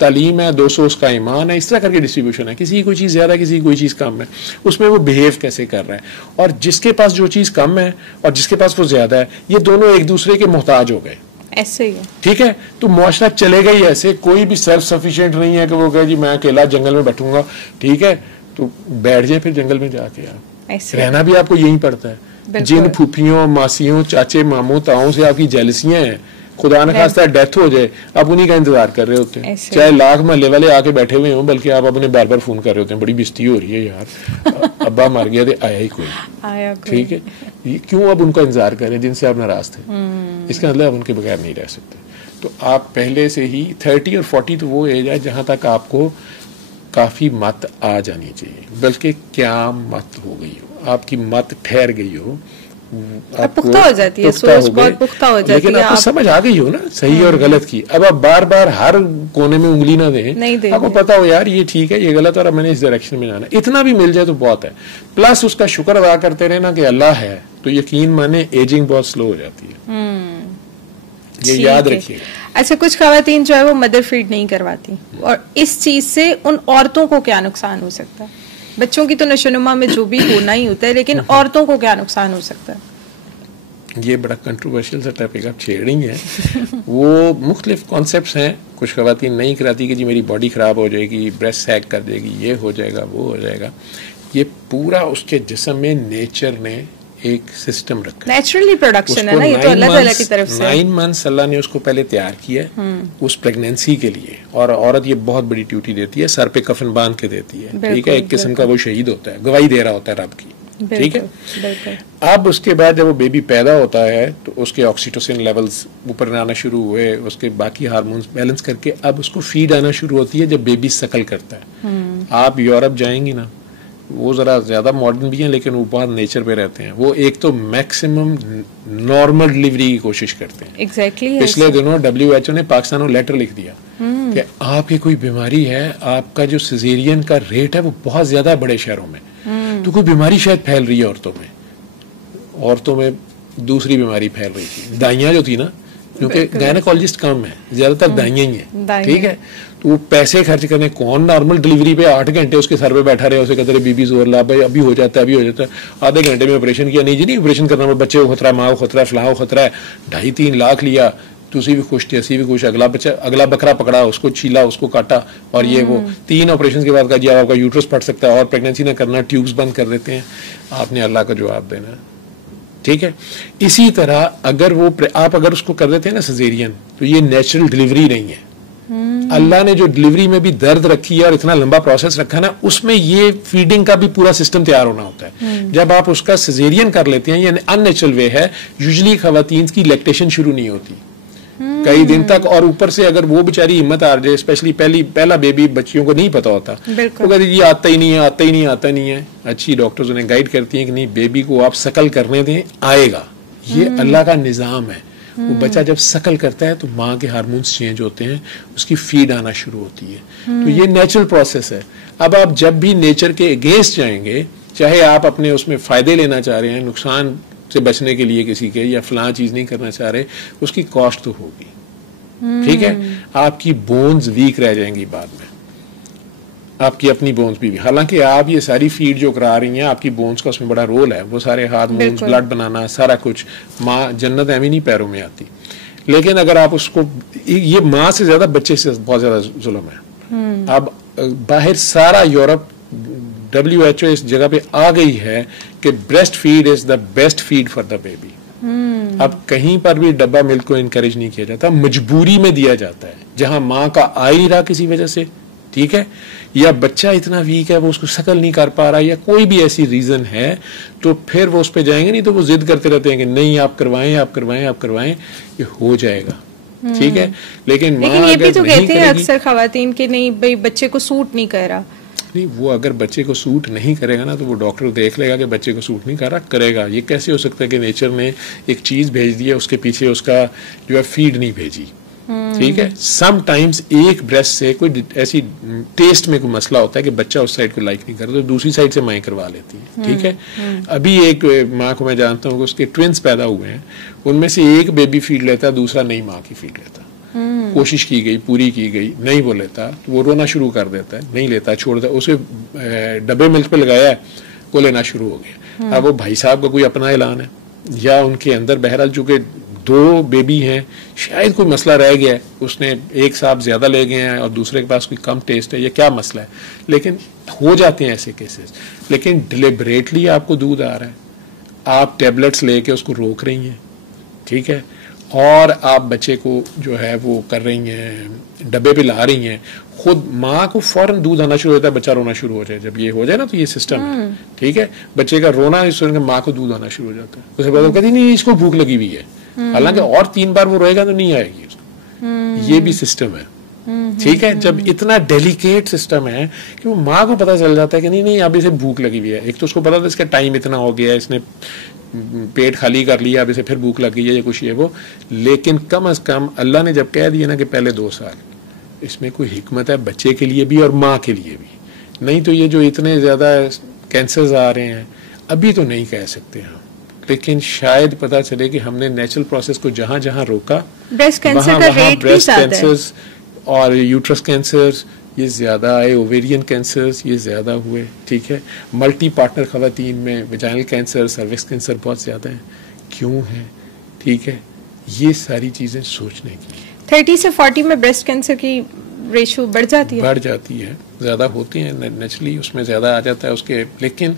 तालीम है, 200 उसका ईमान है। इस तरह करके डिस्ट्रीब्यूशन है। किसी की कोई चीज ज्यादा, किसी की कोई चीज कम है, उसमें वो बिहेव कैसे कर रहा है। और जिसके पास जो चीज कम है और जिसके पास वो ज्यादा है, ये दोनों एक दूसरे के मोहताज हो गए। ऐसे ही है। ठीक है, तो मुआशरा चलेगा ही ऐसे। कोई भी सेल्फ सफिशिएंट नहीं है कि वो कहे जी मैं अकेला जंगल में बैठूंगा। ठीक है, तो बैठ जाए फिर जंगल में जाके। आप रहना भी आपको यही पड़ता है। जिन फूफियों, मासियों, चाचे, मामों, ताओं से आपकी जेलसियां हैं, खुदा न खास्ता डेथ हो जाए, आप उन्हीं का इंतजार कर रहे होते हैं। चाहे लाख महल्ले वाले आके बैठे हुए हों, बल्कि आप अपने बार बार फोन कर रहे होते हैं, बड़ी बेइज्जती हो रही है यार, अब्बा मर गया तो आया ही कोई। ठीक है, क्यों अब उनका इंतजार करें जिनसे आप नाराज थे? इसका मतलब आप उनके बगैर नहीं रह सकते। तो आप पहले से ही 30 और 40 तो वो एज है जहां तक आपको काफी मत आ जानी चाहिए, बल्कि क्या मत हो गई हो, आपकी मत ठहर गई हो, पुख्ता हो जाती है, सोच बहुत पुख्ता हो जाती है, लेकिन आपको समझ आ गई हो ना सही और गलत की। अब आप बार बार हर कोने में उंगली ना दें, आपको पता हो यार ये ठीक है, ये गलत है और मैंने इस डायरेक्शन में जाना। इतना भी मिल जाए तो बहुत है। प्लस उसका शुक्र अदा करते रहे ना कि अल्लाह है, तो यकीन माने एजिंग बहुत स्लो हो जाती है। ये याद रखिए। अच्छा, कुछ खवातीन जो है वो मदर फीड नहीं करवाती, और इस चीज से उन औरतों को क्या नुकसान हो सकता है? बच्चों की तो नशोनुमा में जो भी होना ही होता है, लेकिन औरतों को क्या नुकसान हो सकता है? ये बड़ा कंट्रोवर्शियल सा टॉपिक आप छेड़ रही हैं। वो मुख्तलिफ कॉन्सेप्ट्स हैं। कुछ खवातीन नहीं कराती कि जी मेरी बॉडी खराब हो जाएगी, ब्रेस्ट सैग कर देगी, ये हो जाएगा, वो हो जाएगा। ये पूरा उसके जिस्म में नेचर ने एक सिस्टम रखा है, नेचुरली प्रोडक्शन है ना, ये तो अल्लाह ताला की तरफ से। 9 मंथ्स अल्लाह ने उसको पहले तैयार किया उस प्रेगनेंसी के लिए। और औरत ये बहुत बड़ी ड्यूटी देती है, सर पे कफन बांध के देती है। ठीक है, एक किस्म का वो शहीद होता है, गवाही दे रहा होता है रब की। ठीक है, अब उसके बाद जब वो बेबी पैदा होता है तो उसके ऑक्सीटोसिन लेवल्स ऊपर आना शुरू हुए, उसके बाकी हार्मोन्स बैलेंस करके अब उसको फीड आना शुरू होती है जब बेबी सकल करता है। आप यूरोप जाएंगी ना, वो जरा ज्यादा मॉडर्न भी हैं, लेकिन वो बहुत नेचर पे रहते हैं। वो एक तो मैक्सिमम नॉर्मल डिलीवरी की कोशिश करते हैं। Exactly, पिछले दिनों WHO ने पाकिस्तान को लेटर लिख दिया कि आपकी कोई बीमारी है, आपका जो सिजेरियन का रेट है वो बहुत ज्यादा है बड़े शहरों में, तो कोई बीमारी शायद फैल रही है औरतों में दूसरी बीमारी फैल रही थी। दाइयां जो थी ना, क्योंकि गायनेकोलॉजिस्ट कम है, ज्यादातर दाइयां ही है। ठीक है, तो वो पैसे खर्च करने, कौन नॉर्मल डिलीवरी पे 8 घंटे उसके सर पे बैठा रहे, उसे कहते रहे बीबी जोर ला, भाई अभी हो जाता है, अभी हो जाता है, आधे घंटे में ऑपरेशन किया। नहीं जी नहीं, ऑपरेशन करना, बच्चे को खतरा, माँ को खतरा, फलाह को खतरा है, 2.5-3 लाख लिया, तुसी भी खुश थे, असी भी खुश, अगला बकरा पकड़ा, उसको छीला, उसको काटा, और ये वो 3 ऑपरेशन के बाद का जी आपका यूट्रस फट सकता है और प्रेगनेंसी ना करना, ट्यूब्स बंद कर देते हैं। आपने अल्लाह का जवाब देना है, ठीक है। इसी तरह अगर वो आप अगर उसको कर देते हैं ना सिजेरियन, तो ये नेचुरल डिलीवरी नहीं है। अल्लाह ने जो डिलीवरी में भी दर्द रखी है और इतना लंबा प्रोसेस रखा है ना, उसमें ये फीडिंग का भी पूरा सिस्टम तैयार होना होता है। जब आप उसका सिजेरियन कर लेते हैं, ये अननेचुरल वे है, यूजुअली खवातीन की लैक्टेशन शुरू नहीं होती कई दिन तक, और ऊपर से अगर वो बेचारी हिम्मत हार जाए, स्पेशली पहला बेबी, बच्चियों को नहीं पता होता, तो कहती जी आता ही नहीं है, आता ही नहीं, आता नहीं है। अच्छी डॉक्टर्स उन्हें गाइड करती हैं कि नहीं, बेबी को आप सकल करने दें, आएगा। ये अल्लाह का निजाम है। वो बच्चा जब सकल करता है तो माँ के हार्मोन्स चेंज होते हैं, उसकी फीड आना शुरू होती है। तो ये नेचुरल प्रोसेस है। अब आप जब भी नेचर के अगेंस्ट जाएंगे, चाहे आप अपने उसमें फायदे लेना चाह रहे हैं, नुकसान से बचने के लिए किसी के, या फलां चीज नहीं करना चाह रहे, उसकी कॉस्ट तो होगी, ठीक है। आपकी बोन्स वीक रह जाएंगी बाद में, आपकी अपनी बोन्स भी। हालांकि आप ये सारी फीड जो करा रही हैं, आपकी बोन्स का उसमें बड़ा रोल है, वो सारे हार्मोन्स, ब्लड बनाना, सारा कुछ। माँ जन्नत एमी नहीं पैरों में आती, लेकिन अगर आप उसको, ये माँ से ज्यादा बच्चे से बहुत ज्यादा जुल्म है। अब बाहर सारा यूरोप, WHO इस जगह पे आ गई है कि breast feed is the best feed for the baby. अब कहीं पर भी डब्बा मिल्क को इनकरेज नहीं किया जाता, मजबूरी में दिया जाता है, जहां माँ का आ ही रहा किसी वजह से, ठीक है, या बच्चा इतना वीक है वो उसको सकल नहीं कर पा रहा, या कोई भी ऐसी रीजन है, तो फिर वो उस पर जाएंगे। नहीं तो वो जिद करते रहते हैं कि नहीं आप करवाएं, आप करवाएं, आप करवाएं, ये हो जाएगा, ठीक है। लेकिन ये भी तो कहते हैं अक्सर खवातीन के, नहीं भाई बच्चे को सूट नहीं कर रहा। नहीं, वो अगर बच्चे को सूट नहीं करेगा ना, तो वो डॉक्टर देख लेगा कि बच्चे को सूट नहीं कर रहा, करेगा। ये कैसे हो सकता है कि नेचर ने एक चीज भेज दी है, उसके पीछे उसका जो है फीड नहीं भेजी, ठीक है। समटाइम्स एक ब्रेस्ट से कोई ऐसी टेस्ट में कोई मसला होता है कि बच्चा उस साइड को लाइक नहीं करता, तो दूसरी साइड से माएँ करवा लेती है, ठीक है। अभी एक माँ को मैं जानता हूँ कि उसके ट्विंस पैदा हुए हैं, उनमें से एक बेबी फीड लेता है, दूसरा नई माँ की फीड लेता। कोशिश की गई, पूरी की गई, नहीं वो लेता, तो वो रोना शुरू कर देता है, नहीं लेता, छोड़ देता। उसे डब्बे मिल्क पे लगाया है, वो लेना शुरू हो गया। अब वो भाई साहब का कोई अपना ऐलान है, या उनके अंदर बहरहाल चूंकि 2 बेबी हैं, शायद कोई मसला रह गया है, उसने एक साहब ज्यादा ले गए हैं और दूसरे के पास कोई कम टेस्ट है, ये क्या मसला है। लेकिन हो जाते हैं ऐसे केसेस। लेकिन डिलिबरेटली आपको दूध आ रहा है, आप टेबलेट्स लेके उसको रोक रही हैं, ठीक है, और आप बच्चे को जो है वो कर रही हैं, डब्बे पे ला रही हैं, खुद माँ को फौरन दूध आना शुरू होता है, बच्चा रोना शुरू हो जाए। जब ये हो जाए ना, तो ये सिस्टम है, ठीक है। बच्चे का रोना इस सुन के माँ को दूध आना शुरू हो जाता है, उसके बाद वो कहती नहीं इसको भूख लगी हुई है, हालांकि और 3 बार वो रोएगा तो नहीं आएगी उसको। ये भी सिस्टम है, ठीक है। जब इतना डेलिकेट सिस्टम है कि वो माँ को पता चल जाता है कि नहीं नहीं अब इसे भूख लगी हुई है। एक तो उसको पता था इसका टाइम इतना हो गया है, इसने पेट खाली कर लिया, अब इसे फिर भूख लग गई है, या कुछ ये वो। लेकिन कम से कम अल्लाह ने जब कह दिया ना कि पहले 2 साल, इसमें कोई हिकमत है बच्चे के लिए भी और माँ के लिए भी। नहीं तो ये जो इतने ज्यादा कैंसर्स आ रहे हैं, अभी तो नहीं कह सकते हम, लेकिन शायद पता चले कि हमने नेचुरल प्रोसेस को जहां जहां रोका, ब्रेस्ट कैंसर का रेट भी ज्यादा है, और यूट्रस कैंसर्स ये ज्यादा आए, ओवेरियन कैंसर्स ये ज्यादा हुए, ठीक है। मल्टी पार्टनर खवातीन में वेजाइनल कैंसर, सर्विक्स कैंसर बहुत ज्यादा है। क्यों है, ठीक है, ये सारी चीजें सोचने की। 30 से 40 में ब्रेस्ट कैंसर की रेशो बढ़ जाती है, बढ़ जाती है, ज्यादा होती है नेचुरली, उसमें ज्यादा आ जाता है उसके। लेकिन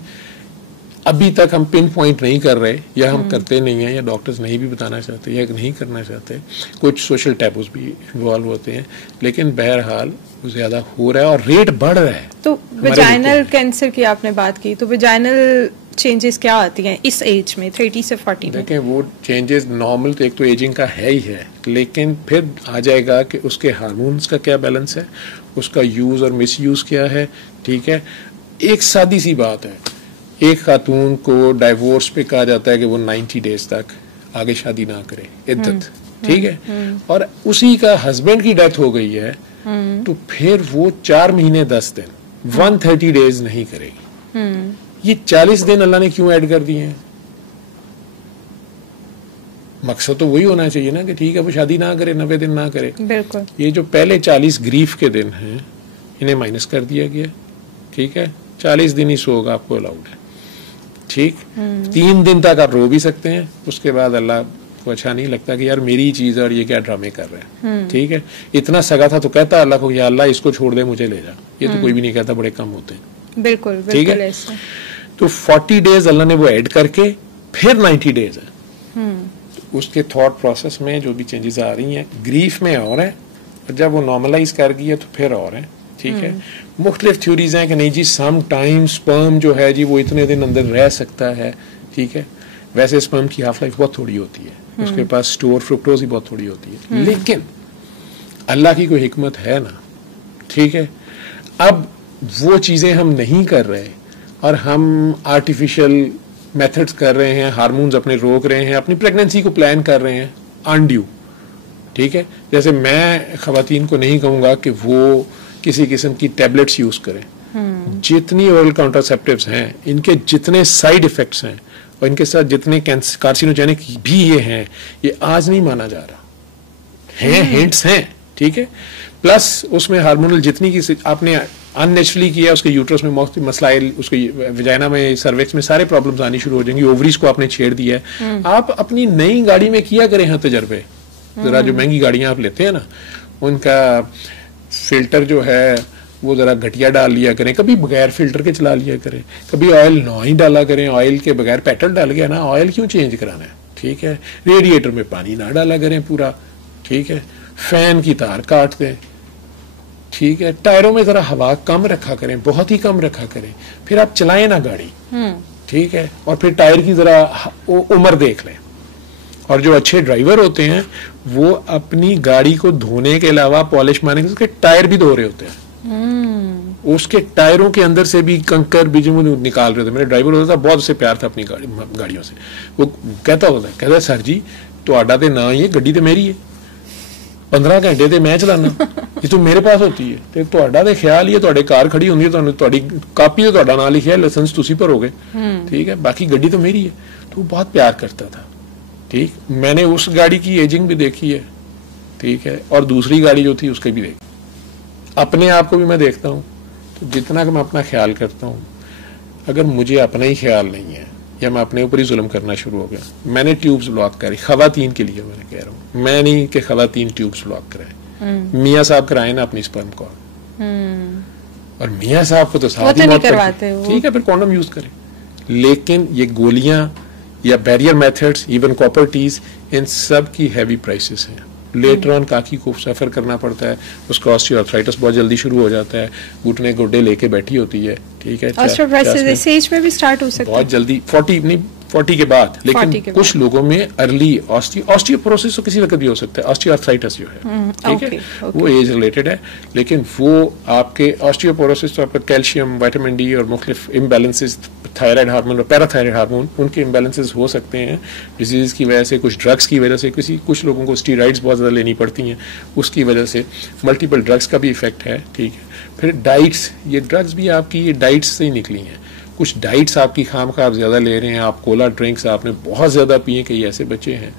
अभी तक हम पिन पॉइंट नहीं कर रहे, या हम करते नहीं हैं, या डॉक्टर्स नहीं भी बताना चाहते, या नहीं करना चाहते, कुछ सोशल टैबूज भी इन्वॉल्व होते हैं। लेकिन बहरहाल ज्यादा हो रहा है और रेट बढ़ रहा है। तो वेजाइनल कैंसर की आपने बात की, तो वेजाइनल चेंजेस क्या आती हैं इस एज में 30 से 40 में? देखें, वो चेंजेस नॉर्मल तो एक तो एजिंग का है ही है, लेकिन फिर आ जाएगा कि उसके हार्मोन्स का क्या बैलेंस है, उसका यूज और मिस यूज क्या है, ठीक है। एक सादी सी बात है, एक खातून को डाइवोर्स पे कहा जाता है कि वो 90 डेज तक आगे शादी ना करे, इद्दत, ठीक है, और उसी का हस्बैंड की डेथ हो गई है, तो फिर वो 4 महीने 10 दिन 130 डेज नहीं करेगी। ये 40 दिन अल्लाह ने क्यों ऐड कर दिए हैं? मकसद तो वही होना चाहिए ना कि ठीक है वो शादी ना करे, 90 दिन ना करे। बिल्कुल। ये जो पहले 40 ग्रीफ के दिन हैं, इन्हें माइनस कर दिया गया, ठीक है। 40 दिन ही सोगा आपको अलाउड है, ठीक। 3 दिन तक आप रो भी सकते हैं, उसके बाद अल्लाह को अच्छा नहीं लगता कि यार मेरी चीज है और ये क्या ड्रामे कर रहे हैं, ठीक है। इतना सगा था तो कहता अल्लाह को, या अल्लाह इसको छोड़ दे, मुझे ले जा। ये तो कोई भी नहीं कहता, बड़े कम होते हैं। बिल्कुल, ठीक है। तो 40 डेज अल्लाह ने वो ऐड करके फिर 90 डेज है। तो उसके थॉट प्रोसेस में जो भी चेंजेस आ रही हैं, ग्रीफ में और है, और जब वो नॉर्मलाइज कर गई है तो फिर और है, ठीक है। मुख्तलिफ थ्योरीज हैं कि नहीं जी सम टाइम स्पर्म जो है जी वो इतने दिन अंदर रह सकता है, ठीक है। वैसे स्पर्म की हाफ लाइफ बहुत थोड़ी होती है, उसके पास स्टोर फ्रुक्टोज ही बहुत थोड़ी होती है, लेकिन अल्लाह की कोई हिकमत है ना, ठीक है। अब वो चीजें हम नहीं कर रहे और हम आर्टिफिशियल मेथड्स कर रहे हैं, हार्मोन्स अपने रोक रहे हैं, अपनी प्रेगनेंसी को प्लान कर रहे हैं अनड्यू, ठीक है। जैसे मैं खवातीन को नहीं कहूंगा कि वो किसी किस्म की टैबलेट्स यूज करें। जितनी ओरल कॉन्ट्रासेप्टिव्स हैं, इनके जितने साइड इफेक्ट्स हैं और इनके साथ जितने कार्सिनोजेनिक भी ये हैं, ये आज नहीं माना जा रहा है, हिंट्स हैं, ठीक है। प्लस उसमें हार्मोनल जितनी की आपने अननेचुरली किया, उसके यूट्रस में मसलाइल, उसके विजाइना में, सर्विक्स में सारे प्रॉब्लम्स आनी शुरू हो जाएंगी। ओवरीज को आपने छेड़ दिया है। आप अपनी नई गाड़ी में किया करें हाँ तजर्बे, जरा जो महंगी गाड़ियां आप लेते हैं ना, उनका फिल्टर जो है वो जरा घटिया डाल लिया करें, कभी बगैर फिल्टर के चला लिया करें, कभी ऑयल ना ही डाला करें, ऑयल के बगैर पेट्रोल डाल गया ना, ऑयल क्यों चेंज कराना है, ठीक है। रेडिएटर में पानी ना डाला करें पूरा, ठीक है। फैन की तार काट दें, ठीक है। टायरों में जरा हवा कम रखा करें, बहुत ही कम रखा करें, फिर आप चलाएं ना गाड़ी, ठीक है। और फिर टायर की जरा उम्र देख लें। और जो अच्छे ड्राइवर होते हैं वो अपनी गाड़ी को धोने के अलावा पॉलिश मारने के उसके टायर भी धो रहे होते हैं। उसके टायरों के अंदर से भी कंकर बीजों निकाल रहे थे। मेरा ड्राइवर होता था, बहुत उससे प्यार था अपनी गाड़ियों से। वो कहता सर जी तुहाडा ते ना ही है, गड्डी तो मेरी है, 15 घंटे ते मैं चलाना, ये तो मेरे पास होती है, ते तुहाडा ते ख्याल ही है, तुहाडे कार खड़ी होंदी है, तुहाडी कापी ते तुहाडा नाम लिखिया है, लाइसेंस तुसी भरोगे, ठीक है, बाकी गड्डी तो मेरी है। तो वो बहुत प्यार करता था, ठीक। मैंने उस गाड़ी की एजिंग भी देखी है, ठीक है, और दूसरी गाड़ी जो थी उसके भी देखी। अपने आप को भी मैं देखता हूँ, तो जितना कि मैं अपना ख्याल करता हूँ, अगर मुझे अपना ही ख्याल नहीं है या मैं अपने ऊपर ही जुल्म करना शुरू हो गया, मैंने ट्यूब्स ब्लॉक करी खवातीन के लिए, मैंने कह रहा हूँ, मैं नहीं कि खवातीन ट्यूब्स ब्लॉक कराए। मियाँ साहब कराए ना अपनी स्पर्म को, और मियाँ साहब को तो साथ ही मौत करते, ठीक है, फिर कॉन्डम यूज करें। लेकिन ये गोलियां या barrier methods, even copper Ts, इन सब की हैवी प्राइसेस हैं। लेटर ऑन काकी को सफर करना पड़ता है, उसका ऑस्टियोआर्थराइटिस बहुत जल्दी शुरू हो जाता है, घुटने गोड्डे लेके बैठी होती है, ठीक है। ऑस्टियोआर्थराइटिस इस एज में भी स्टार्ट हो सकता है, बहुत जल्दी, 40 के बाद। लेकिन कुछ लोगों में अर्ली ऑस्टियोपोरोसिस तो किसी वक्त भी हो सकता है, ऑस्टियोआर्थराइटिस जो है, ठीक है, वो एज रिलेटेड है। लेकिन वो आपके ऑस्टियोपोरोसिस तो आपका कैल्शियम, विटामिन डी और मुख्तलिफ इम्बैलेंसेस, थायराइड हार्मोन और पैराथायराइड हार्मोन, उनके इम्बैलेंसेस हो सकते हैं डिजीज की वजह से, कुछ ड्रग्स की वजह से, कुछ लोगों को स्टीरॉइड्स बहुत ज़्यादा लेनी पड़ती हैं, उसकी वजह से मल्टीपल ड्रग्स का भी इफेक्ट है, ठीक है। फिर डाइट्स, ये ड्रग्स भी आपकी ये डाइट्स से ही निकली हैं। कुछ डाइट्स आपकी खामखा आप ज्यादा ले रहे हैं, आप कोला ड्रिंक्स आपने बहुत ज्यादा पिए, कई ऐसे बच्चे हैं,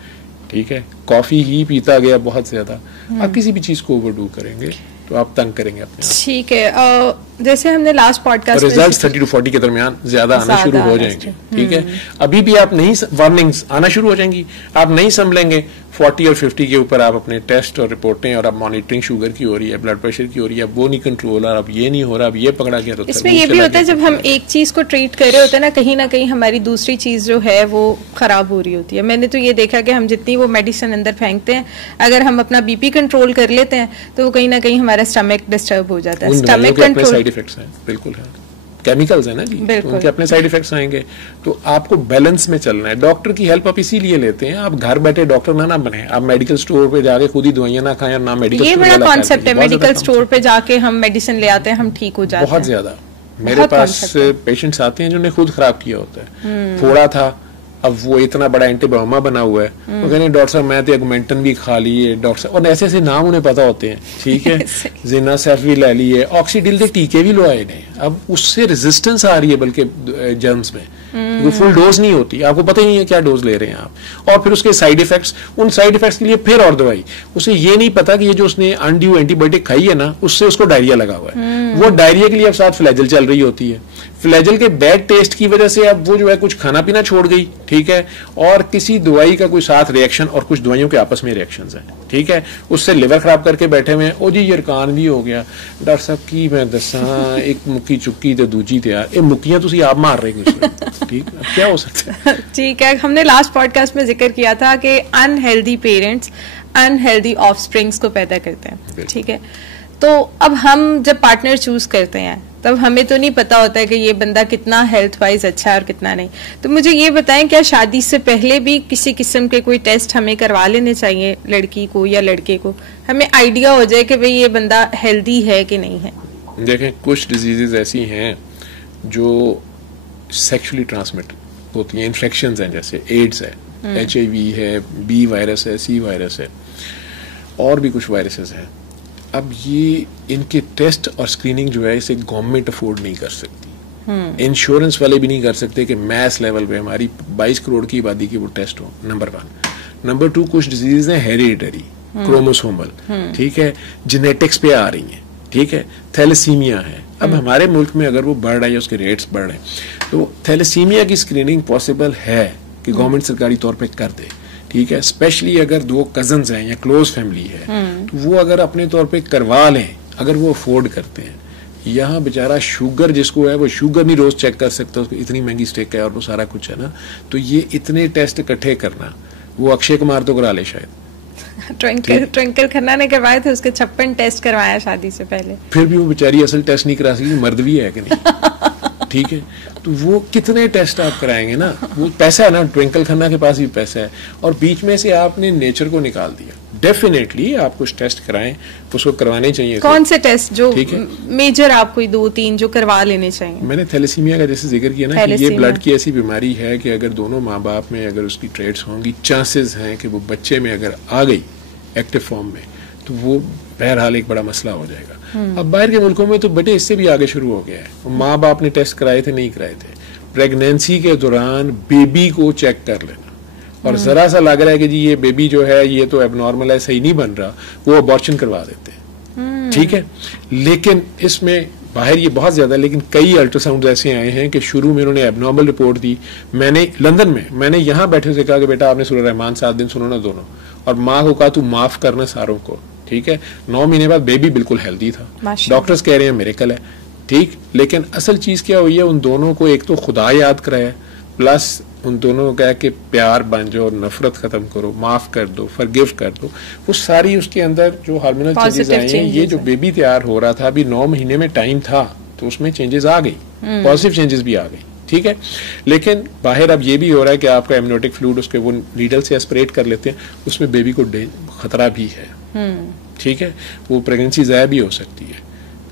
ठीक है, कॉफी ही पीता गया बहुत ज्यादा। आप किसी भी चीज को ओवरडू करेंगे तो आप तंग करेंगे अपने, ठीक है। जैसे हमने लास्ट पॉडकास्ट में रिजल्ट्स 30 to 40 के दरमियान ज्यादा आना शुरू हो जाएंगे, ठीक है। अभी भी आप नहीं, वार्निंग्स आना शुरू हो जाएंगी, आप नहीं संभलेंगे, 40 और 50 के ऊपर आप अपने टेस्ट और रिपोर्टें और अब मॉनिटरिंग शुगर की हो रही है, ब्लड प्रेशर की हो रही है, अब वो नहीं कंट्रोल, और अब ये नहीं हो रहा, अब ये पकड़ा गया। तो इसमें ये भी होता है जब हम एक चीज को ट्रीट कर रहे होते हैं ना कहीं हमारी दूसरी चीज जो है वो खराब हो रही होती है। मैंने तो ये देखा कि हम जितनी वो मेडिसिन अंदर फेंकते हैं, अगर हम अपना बीपी कंट्रोल कर लेते हैं तो कहीं ना कहीं हमारा स्टमक डिस्टर्ब हो जाता है। स्टमक कंट्रोल साइड इफेक्ट्स हैं, बिल्कुल है, केमिकल्स है ना जी, तो उनके अपने साइड इफेक्ट्स आएंगे। तो आपको बैलेंस में चलना है। डॉक्टर की हेल्प आप इसीलिए लेते हैं, आप घर बैठे डॉक्टर ना बने, आप मेडिकल स्टोर पे जाके खुद ही दवाइयां ना खाएं, ना मेडिकल, ये बड़ा कॉन्सेप्ट है, मेडिकल स्टोर पे जाके हम मेडिसिन ले आते हैं, हम ठीक हो जाते हैं। बहुत ज्यादा मेरे पास पेशेंट्स आते हैं जिन्होंने खुद खराब किया होता है, फोड़ा था, अब वो इतना बड़ा एंटीबायोमा बना हुआ है, वो कहते हैं डॉक्टर साहब मैं तो एगमेंटन भी खा लिए डॉक्टर साहब, और ऐसे ऐसे नाम उन्हें पता होते हैं, ठीक है, जिनासेफ भी ले लिए, ऑक्सीडिल के टीके भी लवाए गए, अब उससे रेजिस्टेंस आ रही है बल्कि जर्म्स में, वो फुल डोज नहीं होती, आपको पता ही नहीं है क्या डोज ले रहे हैं आप। और फिर उसके साइड इफेक्ट्स, उन साइड इफेक्ट्स के लिए फिर और दवाई, उसे ये नहीं पता कि ये जो उसने अनड्यू एंटीबायोटिक खाई है ना, उससे उसको डायरिया लगा हुआ है। वो डायरिया के लिए अब साथ फ्लैजल चल रही होती है, फ्लैजल के बैड टेस्ट की वजह से अब वो जो है कुछ खाना पीना छोड़ गई, ठीक है, और किसी दवाई का कोई साथ रिएक्शन, और कुछ दवाइयों के आपस में रिएक्शंस हैं, ठीक है, उससे लिवर खराब करके बैठे हुए हैं। ओ जी यरकान भी हो गया डॉक्टर साहब की मैं दसा, एक मुक्की चुक्की तो दूजी तैयार, ये मुक्कियां तुसी आप मार रहे हो, ठीक, क्या हो सकता है। ठीक है, हमने लास्ट पॉडकास्ट में जिक्र किया था कि अनहेल्दी पेरेंट्स अनहेल्दी ऑफस्प्रिंग्स को पैदा करते हैं, ठीक है। तो अब हम जब पार्टनर चूज करते हैं तब हमें तो नहीं पता होता है कि ये बंदा कितना हेल्थ वाइज अच्छा है और कितना नहीं। तो मुझे ये बताएं, क्या शादी से पहले भी किसी किस्म के कोई टेस्ट हमें करवा लेने चाहिए, लड़की को या लड़के को, हमें आइडिया हो जाए कि भाई ये बंदा हेल्दी है कि नहीं है? देखें, कुछ डिजीजेज ऐसी हैं जो सेक्सुअली ट्रांसमिट होती हैं, इन्फेक्शंस हैं, जैसे एड्स है, HIV है, B वायरस है, C वायरस है, और भी कुछ वायरसेस हैं। अब ये इनके टेस्ट और स्क्रीनिंग जो है इसे गवर्नमेंट अफोर्ड नहीं कर सकती, इंश्योरेंस वाले भी नहीं कर सकते कि मैस लेवल पे हमारी 22 करोड़ की आबादी की वो टेस्ट हो, नंबर 1। नंबर 2, कुछ डिजीज हैं हेरिडिटरी, क्रोमोसोमल, ठीक है, जेनेटिक्स पे आ रही हैं, ठीक है, थैलेसीमिया है। अब हमारे मुल्क में अगर वो बढ़ रहा है, उसके रेट्स बढ़ रहे हैं, तो थैलेसीमिया की स्क्रीनिंग पॉसिबल है कि गवर्नमेंट सरकारी तौर पे कर दे, ठीक है, स्पेशली अगर 2 कजन्स हैं या क्लोज फैमिली है, तो वो अगर अपने तौर पे करवा लें, अगर वो अफोर्ड करते हैं। यहाँ बेचारा शुगर जिसको है वो शुगर नहीं रोज चेक कर सकता, उसको इतनी महंगी स्टेक है और वो सारा कुछ है ना, तो ये इतने टेस्ट इकट्ठे करना, वो अक्षय कुमार तो करा ले शायद। ट्विंकल खन्ना ने करवाए थे, उसके 56 टेस्ट करवाया शादी से पहले, फिर भी वो बेचारी असल टेस्ट नहीं करा सकी, मर्द भी है कि नहीं, ठीक है, तो वो कितने टेस्ट आप कराएंगे ना, वो पैसा है ना, ट्विंकल खन्ना के पास भी पैसा है, और बीच में से आपने नेचर को निकाल दिया। डेफिनेटली आप कुछ टेस्ट कराएं, उसको करवाने चाहिए। कौन से टेस्ट जो मेजर आप कोई 2-3 जो करवा लेने चाहिए? मैंने थैलेसीमिया का जैसे जिक्र किया ना, कि ये ब्लड की ऐसी बीमारी है कि अगर दोनों माँ बाप में अगर उसकी ट्रेड्स होंगी, चांसेस हैं कि वो बच्चे में अगर आ गई एक्टिव फॉर्म में, तो वो बहरहाल एक बड़ा मसला हो जाएगा। अब बाहर के मुल्कों में तो बेटे इससे भी आगे शुरू हो गया है, माँ बाप ने टेस्ट कराए थे नहीं कराए थे, प्रेगनेंसी के दौरान बेबी को चेक कर लेना, और जरा सा लग रहा है कि जी ये बेबी जो है ये तो एबनॉर्मल है, सही नहीं बन रहा, वो अबॉर्शन करवा देते हैं, ठीक है। लेकिन इसमें बाहर ये बहुत ज्यादा, लेकिन कई अल्ट्रासाउंड ऐसे आए हैं कि शुरू में उन्होंने एबनॉर्मल रिपोर्ट दी। मैंने लंदन में, मैंने यहाँ बैठे से कहा कि बेटा आपने सूरह रहमान 7 दिन सुनो ना दोनों, और माँ को कहा तू माफ करना सारों को, ठीक है। 9 महीने बाद बेबी बिल्कुल हेल्दी था, डॉक्टर्स कह रहे हैं मिरेकल है, ठीक। लेकिन असल चीज क्या हुई है, उन दोनों को एक तो खुदा याद कराया, प्लस उन दोनों को कहा कि प्यार बन जाओ, नफरत खत्म करो, माफ कर दो, फॉरगिव कर दो। वो सारी उसके अंदर जो हार्मोनल चेंजेस आए हैं, ये जो बेबी तैयार हो रहा था, अभी 9 महीने में टाइम था, तो उसमें चेंजेस आ गई, पॉजिटिव चेंजेस भी आ गई, ठीक है। लेकिन बाहर अब ये भी हो रहा है कि आपका एमनियोटिक फ्लूइड उसके वो नीडल से एस्पिरेट कर लेते हैं, उसमें बेबी को खतरा भी है, ठीक है, वो प्रेगनेंसी ज़ाया भी हो सकती है।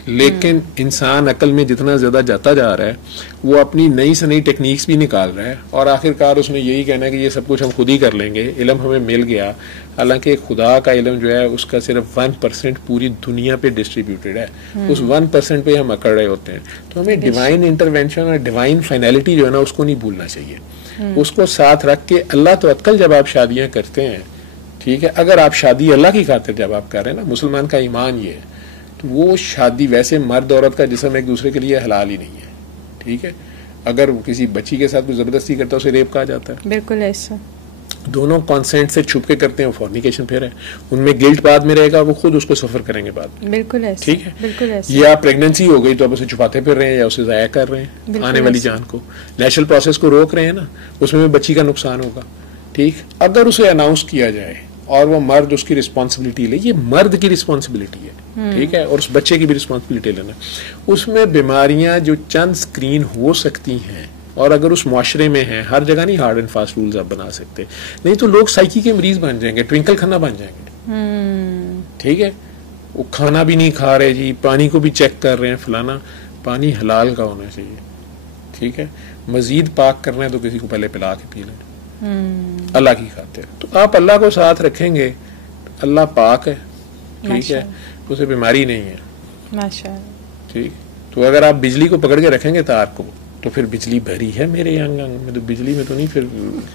लेकिन इंसान अकल में जितना ज्यादा जाता जा रहा है, वो अपनी नई से नई टेक्निक्स भी निकाल रहा है, और आखिरकार उसने यही कहना है कि ये सब कुछ हम खुद ही कर लेंगे, इल्म हमें मिल गया। हालांकि खुदा का इल्म जो है उसका सिर्फ 1% पूरी दुनिया पे डिस्ट्रीब्यूटेड है, उस 1% पे हम अकड़ रहे होते हैं। तो हमें डिवाइन इंटरवेंशन और डिवाइन फाइनलिटी जो है ना, उसको नहीं भूलना चाहिए, उसको साथ रख के। अल्लाह तो अक्ल जब आप शादियां करते हैं, ठीक है, अगर आप शादी अल्लाह की खातिर जब आप कर रहे हैं ना, मुसलमान का ईमान ये है, तो वो शादी वैसे मर्द औरत का जिस्म एक दूसरे के लिए हलाल ही नहीं है, ठीक है। अगर किसी बच्ची के साथ कोई जबरदस्ती करता है, उसे रेप कहा जाता है। बिल्कुल ऐसा। दोनों कॉन्सेंट से छुप के करते हैं, फॉर्निकेशन फिर है, उनमें गिल्ट बाद में रहेगा, वो खुद उसको सफर करेंगे बाद में। बिल्कुल ऐसा, ठीक है, बिल्कुल ऐसा। या प्रेगनेंसी हो गई तो आप उसे छुपाते फिर रहे हैं या उसे जाया कर रहे हैं, आने वाली जान को, नेचुरल प्रोसेस को रोक रहे हैं ना, उसमें बच्ची का नुकसान होगा, ठीक। अगर उसे अनाउंस किया जाए और वो मर्द उसकी रिस्पॉन्सिबिलिटी ले, ये मर्द की रिस्पॉन्सिबिलिटी है, ठीक है, और उस बच्चे की भी रिस्पॉन्सिबिलिटी लेना। उसमें बीमारियां जो चंद स्क्रीन हो सकती हैं, और अगर उस मुआशरे में है, हर जगह नहीं हार्ड एंड फास्ट रूल्स आप बना सकते, नहीं तो लोग साइकी के मरीज बन जाएंगे, ट्विंकल खन्ना बन जाएंगे, ठीक है। वो खाना भी नहीं खा रहे जी, पानी को भी चेक कर रहे हैं, फलाना। पानी हलाल का होना चाहिए, ठीक है। मजीद पाक करना है तो किसी को पहले पिला के पी लें, अल्लाह की खातिर। तो आप अल्लाह को साथ रखेंगे, अल्लाह पाक है, ठीक है, उसे बीमारी नहीं है, माशाअल्लाह, ठीक। तो अगर आप बिजली को पकड़ के रखेंगे तार को, तो फिर बिजली भरी है मेरे अंग अंग में, तो बिजली में तो नहीं फिर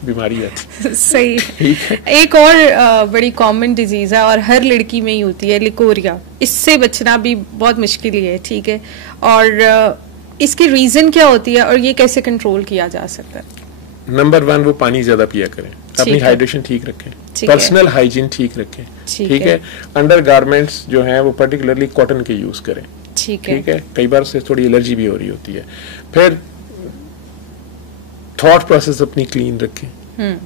बीमारी आती। सही। ठीक है। एक और बड़ी कॉमन डिजीज है और हर लड़की में ही होती है, लिकोरिया। इससे बचना भी बहुत मुश्किल ही है, ठीक है। और इसकी रीजन क्या होती है और ये कैसे कंट्रोल किया जा सकता है? नंबर 1, वो पानी ज्यादा पिया करें, अपनी हाइड्रेशन ठीक रखें, पर्सनल हाइजीन ठीक रखें, ठीक है। अंडर गारमेंट्स जो हैं वो पर्टिकुलरली कॉटन के यूज करें, ठीक है। कई बार से थोड़ी एलर्जी भी हो रही होती है। फिर थॉट प्रोसेस अपनी क्लीन रखें,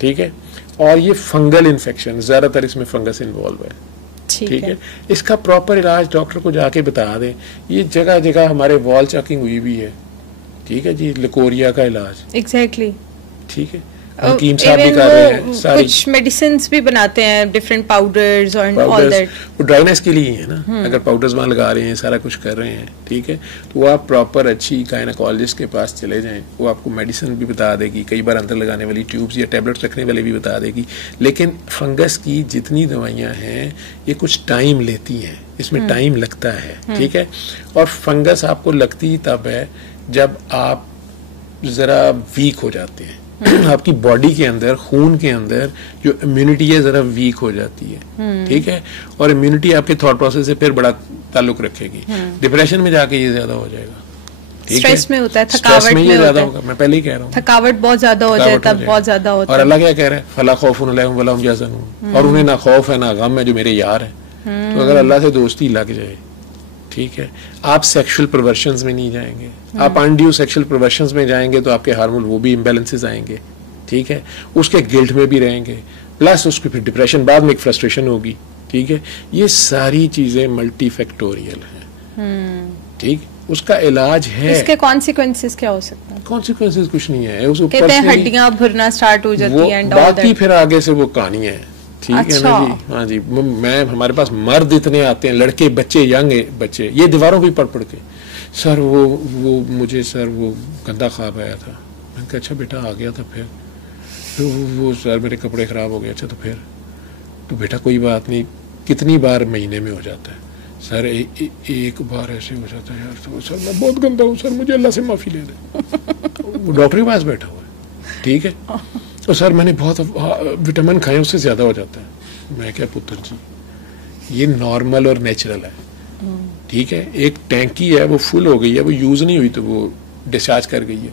ठीक है। और ये फंगल इन्फेक्शन, ज्यादातर इसमें फंगस इन्वॉल्व है, ठीक है। इसका प्रॉपर इलाज डॉक्टर को जाके बता दें। ये जगह जगह हमारे वॉल चेकिंग हुई भी है, ठीक है जी, लिकोरिया का इलाज। एग्जैक्टली, ठीक है। हकीम साहब भी कर रहे हैं, सारी कुछ मेडिसिन्स भी बनाते हैं, डिफरेंट पाउडर्स और ऑल दैट। वो ड्राइनेस के लिए है ना, अगर पाउडर्स वहां लगा रहे हैं, सारा कुछ कर रहे हैं, ठीक है, तो वो आप प्रॉपर अच्छी गायनेकोलॉजिस्ट के पास चले जाएं, वो आपको मेडिसिन भी बता देगी, कई बार अंदर लगाने वाली ट्यूब्स या टेबलेट्स रखने वाले भी बता देगी। लेकिन फंगस की जितनी दवाइयां हैं ये कुछ टाइम लेती हैं, इसमें टाइम लगता है, ठीक है। और फंगस आपको लगती तब है जब आप जरा वीक हो जाते हैं। आपकी बॉडी के अंदर, खून के अंदर जो इम्यूनिटी है जरा वीक हो जाती है, ठीक है। और इम्यूनिटी आपके थॉट प्रोसेस से फिर बड़ा ताल्लुक रखेगी। डिप्रेशन में जाके ये ज्यादा हो जाएगा, स्ट्रेस में होता है, थकावट में ज्यादा होगा। मैं पहले ही कह रहा हूँ, थकावट बहुत ज्यादा हो जाए तब बहुत ज्यादा होता है। और अल्लाह क्या कह रहा है, फला खौफ वला हुम यहज़नून, और उन्हें ना खौफ है ना गम है जो मेरे यार है। तो अगर अल्लाह से दोस्ती लग जाए, ठीक है, आप सेक्सुअल परवर्शंस में नहीं जाएंगे। आप अनड्यू सेक्सुअल परवर्शंस में जाएंगे तो आपके हार्मोन वो भी इम्बैलेंसेस आएंगे, ठीक है। उसके गिल्ट में भी रहेंगे, प्लस उसकी फिर डिप्रेशन, बाद में एक फ्रस्ट्रेशन होगी, ठीक है। ये सारी चीजें मल्टीफैक्टोरियल हैं, ठीक। उसका इलाज है। इसके कॉन्सिक्वेंसेस क्या हो सकते हैं? कॉन्सिक्वेंसेस कुछ नहीं है, उसको कहते हैं हड्डियां भरना स्टार्ट हो जाती हैं, बाकी फिर आगे से वो कहानी है, ठीक है ना जी। हाँ जी, मैं हमारे पास मर्द इतने आते हैं, लड़के, बच्चे, यंग बच्चे, ये दीवारों पे पढ़ के, सर वो मुझे सर वो गंदा ख्वाब आया था। मैंने कहा अच्छा बेटा आ गया था, फिर वो सर मेरे कपड़े खराब हो गए। अच्छा तो फिर, तो बेटा कोई बात नहीं, कितनी बार महीने में हो जाता है? सर एक बार ऐसे हो जाता है यार। तो सर मैं बहुत गंदा हूँ सर, मुझे अल्लाह से माफी ले दे। वो डॉक्टर के पास बैठा हुआ है, ठीक है। तो सर मैंने बहुत विटामिन खाए, उससे ज्यादा हो जाता है। मैं क्या पुत्र जी, ये नॉर्मल और नेचुरल है, ठीक है। एक टैंकी है वो फुल हो गई है, वो यूज नहीं हुई तो वो डिस्चार्ज कर गई है,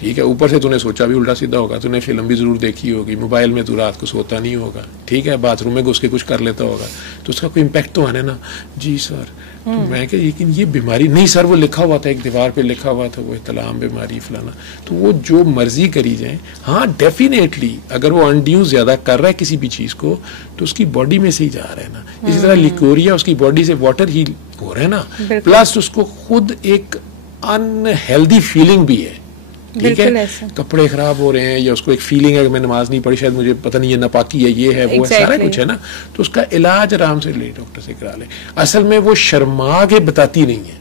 ठीक है। ऊपर से तूने सोचा भी उल्टा सीधा होगा, तूने फिल्म भी जरूर देखी होगी, मोबाइल में तू रात को सोता नहीं होगा, ठीक है, बाथरूम में घुस के कुछ कर लेता होगा, तो उसका कोई इम्पैक्ट तो आना ना। जी सर, तो मैं क्या, लेकिन ये बीमारी नहीं सर, वो लिखा हुआ था एक दीवार पे, लिखा हुआ था वो इतलाम बीमारी फलाना। तो वो जो मर्जी करी जाए, हाँ डेफिनेटली अगर वो अनड्यू ज्यादा कर रहा है किसी भी चीज को तो उसकी बॉडी में से ही जा रहा है ना। इसी तरह लिकोरिया, उसकी बॉडी से वाटर ही हो रहा है ना, प्लस उसको खुद एक अनहेल्दी फीलिंग भी है, ठीक है। कपड़े खराब हो रहे हैं या उसको एक फीलिंग है कि मैं नमाज नहीं पढ़ी, शायद मुझे पता नहीं है नापाकी है, ये है वो है, सारा कुछ है ना। तो उसका इलाज आराम से ले, डॉक्टर से करा ले। असल में वो शर्मा के बताती नहीं है,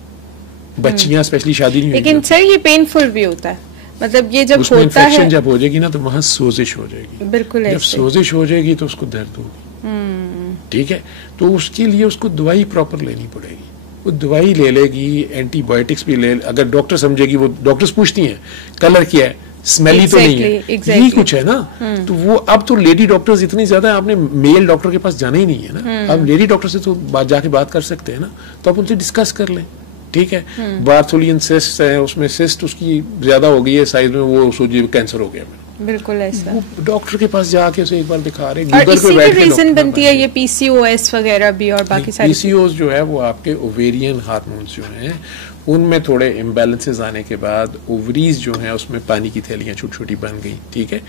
बच्चियां स्पेशली शादी नहीं हुई, लेकिन सर ये पेनफुल भी होता है, मतलब ये जब होता इन्फेक्शन है, जब हो जाएगी ना तो वहां सोजिश हो जाएगी, बिल्कुल। जब सोजिश हो जाएगी तो उसको दर्द होगी, ठीक है। तो उसके लिए उसको दवाई प्रॉपर लेनी पड़ेगी। वो दवाई ले लेगी, एंटीबायोटिक्स भी ले, अगर डॉक्टर समझेगी, वो डॉक्टर्स पूछती हैं कलर क्या है, स्मेली तो नहीं है, यही कुछ है ना। तो वो अब तो लेडी डॉक्टर्स इतनी ज्यादा, आपने मेल डॉक्टर के पास जाना ही नहीं है ना। अब लेडी डॉक्टर से तो जाके बात कर सकते हैं ना, तो आप उनसे डिस्कस कर लें, ठीक है। बार्थोलियन सिस्ट है, उसमें सिस्ट उसकी ज्यादा हो गई है साइज में, वो सोचिए कैंसर हो गया। बिल्कुल ऐसा, डॉक्टर के पास जाके उसे एक बार दिखा रहे। और इसी की रीजन बनती है ये पीसीओएस वगैरह भी और बाकी सारी। पीसीओएस जो है वो आपके ओवेरियन हार्मोन्स जो हैं उनमें थोड़े इम्बैलेंसेस आने के बाद ओवरीज जो हैं उसमें पानी की थैलियां छोटी छोटी बन गई, ठीक है।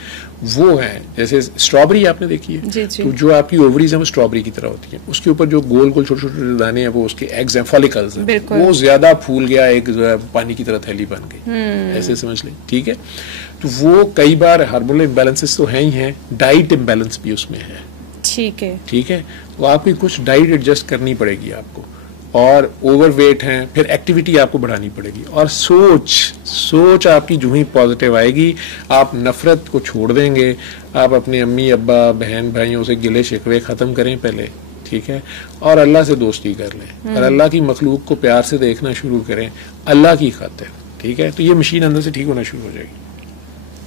वो है जैसे स्ट्रॉबेरी आपने देखी है, जी जी। तो जो आपकी ओवरीज है वो स्ट्रॉबेरी की तरह होती है, उसके ऊपर जो गोल गोल छोटे छोटे दाने हैं वो उसके एग्स हैं, फॉलिकल्स हैं, वो ज्यादा फूल गया, एक जो है पानी की तरह थैली बन गई, ऐसे समझ लें, ठीक है। तो वो कई बार हार्मोनल इम्बैलेंसेस तो है ही हैं, डाइट इम्बैलेंस भी उसमें है, ठीक है, ठीक है। तो आपकी कुछ डाइट एडजस्ट करनी पड़ेगी आपको, और ओवरवेट हैं, फिर एक्टिविटी आपको बढ़ानी पड़ेगी, और सोच आपकी जो ही पॉजिटिव आएगी, आप नफरत को छोड़ देंगे, आप अपने अम्मी अब्बा बहन भाइयों से गिले शिकवे खत्म करें पहले, ठीक है, और अल्लाह से दोस्ती कर लें, और अल्लाह की मखलूक को प्यार से देखना शुरू करें, अल्लाह की खातिर, ठीक है, तो ये मशीन अंदर से ठीक होना शुरू हो जाएगी।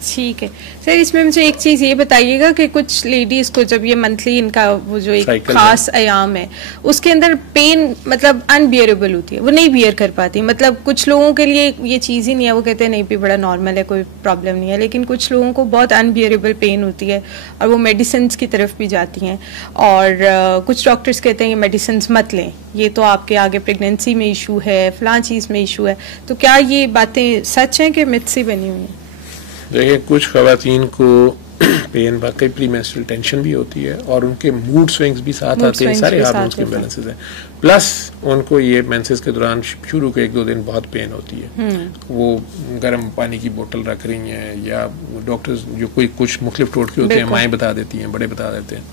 ठीक है सर, इसमें मुझे एक चीज ये बताइएगा कि कुछ लेडीज को जब ये मंथली इनका वो जो एक खास आयाम है उसके अंदर पेन मतलब अनबियरेबल होती है, वो नहीं बियर कर पाती, मतलब कुछ लोगों के लिए ये चीज ही नहीं है, वो कहते हैं नहीं भी बड़ा नॉर्मल है, कोई प्रॉब्लम नहीं है, लेकिन कुछ लोगों को बहुत अनबियरेबल पेन होती है और वो मेडिसिन की तरफ भी जाती हैं और कुछ डॉक्टर्स कहते हैं ये मेडिसिन मत लें, ये तो आपके आगे प्रेगनेंसी में इशू है, फलां चीज में इशू है, तो क्या ये बातें सच हैं कि मिथ से बनी हुई हैं? देखिए, कुछ खवातीन को पेन वाकई प्रीमेंस्ट्रुअल टेंशन भी होती है और उनके मूड स्विंग्स भी साथ आते हैं, सारे हार्मोन्स के बैलेंसेस हैं, प्लस उनको ये मेंसेस के दौरान शुरू के 1-2 दिन बहुत पेन होती है, वो गर्म पानी की बोतल रख रही हैं या डॉक्टर्स जो कोई कुछ मुख्तलिफ टोटके होते हैं, माएँ बता देती हैं, बड़े बता देते हैं,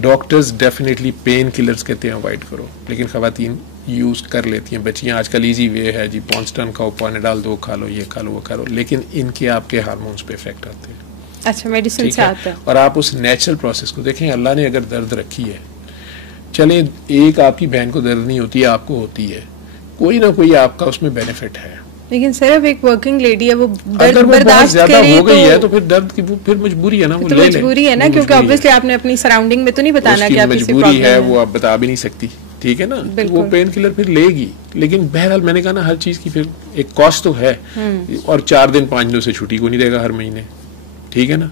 डॉक्टर्स डेफिनेटली पेन किलर्स कहते हैं अवॉइड करो, लेकिन खवातीन यूज कर लेती हैं। बच्चियां आजकल इजी वे है जी, पॉन्स्टन खाओ, पानेडाल 2 खा लो, ये खा लो, वो खा लो, लेकिन इनके आपके हार्मोन्स पे इफेक्ट आते हैं। अच्छा, मेडिसिन से आता है। और आप उस नेचुरल प्रोसेस को देखें, अल्लाह ने अगर दर्द रखी है, चले एक आपकी बहन को दर्द नहीं होती है, आपको होती है, कोई ना कोई आपका उसमें बेनिफिट है, लेकिन सिर्फ एक वर्किंग लेडी है, वो अगर वो बहुत ज्यादा हो गई है तो फिर दर्द की फिर मजबूरी है ना, वो ले ले, मजबूरी है ना, क्योंकि ऑब्वियसली आपने अपनी सराउंडिंग में तो नहीं बताना कि आप किसी मजबूरी है, वो आप बता भी नहीं सकती, ठीक है ना, तो वो पेन किलर फिर लेगी, लेकिन बहरहाल मैंने कहा ना हर चीज की फिर एक कॉस्ट तो है, और 4 दिन 5 दिनों से छुट्टी को नहीं देगा हर महीने, ठीक है ना,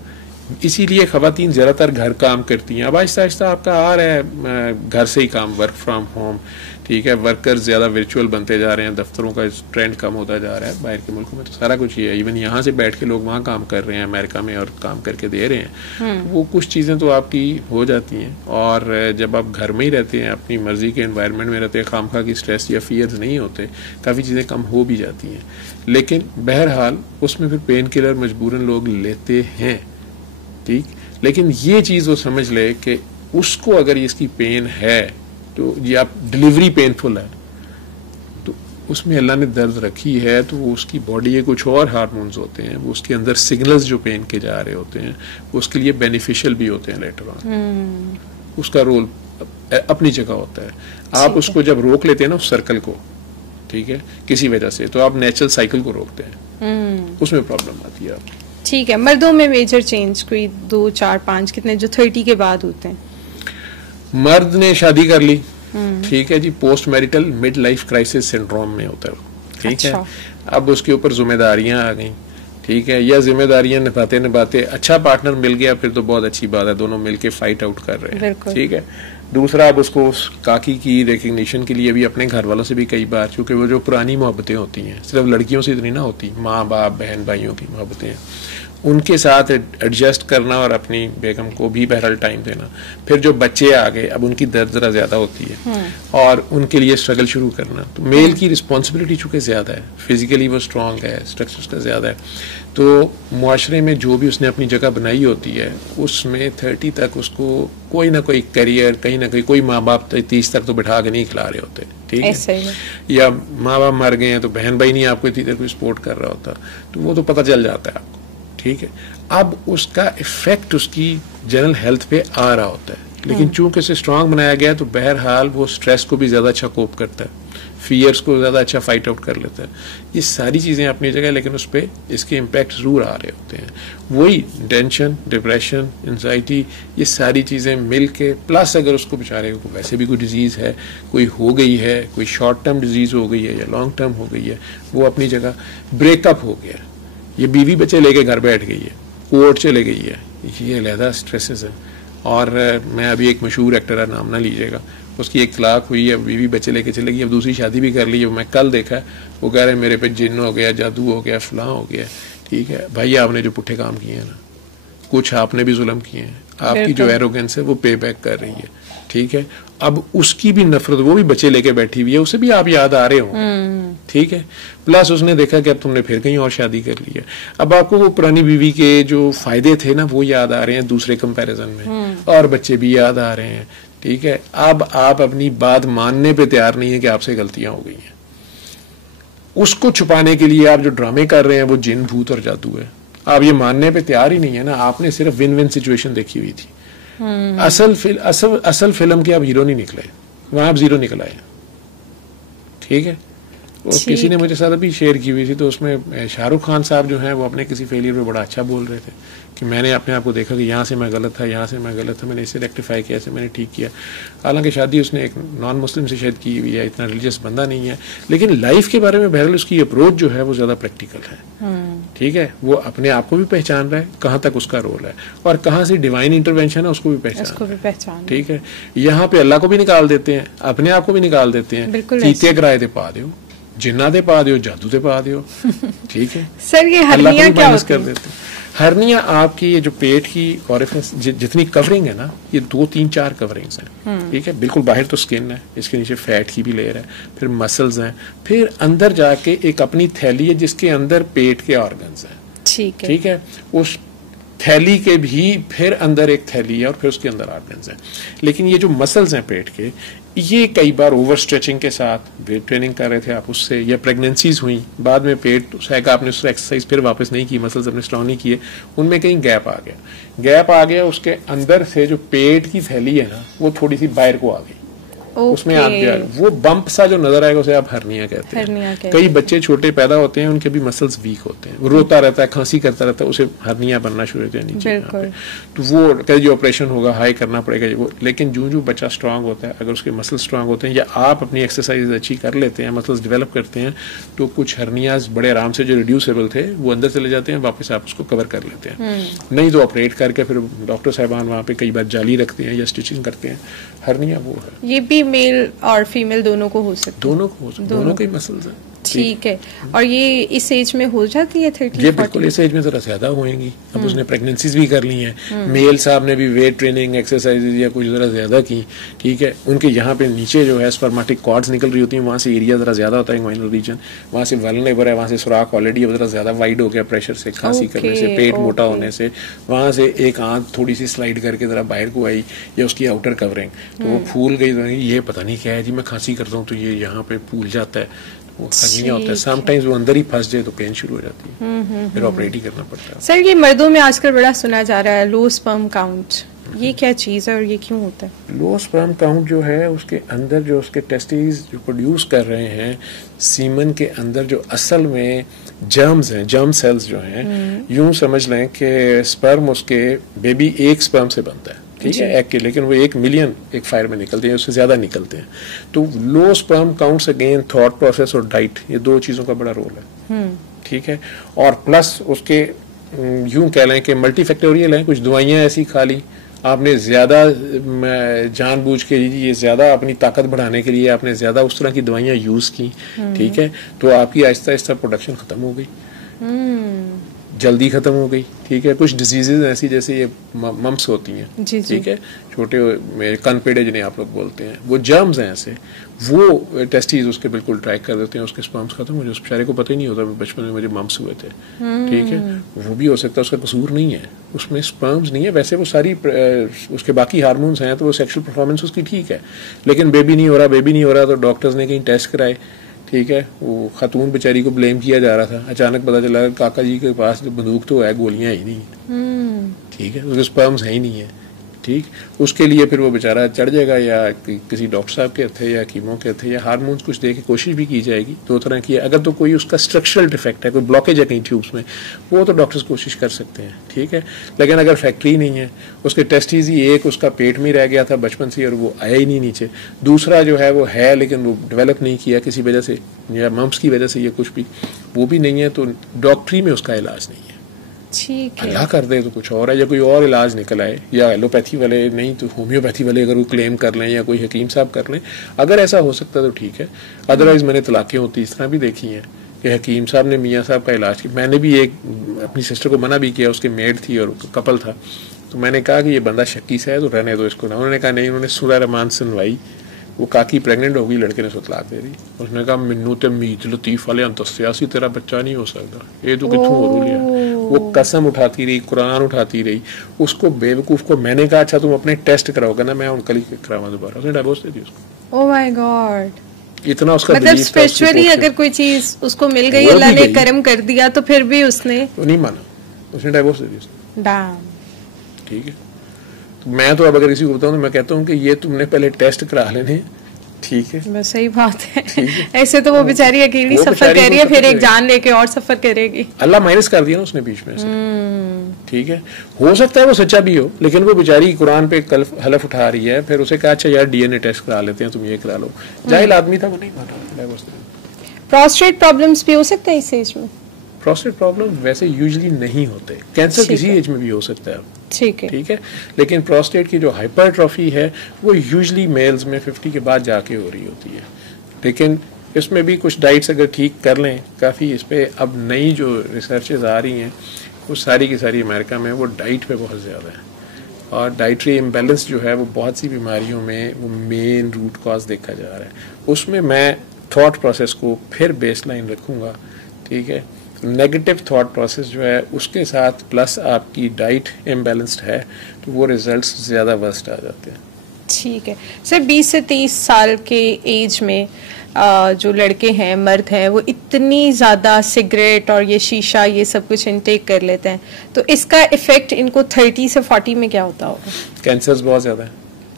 इसीलिए खवातीन ज्यादातर घर काम करती हैं। अब आहिस्ता आहिस्ता आपका आ रहा है घर से ही काम, वर्क फ्रॉम होम, ठीक है, वर्कर्स ज्यादा वर्चुअल बनते जा रहे हैं, दफ्तरों का ट्रेंड कम होता जा रहा है, बाहर के मुल्कों में तो सारा कुछ ही है, इवन यहाँ से बैठ के लोग वहाँ काम कर रहे हैं अमेरिका में और काम करके दे रहे हैं, वो कुछ चीजें तो आपकी हो जाती हैं, और जब आप घर में ही रहते हैं, अपनी मर्जी के एनवायरनमेंट में रहते हैं, खामखा की स्ट्रेस या फियर्स नहीं होते, काफी चीजें कम हो भी जाती हैं, लेकिन बहरहाल उसमें फिर पेन किलर मजबूरन लोग लेते हैं, ठीक, लेकिन ये चीज वो समझ ले कि उसको अगर इसकी पेन है तो ये आप डिलीवरी पेनफुल है तो उसमें अल्लाह ने दर्द रखी है, तो वो उसकी बॉडी के कुछ और हार्मोन्स होते हैं, वो उसके अंदर सिग्नल्स जो पेन के जा रहे होते हैं वो उसके लिए बेनिफिशियल भी होते हैं लेटर ऑन, उसका रोल अपनी जगह होता है। आप उसको जब रोक लेते हैं ना उस सर्कल को, ठीक है, किसी वजह से, तो आप नेचुरल साइकिल को रोकते हैं, उसमें प्रॉब्लम आती है आपको। ठीक है, मर्दों में मेजर चेंज कोई 2, 4, 5 कितने जो 30 के बाद होते हैं? मर्द ने शादी कर ली, ठीक है जी, post marital mid life crisis syndrome में होता है, ठीक अच्छा। है, अब उसके ऊपर जिम्मेदारियां आ गई, ठीक है, या जिम्मेदारियां निभाते निभाते अच्छा पार्टनर मिल गया फिर तो बहुत अच्छी बात है, दोनों मिलके फाइट आउट कर रहे हैं, ठीक है। दूसरा, अब उसको उस काकी की रिकग्निशन के लिए भी अपने घर वालों से भी कई बार, क्योंकि वो जो पुरानी मोहब्बतें होती हैं सिर्फ लड़कियों से इतनी ना होती, माँ बाप बहन भाइयों की मोहब्बतें, उनके साथ एडजस्ट करना और अपनी बेगम को भी बहरहाल टाइम देना, फिर जो बच्चे आ गए अब उनकी दर्द जरा ज्यादा होती है और उनके लिए स्ट्रगल शुरू करना, तो मेल की रिस्पॉन्सिबिलिटी चूंकि ज्यादा है, फिजिकली वो स्ट्रांग है, स्ट्रक्चर उसका ज्यादा है, तो मुआशरे में जो भी उसने अपनी जगह बनाई होती है उसमें 30 तक उसको कोई ना कोई करियर, कहीं ना कहीं, कोई माँ बाप 30 तक तो बिठा के नहीं खिला रहे होते, ठीक है, या माँ बाप मर गए हैं तो बहन भाई नहीं आपको इतनी देर कोई सपोर्ट कर रहा होता, तो वो तो पता चल जाता है आपको, ठीक है। अब उसका इफेक्ट उसकी जनरल हेल्थ पे आ रहा होता है, लेकिन चूंकि इसे स्ट्रांग बनाया गया है तो बहरहाल वो स्ट्रेस को भी ज्यादा अच्छा कोप करता है, फियर्स को ज्यादा अच्छा फाइट आउट कर लेता है, ये सारी चीजें अपनी जगह, लेकिन उस पर इसके इम्पैक्ट जरूर आ रहे होते हैं, वही टेंशन, डिप्रेशन, एंजाइटी, ये सारी चीजें मिल के, प्लस अगर उसको बेचारे को वैसे भी कोई डिजीज है, कोई हो गई है, कोई शॉर्ट टर्म डिजीज हो गई है या लॉन्ग टर्म हो गई है, वो अपनी जगह, ब्रेकअप हो गया, ये बीवी बच्चे लेके घर बैठ गई है, कोर्ट चले गई है, ये अलहदा स्ट्रेसेस है। और मैं अभी एक मशहूर एक्टर है, नाम ना लीजिएगा, उसकी एक तलाक हुई है, बीवी बच्चे लेके चले गई, अब दूसरी शादी भी कर ली है, मैं कल देखा, वो कह रहे हैं मेरे पे जिन्न हो गया, जादू हो गया, फलां हो गया, ठीक है भाई, आपने जो पुट्ठे काम किए हैं ना, कुछ आपने भी जुल्म किए हैं, आपकी जो एरोगेंस है वो पे बैक कर रही है, ठीक है, अब उसकी भी नफरत, वो भी बच्चे लेके बैठी हुई है, उसे भी आप याद आ रहे हो, ठीक है, प्लस उसने देखा कि अब तुमने फिर कहीं और शादी कर ली है, अब आपको वो पुरानी बीवी के जो फायदे थे ना वो याद आ रहे हैं दूसरे कंपैरिजन में, और बच्चे भी याद आ रहे हैं, ठीक है। अब आप अपनी बात मानने पे तैयार नहीं है कि आपसे गलतियां हो गई हैं, उसको छुपाने के लिए आप जो ड्रामे कर रहे हैं वो जिन, भूत और जादू है, आप ये मानने पे तैयार ही नहीं है ना, आपने सिर्फ विन विन सिचुएशन देखी हुई थी, असल फिल्म के आप हीरो नहीं निकले, वहां आप जीरो निकल आए, ठीक है, और किसी ने मुझे साथ अभी शेयर की हुई थी, तो उसमें शाहरुख खान साहब जो हैं वो अपने किसी फेलियर पे बड़ा अच्छा बोल रहे थे कि मैंने अपने आप को देखा कि यहाँ से मैं गलत था, यहाँ से मैं गलत था, मैंने इसे रेक्टिफाई किया, इसे मैंने ठीक किया। हालांकि शादी उसने एक नॉन मुस्लिम से शायद की हुई है, इतना रिलीजियस बंदा नहीं है, लेकिन लाइफ के बारे में बहरहाल उसकी अप्रोच जो है वो ज़्यादा प्रैक्टिकल है। ठीक है, वो अपने आप को भी पहचान रहा है, कहाँ तक उसका रोल है और कहाँ से डिवाइन इंटरवेंशन है उसको भी पहचान। ठीक है, यहाँ पे अल्लाह को भी निकाल देते हैं, अपने आप को भी निकाल देते हैं, कीते कराए दे पा दो, जिन्ना दे पा दो, जादू दे पा दो। ठीक है सर, ये हर्निया क्या होती कर देते हैं? हर्निया आपकी ये जो पेट की ऑरिफिस जितनी कवरिंग है ना, ये 2 3 4 कवरिंग्स हैं। ठीक है, बिल्कुल बाहर तो स्किन है, इसके नीचे फैट की भी लेयर है, फिर मसल्स हैं, फिर अंदर जाके एक अपनी थैली है जिसके अंदर पेट के ऑर्गन्स हैं। ठीक है, उस थैली के भी फिर अंदर एक थैली है और फिर उसके अंदर ऑर्गन्स हैं। लेकिन ये जो मसल्स हैं पेट के, ये कई बार ओवर स्ट्रेचिंग के साथ, वेट ट्रेनिंग कर रहे थे आप उससे, या प्रेगनेंसीज हुई, बाद में पेट शायद आपने उससे एक्सरसाइज फिर वापस नहीं की, मसल्स अपने स्ट्रॉन्ग नहीं किए, उनमें कहीं गैप आ गया, उसके अंदर से जो पेट की थैली है ना वो थोड़ी सी बाहर को आ गई। उसमें आप वो बम्प सा जो नजर आएगा उसे आप हर्निया कहते हैं। कई बच्चे छोटे पैदा होते हैं, उनके भी मसल्स वीक होते हैं, रोता रहता है, खांसी करता रहता है, उसे हर्निया बनना शुरू होता है नीचे। तो वो कहीं जो ऑपरेशन होगा हाई करना पड़ेगा वो। लेकिन जो बच्चा स्ट्रांग होता है, अगर उसके मसल्स स्ट्रांग होते हैं या आप अपनी एक्सरसाइज अच्छी कर लेते हैं, मसल्स डेवलप करते हैं, तो कुछ हर्नियाज बड़े आराम से जो रिड्यूसेबल थे वो अंदर चले जाते हैं, वापस आप उसको कवर कर लेते हैं। नहीं तो ऑपरेट करके फिर डॉक्टर साहबान वहाँ पे कई बार जाली रखते हैं या स्टिचिंग करते हैं। हर्निया वो है, ये भी मेल और फीमेल दोनों को हो सकता है, दोनों के मसल्स हैं। ठीक है, और ये इस एज में हो जाती है 30? ये बिल्कुल इस एज में जरा ज्यादा होंगी। अब उसने प्रेगनेंसीज भी कर ली हैं, मेल साहब ने भी वेट ट्रेनिंग एक्सरसाइजेज या कुछ जरा ज्यादा की। ठीक है, उनके यहाँ पे नीचे जो है स्पर्मेटिक कॉर्ड्स निकल रही होती हैं, वहाँ से एरिया जरा ज्यादा होता है, इंग्वाइनल रीजन, वहाँ से वल्नरेबल है, वहाँ से सुराख ऑलरेडी अब जरा ज्यादा वाइड हो गया, प्रेशर से, खांसी करने से, पेट मोटा होने से, वहाँ से एक आंत थोड़ी सी स्लाइड करके जरा बाहर को आई, या उसकी आउटर कवरिंग तो वो फूल गई, तो ये पता नहीं क्या है जी, मैं खांसी करता हूँ तो ये यहाँ पे फूल जाता है, वो हर्निया होता है। समटाइम्स वो अंदर ही फंस जाए तो पेन शुरू हो जाती है, फिर ऑपरेट ही करना पड़ता है। सर, ये मर्दों में आजकल बड़ा सुना जा रहा है लो स्पर्म काउंट, ये क्या चीज है और ये क्यों होता है? लो स्पर्म काउंट जो है, उसके अंदर जो उसके टेस्टिस जो प्रोड्यूस कर रहे हैं, सीमन के अंदर जो असल में जर्म्स हैं, जर्म सेल्स जो हैं, यूं समझ लें कि स्पर्म उसके बेबी एक स्पर्म से बनता है, ठीक है, एग के, लेकिन वो 1 मिलियन एक फायर में निकलते हैं, उससे ज्यादा निकलते हैं। तो low sperm counts again thought process और डाइट, ये 2 चीजों का बड़ा रोल है। ठीक है, और प्लस उसके यूं कह लें कि मल्टीफैक्टोरियल है, कुछ दवाइयां ऐसी खा ली आपने ज्यादा जानबूझ के, ये ज्यादा अपनी ताकत बढ़ाने के लिए आपने ज्यादा उस तरह की दवाइयां यूज की। ठीक है, तो आपकी आहिस्ता आहिस्ता प्रोडक्शन खत्म हो गई, जल्दी खत्म हो गई। ठीक है, कुछ डिजीजेज ऐसी जैसे ये मम्स होती हैं, ठीक है, छोटे कनपेड़े जिन्हें आप लोग बोलते हैं, वो जर्म्स हैं ऐसे, वो टेस्टिस उसके बिल्कुल ट्रैक कर देते हैं, उसके स्पर्म्स खत्म हो जाए, उस बेचारे को पता ही नहीं होता बचपन में मुझे मम्स हुए थे। ठीक है, वो भी हो सकता है उसका कसूर नहीं है, उसमें स्पर्म्स नहीं है, वैसे वो सारी उसके बाकी हार्मोन्स हैं, तो वो सेक्सुअल परफॉर्मेंस उसकी ठीक है, लेकिन बेबी नहीं हो रहा, तो डॉक्टर्स ने कहीं टेस्ट कराए। ठीक है, वो खातून बेचारी को ब्लेम किया जा रहा था, अचानक पता चला काका जी के पास बंदूक तो है, गोलियां ही नहीं। ठीक है, उसके स्पर्म्स है ही नहीं है। ठीक, उसके लिए फिर वो बेचारा चढ़ जाएगा, या किसी डॉक्टर साहब के थे या कीमो के थे, या हार्मोन्स कुछ दे के कोशिश भी की जाएगी, 2 तरह की है। अगर तो कोई उसका स्ट्रक्चरल डिफेक्ट है, कोई ब्लॉकेज है कहीं ट्यूब्स में, वो तो डॉक्टर्स कोशिश कर सकते हैं। ठीक है, लेकिन अगर फैक्ट्री नहीं है, उसके टेस्टिस ही एक उसका पेट में रह गया था बचपन से और वो आया ही नहीं नीचे, दूसरा जो है वो है लेकिन वो डेवलप नहीं किया किसी वजह से, या मम्स की वजह से, या कुछ भी, वो भी नहीं है, तो डॉक्टरी में उसका इलाज नहीं है। ठीक है, अल्लाह कर दे तो कुछ और है, या कोई और इलाज निकल आए, या एलोपैथी वाले नहीं तो होम्योपैथी वाले अगर वो क्लेम कर लें, या कोई हकीम साहब कर लें, अगर ऐसा हो सकता है तो ठीक है। अदरवाइज मैंने तलाक़ें होती इस तरह भी देखी हैं कि हकीम साहब ने मियाँ साहब का इलाज किया। मैंने भी एक अपनी सिस्टर को मना भी किया, उसकी मेड थी और कपल था, तो मैंने कहा कि ये बंदा शक्की से है तो रहने दो इसको ना। उन्होंने कहा नहीं, उन्होंने सूरह रहमान सुनवाई, वो काकी प्रेग्नेंट हो गई, लड़के ने उसको तलाक दे दी। उसने कहा मैनू ते मीत लतीफ वाले दस्या सी तेरा बच्चा नहीं हो सकता, ये तो कितों हो लिया। वो कसम उठाती रही, कुरान उठाती रही, उसको बेवकूफ को मैंने कहा अच्छा तुम अपने टेस्ट कराओगे ना, मैं उनकल ही करावा दोबारा, उसने डाइवोर्स दे दी उसको। ओह माय गॉड, इतना उसका मतलब स्पिरिचुअली अगर कोई चीज उसको मिल गई, अल्लाह ने करम कर दिया, तो फिर भी उसने नहीं माना, उसने डाइवोर्स दे दी। डैम, ठीक है, मैं तो अब अगर किसी को बताऊं तो मैं कहता हूं कि ये तुमने पहले टेस्ट करा लेने, ठीक है, बस सही बात है। ऐसे तो वो बेचारी अकेली सफर कर रही है, फिर एक जान लेके और सफर करेगी। अल्लाह माइनस कर दिया ना उसने बीच में से। ठीक है, हो सकता है वो सच्चा भी हो, लेकिन वो बेचारी कुरान पे कल हलफ उठा रही है, फिर उसे कहा अच्छा यार डीएनए टेस्ट करा लेते हैं, तुम ये करा लो। जाहिल आदमी था, वो नहीं माना। प्रोस्टेट प्रॉब्लम्स भी हो सकते हैं इस एज में? प्रोस्टेट प्रॉब्लम वैसे यूजुअली नहीं होते, कैंसर किसी एज में भी हो सकता है। ठीक है, ठीक है, लेकिन प्रोस्टेट की जो हाइपरट्रॉफी है वो यूजुअली मेल्स में 50 के बाद जाके हो रही होती है। लेकिन इसमें भी कुछ डाइट्स अगर ठीक कर लें, काफ़ी इस पे अब नई जो रिसर्चेज आ रही हैं वो सारी की सारी अमेरिका में वो डाइट पे बहुत ज़्यादा है, और डाइटरी इम्बैलेंस जो है वो बहुत सी बीमारियों में वो मेन रूट कॉज देखा जा रहा है। उसमें मैं थॉट प्रोसेस को फिर बेसलाइन रखूँगा। ठीक है, नेगेटिव थॉट प्रोसेस जो है उसके साथ प्लस आपकी डाइट इम्बैलेंस्ड है तो वो रिजल्ट्स ज़्यादा वर्स्ट आ जाते हैं। ठीक है सर, 20 से 30 साल के एज में जो लड़के हैं, मर्द हैं, वो इतनी ज़्यादा सिगरेट और ये शीशा ये सब कुछ इनटेक कर लेते हैं, तो इसका इफेक्ट इनको 30 से 40 में क्या होता होगा? कैंसर्स बहुत ज़्यादा है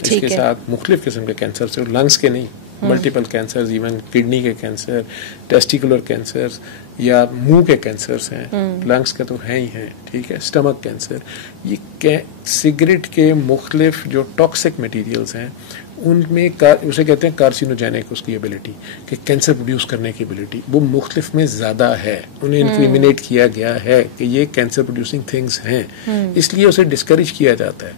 इसके साथ, मुख्तलिफ किस्म के कैंसर, सिर्फ लंग्स के नहीं, मल्टीपल कैंसर्स, इवन किडनी के कैंसर, टेस्टिकुलर कैंसर्स या मुंह के कैंसर्स हैं, लंग्स के तो हैं ही हैं। ठीक है, स्टमक कैंसर, ये सिगरेट के मुख्तलिफ जो टॉक्सिक मटेरियल्स हैं उनमें उसे कहते हैं कार्सिनोजेनिक, उसकी एबिलिटी कि कैंसर प्रोड्यूस करने की एबिलिटी वो मुख्तलिफ में ज़्यादा है। उन्हें इंक्रिमिनेट किया गया है कि ये कैंसर प्रोड्यूसिंग थिंग्स हैं, इसलिए उसे डिस्करेज किया जाता है।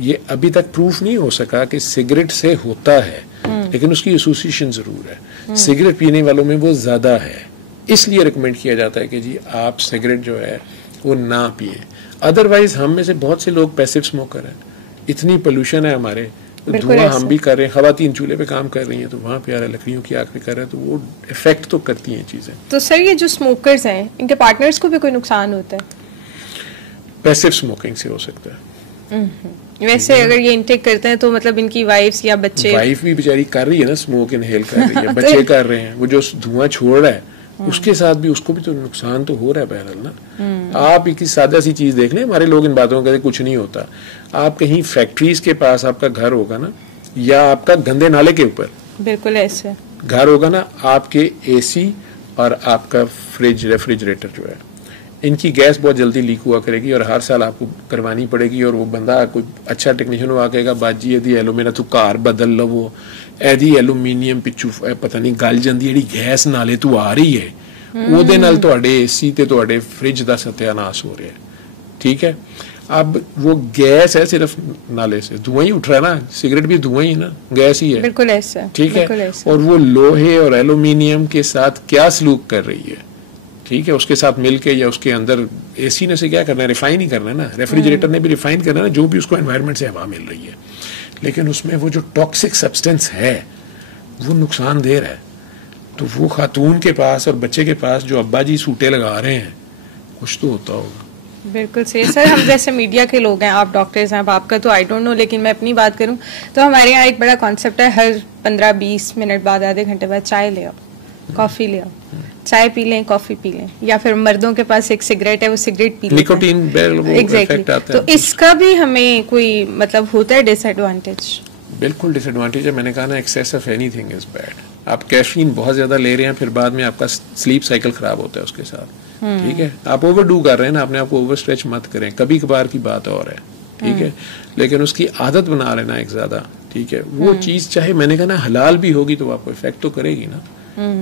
ये अभी तक प्रूफ नहीं हो सका कि सिगरेट से होता है, लेकिन उसकी एसोसिएशन ज़रूर है। सिगरेट पीने वालों में वो ज़्यादा है, इसलिए रिकमेंड किया जाता है कि जी आप सिगरेट जो है वो ना पिए। अदरवाइज हम में से बहुत से लोग पैसिव स्मोकर हैं, इतनी पोल्यूशन है हमारे, तो धुआं हम भी कर रहे हैं, खवातीन चूल्हे पे काम कर रही हैं तो वहाँ पे आ रहा है, लकड़ियों की आग पे कर रहे हैं, तो वो इफेक्ट तो करती हैं चीज़ें। तो सर ये जो स्मोकर्स हैं इनके पार्टनर्स को भी कोई नुकसान होता है? पैसिव स्मोकिंग से हो सकता है। वैसे अगर ये इनटेक करते हैं तो मतलब इनकी वाइफ्स या बच्चे? वाइफ भी बेचारी कर रही है ना, स्मोक इनहेल कर रही है, बच्चे कर रहे हैं, वो जो धुआं छोड़ रहा है उसके साथ भी उसको भी तो नुकसान तो हो रहा है बहरहाल ना। आप एक सादा सी चीज देख लें, हमारे लोग इन बातों का कुछ नहीं होता। आप कहीं फैक्ट्रीज के पास आपका घर होगा ना, या आपका गंदे नाले के ऊपर बिल्कुल ऐसे घर होगा ना, आपके एसी और आपका फ्रिज, रेफ्रिजरेटर जो है, इनकी गैस बहुत जल्दी लीक हुआ करेगी और हर साल आपको करवानी पड़ेगी। और वो बंदा कोई अच्छा टेक्नीशियन हुआ कहेगा बाजी यदि एलुमिनियम तू कार बदल लवो, एदी एलुमिनियम पिछू पता नहीं गल जाती जी गैस नाले तू आ रही है, ਉਹਦੇ ਨਾਲ ਤੁਹਾਡੇ एसी ਤੇ ਤੁਹਾਡੇ फ्रिज ਦਾ सत्यानाश हो रहा है। ठीक है, अब वो गैस है सिर्फ नाले से, धुआं ही उठ रहा है ना, सिगरेट भी धुआं ही ना, गैस ही है। बिल्कुल ऐसा, ठीक है, और वो लोहे और एल्यूमिनियम के साथ क्या सलूक कर रही है, ठीक है, उसके साथ मिलके या उसके अंदर एसी ने से क्या करना है, रिफाइन ही करना है ना, रेफ्रिजरेटर ने भी रिफाइन करना है ना, जो भी उसको एनवायरनमेंट से हवा मिल रही है, लेकिन उसमें वो जो टॉक्सिक सब्सटेंस है वो नुकसान दे रहा है। तो वो खातून के पास और बच्चे के पास जो अब्बा जी सूटे लगा रहे हैं, कुछ तो होता होगा। बिल्कुल सही सर। हम जैसे मीडिया के लोग हैं, आप डॉक्टर्स हैं, अब आपका तो आई डोंट नो, लेकिन मैं अपनी बात करूं तो हमारे यहाँ एक बड़ा कॉन्सेप्ट है, हर 15-20 मिनट बाद, आधे घंटे बाद चाय ले आओ, कॉफी ले आओ, चाय पी लें, कॉफी पी लें, या फिर मर्दों के पास एक सिगरेट है, वो सिगरेट पी लें, निकोटीन इफेक्ट आता है। तो इसका भी हमें कोई मतलब होता है डिसएडवांटेज? बिल्कुल डिसएडवांटेज है। मैंने कहा ना, excess of anything is bad. आप कैफीन बहुत ज्यादा ले रहे हैं, फिर बाद में आपका स्लीप साइकिल खराब होता है उसके साथ। ठीक है, आप ओवरडू कर रहे हैं ना, अपने आप को ओवर स्ट्रेच मत करें, कभी कभार की बात और है। ठीक है, लेकिन उसकी आदत बना लेना एक ज्यादा, ठीक है, वो चीज चाहे मैंने कहा ना हलाल भी होगी तो आपको इफेक्ट तो करेगी ना,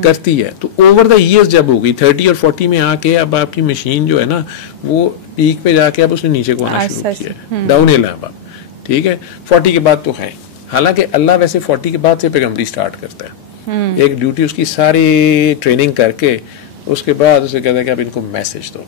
करती है। तो ओवर द ईयर्स जब होगी 30 और 40 में आके, अब आपकी मशीन जो है ना वो पीक पे जाके अब उसने नीचे को आना शुरू किया, डाउन हिल है अब आप। ठीक है, 40 के बाद तो है, हालांकि अल्लाह वैसे 40 के बाद से पैगम्बरी स्टार्ट करता है। एक ड्यूटी उसकी सारी ट्रेनिंग करके उसके बाद उसे कहता है कि आप इनको मैसेज दो,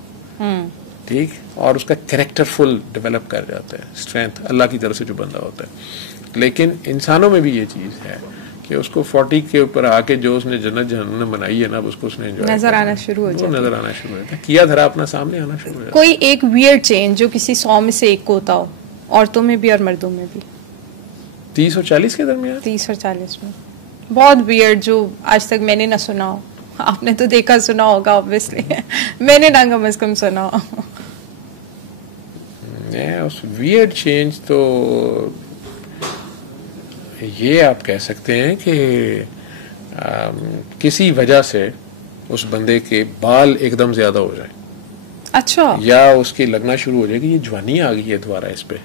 ठीक, और उसका कैरेक्टरफुल डेवलप कर जाता है, स्ट्रेंथ अल्लाह की तरफ से जो बंदा होता है। लेकिन इंसानों में भी ये चीज है कि उसको 40 के ऊपर आके जो उसने जन्नत जहन्नम बनाई है ना, उसको उसने नजर आना शुरू हो जाता है, नजर आना शुरू हो जाता है, किया धरा अपना सामने आना शुरू हो जाता है। कोई एक वियर्ड चेंज जो किसी 100 में से एक को होता हो, औरतों में भी और मर्दों में भी? 30 और 40 के दरमियान, 30 और 40 में बहुत वियर्ड जो आज तक मैंने ना सुना हो। आपने तो देखा सुना होगा ऑब्वियसली, मैंने ना कम से कम सुना हो। उस वियर्ड चेंज तो ये आप कह सकते हैं कि किसी वजह से उस बंदे के बाल एकदम ज्यादा हो जाए, अच्छा, या उसकी लगना शुरू हो जाए कि ये जवानी आ गई है दोबारा इस पे,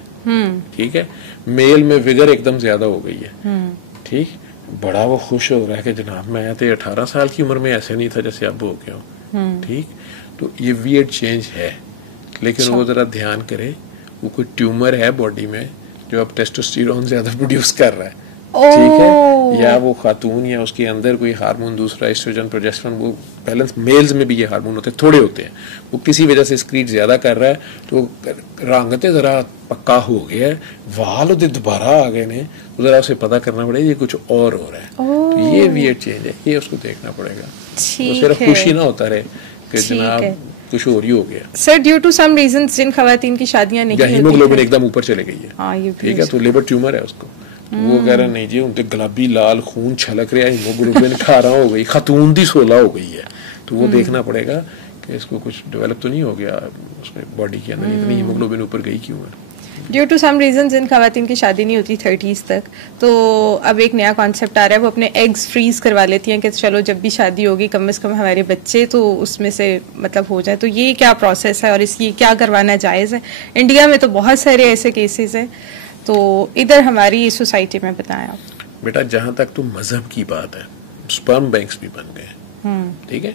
ठीक है, मेल में विगर एकदम ज्यादा हो गई है, ठीक, बड़ा वो खुश हो रहा है कि जनाब मैं तो 18 साल की उम्र में ऐसे नहीं था जैसे अब हो गया हूँ, ठीक, तो ये वियर्ड चेंज है, लेकिन वो जरा ध्यान करे वो कोई ट्यूमर है बॉडी में जो अब टेस्टोस्टेरोन ज्यादा प्रोड्यूस कर रहा है, ठीक है, या वो खातून या उसके अंदर कोई हार्मोन दूसरा एस्ट्रोजन प्रोजेस्टेरोन, वो बैलेंस, मेल्स में भी ये हार्मोन होते हैं, थोड़े होते हैं, वो किसी वजह से स्क्रीट ज्यादा कर रहा है, तो रंगते जरा पक्का हो गया है, वाल दोबारा आ गए ने, तो जरा उसे पता करना पड़ेगा ये कुछ और हो रहा है, तो ये वियर्ड चेंज है, ये उसको देखना पड़ेगा, तो सिर्फ खुशी ना होता रहे कि जनाब कुछ और ही हो गया। Sir, due to some reasons जिन खवातीन की शादियां नहीं होती, हीमोग्लोबिन एकदम ऊपर चले गई है, हाँ, ठीक है, तो लिवर ट्यूमर है उसको, वो कह रहा नहीं जी उनके गुलाबी लाल खून छलक रहा है, हीमोग्लोबिन 18 हो गई, खातून दी 16 हो गई है, तो वो देखना पड़ेगा कि इसको कुछ डेवलप तो नहीं हो गया उसमें बॉडी के अंदर, इतनी हीमोग्लोबिन ऊपर गई क्यों है। ड्यू टू सम रीजन जिन खवातीन की शादी नहीं होती 30s तक, तो अब एक नया कॉन्सेप्ट आ रहा है, वो अपने एग्स फ्रीज करवा लेती हैं कि चलो जब भी शादी होगी कम से कम हमारे बच्चे तो उसमें से मतलब हो जाए, तो ये क्या प्रोसेस है और इसकी क्या करवाना जायज़ है? इंडिया में तो बहुत सारे ऐसे केसेस हैं, तो इधर हमारी सोसाइटी में बताएं आप। बेटा जहां तक तो मजहब की बात है, स्पर्म बैंक्स भी बन गए, ठीक है,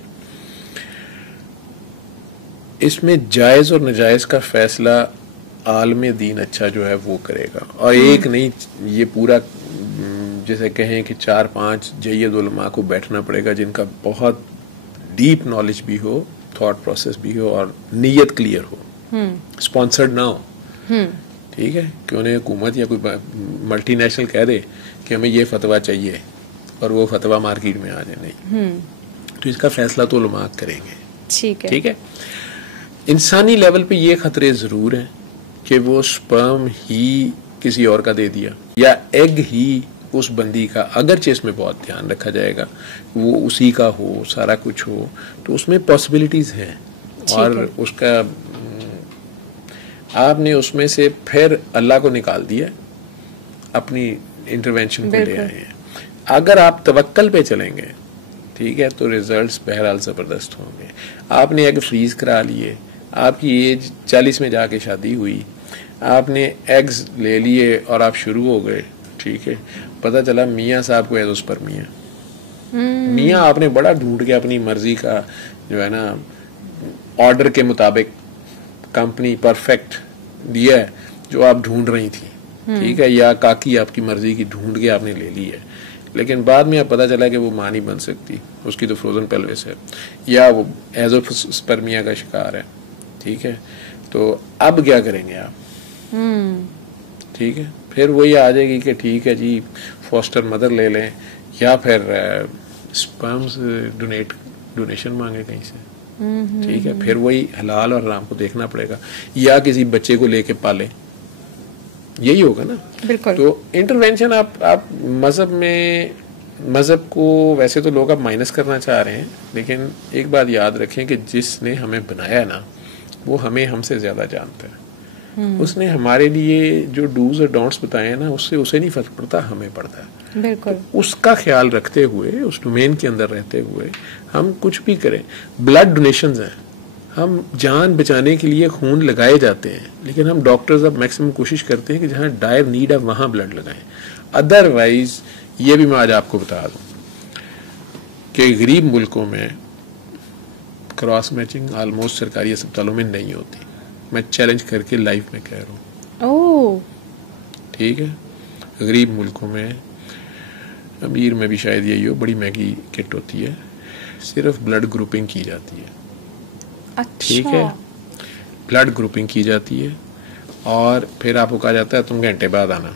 इसमें जायज और नाजायज का फैसला आलमे दीन अच्छा जो है वो करेगा, और एक नहीं, ये पूरा जैसे कहें कि 4-5 जय्यद उलमा को बैठना पड़ेगा जिनका बहुत डीप नॉलेज भी हो, थॉट प्रोसेस भी हो और नीयत क्लियर हो, स्पॉन्सर्ड ना हो, ठीक है, कि उन्हें हुकूमत या कोई मल्टीनेशनल कह दे कि हमें ये फतवा चाहिए और वो फतवा मार्केट में आ जाए, नहीं, तो इसका फैसला तो उलमा करेंगे, ठीक है। इंसानी लेवल पे ये खतरे जरूर हैं कि वो स्पर्म ही किसी और का दे दिया या एग ही उस बंदी का, अगरचे इसमें बहुत ध्यान रखा जाएगा वो उसी का हो, सारा कुछ हो, तो उसमें पॉसिबिलिटीज हैं, और उसका आपने उसमें से फिर अल्लाह को निकाल दिया, अपनी इंटरवेंशन को ले आए हैं। अगर आप तवक्कल पे चलेंगे, ठीक है, तो रिजल्ट्स बहरहाल जबरदस्त होंगे। आपने एग फ्रीज करा लिए, आपकी एज 40 में जाके शादी हुई, आपने एग्स ले लिए और आप शुरू हो गए, ठीक है, पता चला मियाँ साहब को एजोस्पर्म है, मियाँ आपने बड़ा ढूंढ के अपनी मर्जी का जो है ना ऑर्डर के मुताबिक कंपनी परफेक्ट दिया है जो आप ढूंढ रही थी, ठीक है, या काकी आपकी मर्जी की ढूंढ के आपने ले ली है, लेकिन बाद में आप पता चला कि वो मां नहीं बन सकती, उसकी तो फ्रोजन पेल्विस है या वो एजोस्पर्मिया का शिकार है, ठीक है, तो अब क्या करेंगे आप, ठीक है, फिर वही आ जाएगी कि ठीक है जी फॉस्टर मदर ले लें या फिर स्पर्म्स डोनेशन मांगे कहीं से, ठीक है, फिर वही हलाल और हराम को देखना पड़ेगा, या किसी बच्चे को लेके पाले, यही होगा ना, बिल्कुल। तो इंटरवेंशन आप मजहब को वैसे तो लोग अब माइनस करना चाह रहे हैं, लेकिन एक बात याद रखें कि जिसने हमें बनाया ना वो हमें हमसे ज्यादा जानता है, उसने हमारे लिए जो डूज और डोंट्स बताए हैं ना, उससे उसे नहीं फर्क पड़ता, हमें पड़ता है, बिल्कुल। तो उसका ख्याल रखते हुए, उस डोमेन के अंदर रहते हुए हम कुछ भी करें। ब्लड डोनेशंस हैं, हम जान बचाने के लिए खून लगाए जाते हैं, लेकिन हम डॉक्टर्स अब मैक्सिमम कोशिश करते हैं कि जहां डायर नीड है वहां ब्लड लगाएं। अदरवाइज ये भी मैं आज आपको बता दूं कि गरीब मुल्कों में क्रॉस मैचिंग ऑलमोस्ट सरकारी अस्पतालों में नहीं होती, मैं चैलेंज करके लाइफ में कह रहा हूँ, ठीक है, गरीब मुल्कों में, अमीर में भी शायद यही हो, बड़ी महंगी किट होती है, सिर्फ ब्लड ग्रुपिंग की जाती है, ठीक है, ब्लड ग्रुपिंग की जाती है और फिर आपको कहा जाता है तुम घंटे बाद आना,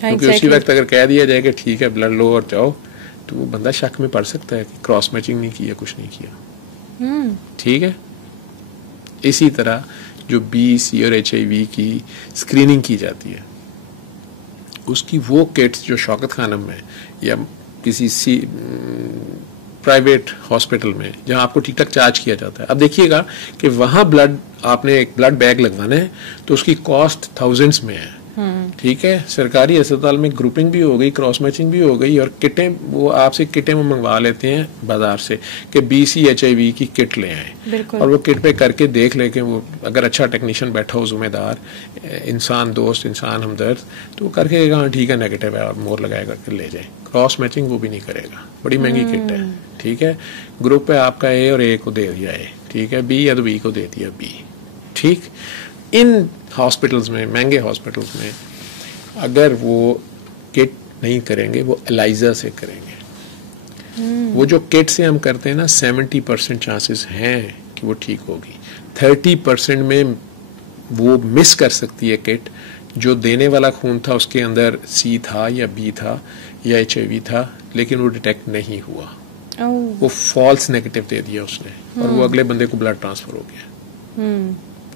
क्योंकि उसी वक्त अगर कह दिया जाए कि ठीक है ब्लड लो और जाओ, तो वो बंदा शक में पड़ सकता है कि क्रॉस मैचिंग नहीं किया, कुछ नहीं किया, ठीक है। इसी तरह जो BC और HIV की स्क्रीनिंग की जाती है, उसकी वो किट्स जो शौकत खानम में या किसी प्राइवेट हॉस्पिटल में जहां आपको ठीक ठाक चार्ज किया जाता है, अब देखिएगा कि वहां ब्लड, आपने एक ब्लड बैग लगवाना है तो उसकी कॉस्ट थाउजेंड्स में है, ठीक है, सरकारी अस्पताल में ग्रुपिंग भी हो गई, क्रॉस मैचिंग भी हो गई, और किटें वो आपसे किटें वो मंगवा लेते हैं बाजार से कि BCHIV की किट ले आए, और वो किट पे करके देख ले कि वो अगर अच्छा टेक्नीशियन बैठा हो, जिम्मेदार इंसान, दोस्त इंसान हमदर्द, तो वो करके हाँ ठीक है नेगेटिव है और मोर लगाएगा कि ले जाए। क्रॉस मैचिंग वो भी नहीं करेगा, बड़ी महंगी किट है। ठीक है, ग्रुप पे आपका A और A को दे दिया A, ठीक है, B या तो B को दे दिया B। ठीक, इन हॉस्पिटल्स में, महंगे हॉस्पिटल्स में अगर वो किट नहीं करेंगे, वो एलाइजा से करेंगे। वो जो किट से हम करते हैं ना, 70% चांसेस हैं कि वो ठीक होगी, 30% में वो मिस कर सकती है किट। जो देने वाला खून था उसके अंदर C था या B था या HIV था, लेकिन वो डिटेक्ट नहीं हुआ, वो फॉल्स नेगेटिव दे दिया उसने, और वो अगले बंदे को ब्लड ट्रांसफर हो गया,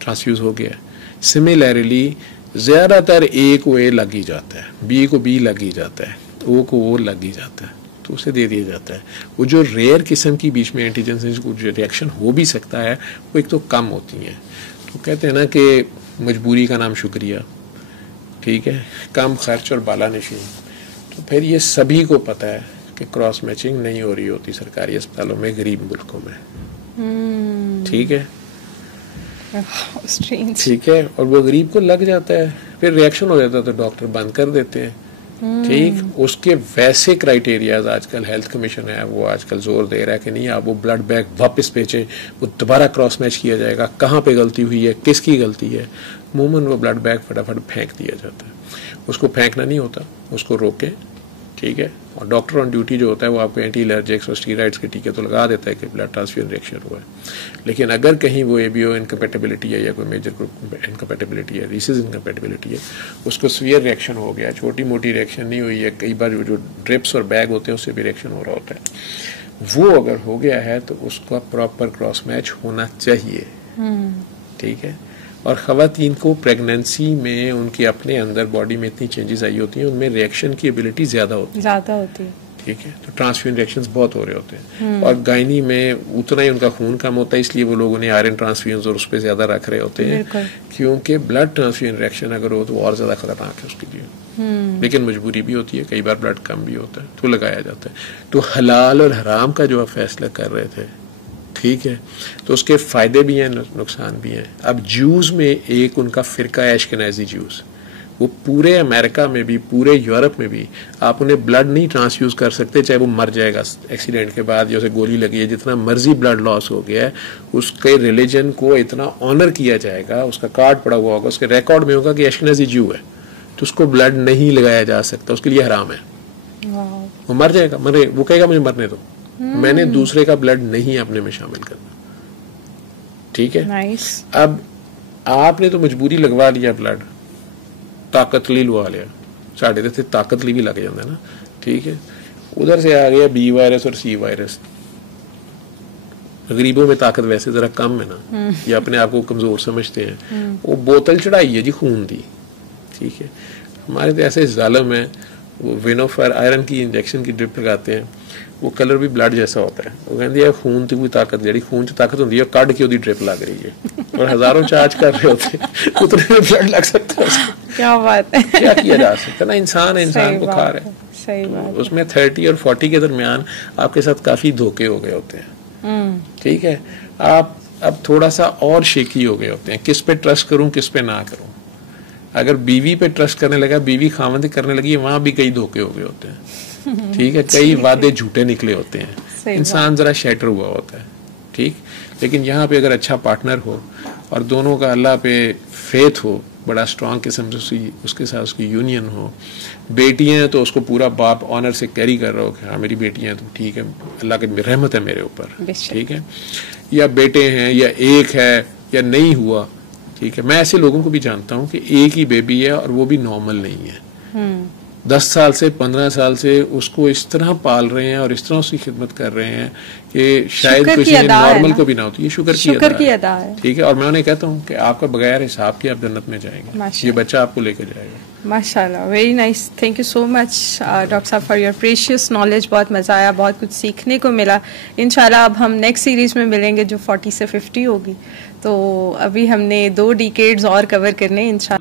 ट्रांसफ्यूज हो गया। सिमिलरली ज्यादातर A को A लग ही जाता है, B को B लग ही जाता है, O को O लग ही जाता है, तो उसे दे दिया जाता है। वो जो रेयर किस्म की बीच में एंटीजन से जो रिएक्शन हो भी सकता है, वो एक तो कम होती हैं। तो कहते हैं ना कि मजबूरी का नाम शुक्रिया, ठीक है, कम खर्च और बाला नशीन। तो फिर ये सभी को पता है कि क्रॉस मैचिंग नहीं हो रही होती सरकारी अस्पतालों में गरीब मुल्कों में। ठीक है, ठीक है, और वो गरीब को लग जाता है, फिर रिएक्शन हो जाता है तो डॉक्टर बंद कर देते हैं। ठीक, उसके वैसे क्राइटेरियाज आजकल हेल्थ कमीशन है, वो आजकल जोर दे रहा है कि नहीं, आप वो ब्लड बैंक वापस भेजें, वो दोबारा क्रॉस मैच किया जाएगा, कहाँ पे गलती हुई है, किसकी गलती है। अमूमन वो ब्लड बैंक फटाफट फेंक दिया जाता है। उसको फेंकना नहीं होता, उसको रोके, ठीक है, और डॉक्टर ऑन ड्यूटी जो होता है वो आपको एंटी एलर्जिक्स और स्टीरॉइड्स के टीके तो लगा देता है कि ब्लड ट्रांसफ्यूजन रिएक्शन हुआ है। लेकिन अगर कहीं वो ABO इनकम्पैटिबिलिटी है या कोई मेजर ग्रुप इनकम्पैटिबिलिटी है, रीसेस इनकम्पैटिबिलिटी है, उसको सीवियर रिएक्शन हो गया, छोटी मोटी रिएक्शन नहीं हुई है, कई बार जो ड्रिप्स और बैग होते हैं उससे भी रिएक्शन हो रहा होता है, वो अगर हो गया है तो उसका प्रॉपर क्रॉस मैच होना चाहिए। ठीक है, और ख़वातीन को प्रेगनेंसी में उनके अपने अंदर बॉडी में इतनी चेंजेस आई होती हैं, उनमें रिएक्शन की एबिलिटी ज़्यादा होती है। ठीक है, तो ट्रांसफ्यूजन रिएक्शंस बहुत हो रहे होते हैं, और गायनी में उतना ही उनका खून कम होता है, इसलिए वो लोग उन्हें आयरन ट्रांसफ्यूजन और उस पर ज़्यादा रख रहे होते हैं, क्योंकि ब्लड ट्रांसफ्यूजन रिएक्शन अगर हो तो और ज़्यादा खतरनाक है उसके लिए। लेकिन मजबूरी भी होती है, कई बार ब्लड कम भी होता है तो लगाया जाता है। तो हलाल और हराम का जो आप फैसला कर रहे थे, ठीक है, तो उसके फायदे भी हैं, नुकसान भी हैं। अब जूस में एक उनका फिरका है एशकेनाजी जूस, वो पूरे अमेरिका में भी, पूरे यूरोप में भी आप उन्हें ब्लड नहीं ट्रांसफ्यूज कर सकते, चाहे वो मर जाएगा एक्सीडेंट के बाद, जैसे गोली लगी है, जितना मर्जी ब्लड लॉस हो गया है, उसके रिलीजन को इतना ऑनर किया जाएगा, उसका कार्ड पड़ा हुआ होगा, उसके रिकॉर्ड में होगा कि एशकेनाजी जू है, तो उसको ब्लड नहीं लगाया जा सकता, उसके लिए हराम है। वो मर जाएगा, मरे, वो कहेगा मुझे मरने दो, मैंने दूसरे का ब्लड नहीं अपने में शामिल करना। ठीक है, अब आपने तो मजबूरी लगवा लिया ब्लड, ताकत ली लवा लिया, साढ़े तो ताकत ली भी लग जाता है ना। ठीक है, उधर से आ गया B वायरस और C वायरस। गरीबों में ताकत वैसे जरा कम है ना, ये अपने आप को कमजोर समझते हैं, वो बोतल चढ़ाई है जी खून दी। ठीक है, हमारे तो ऐसे जालिम है, वो विनोफर आयरन की इंजेक्शन की ड्रिप लगाते हैं, वो कलर भी ब्लड जैसा होता है, वो कहते हैं खून की कोई ताकत, जी खून च ताकत होती है, कड़ के उसकी ड्रिप लग रही है, और हजारों चार्ज कर रहे होते हैं, उतने में ब्लड लग सकता है। क्या बात है, क्या किया जा सकता है ना, इंसान है, इंसान को खा रहे हैं। सही बात, उसमें 30 और 40 के दरमियान आपके साथ काफी धोखे हो गए होते हैं। ठीक है, आप अब थोड़ा सा और शेकी हो गए होते हैं, किस पे ट्रस्ट करूं किस पे ना करूं। अगर बीवी पे ट्रस्ट करने लगा, बीवी खामंदी करने लगी, वहां भी कई धोखे हो गए होते हैं। ठीक है, कई वादे झूठे निकले होते हैं, इंसान जरा शैटर हुआ होता है। ठीक, लेकिन यहाँ पे अगर अच्छा पार्टनर हो और दोनों का अल्लाह पे फेथ हो, बड़ा स्ट्रांग किस्म से उसके साथ उसकी यूनियन हो, बेटियां हैं तो उसको पूरा बाप ऑनर से कैरी कर रहा हो कि हाँ मेरी बेटियां हैं तो ठीक है, अल्लाह की रहमत है मेरे ऊपर। ठीक है, या बेटे हैं या एक है या नहीं हुआ। ठीक है, मैं ऐसे लोगों को भी जानता हूँ कि एक ही बेबी है और वो भी नॉर्मल नहीं है, 10 साल से 15 साल से उसको इस तरह पाल रहे हैं और इस तरह उसकी खिदमत कर रहे हैं कि शायद किसी नॉर्मल को भी ना होती। ये शुक्र की अदा है। ठीक है, और मैं उन्हें कहता हूँ कि आपका बगैर हिसाब के आप जन्नत में जाएंगे, ये बच्चा आपको लेकर जाएगा। माशाल्लाह, very nice, thank you so much doctor साहब फॉर योर प्रेशियस नॉलेज। बहुत मजा आया, बहुत कुछ सीखने को मिला। इंशाल्लाह अब हम नेक्स्ट सीरीज में मिलेंगे जो 40 से 50 होगी। तो अभी हमने 2 डिकेड्स और कवर करने इंशाल्लाह।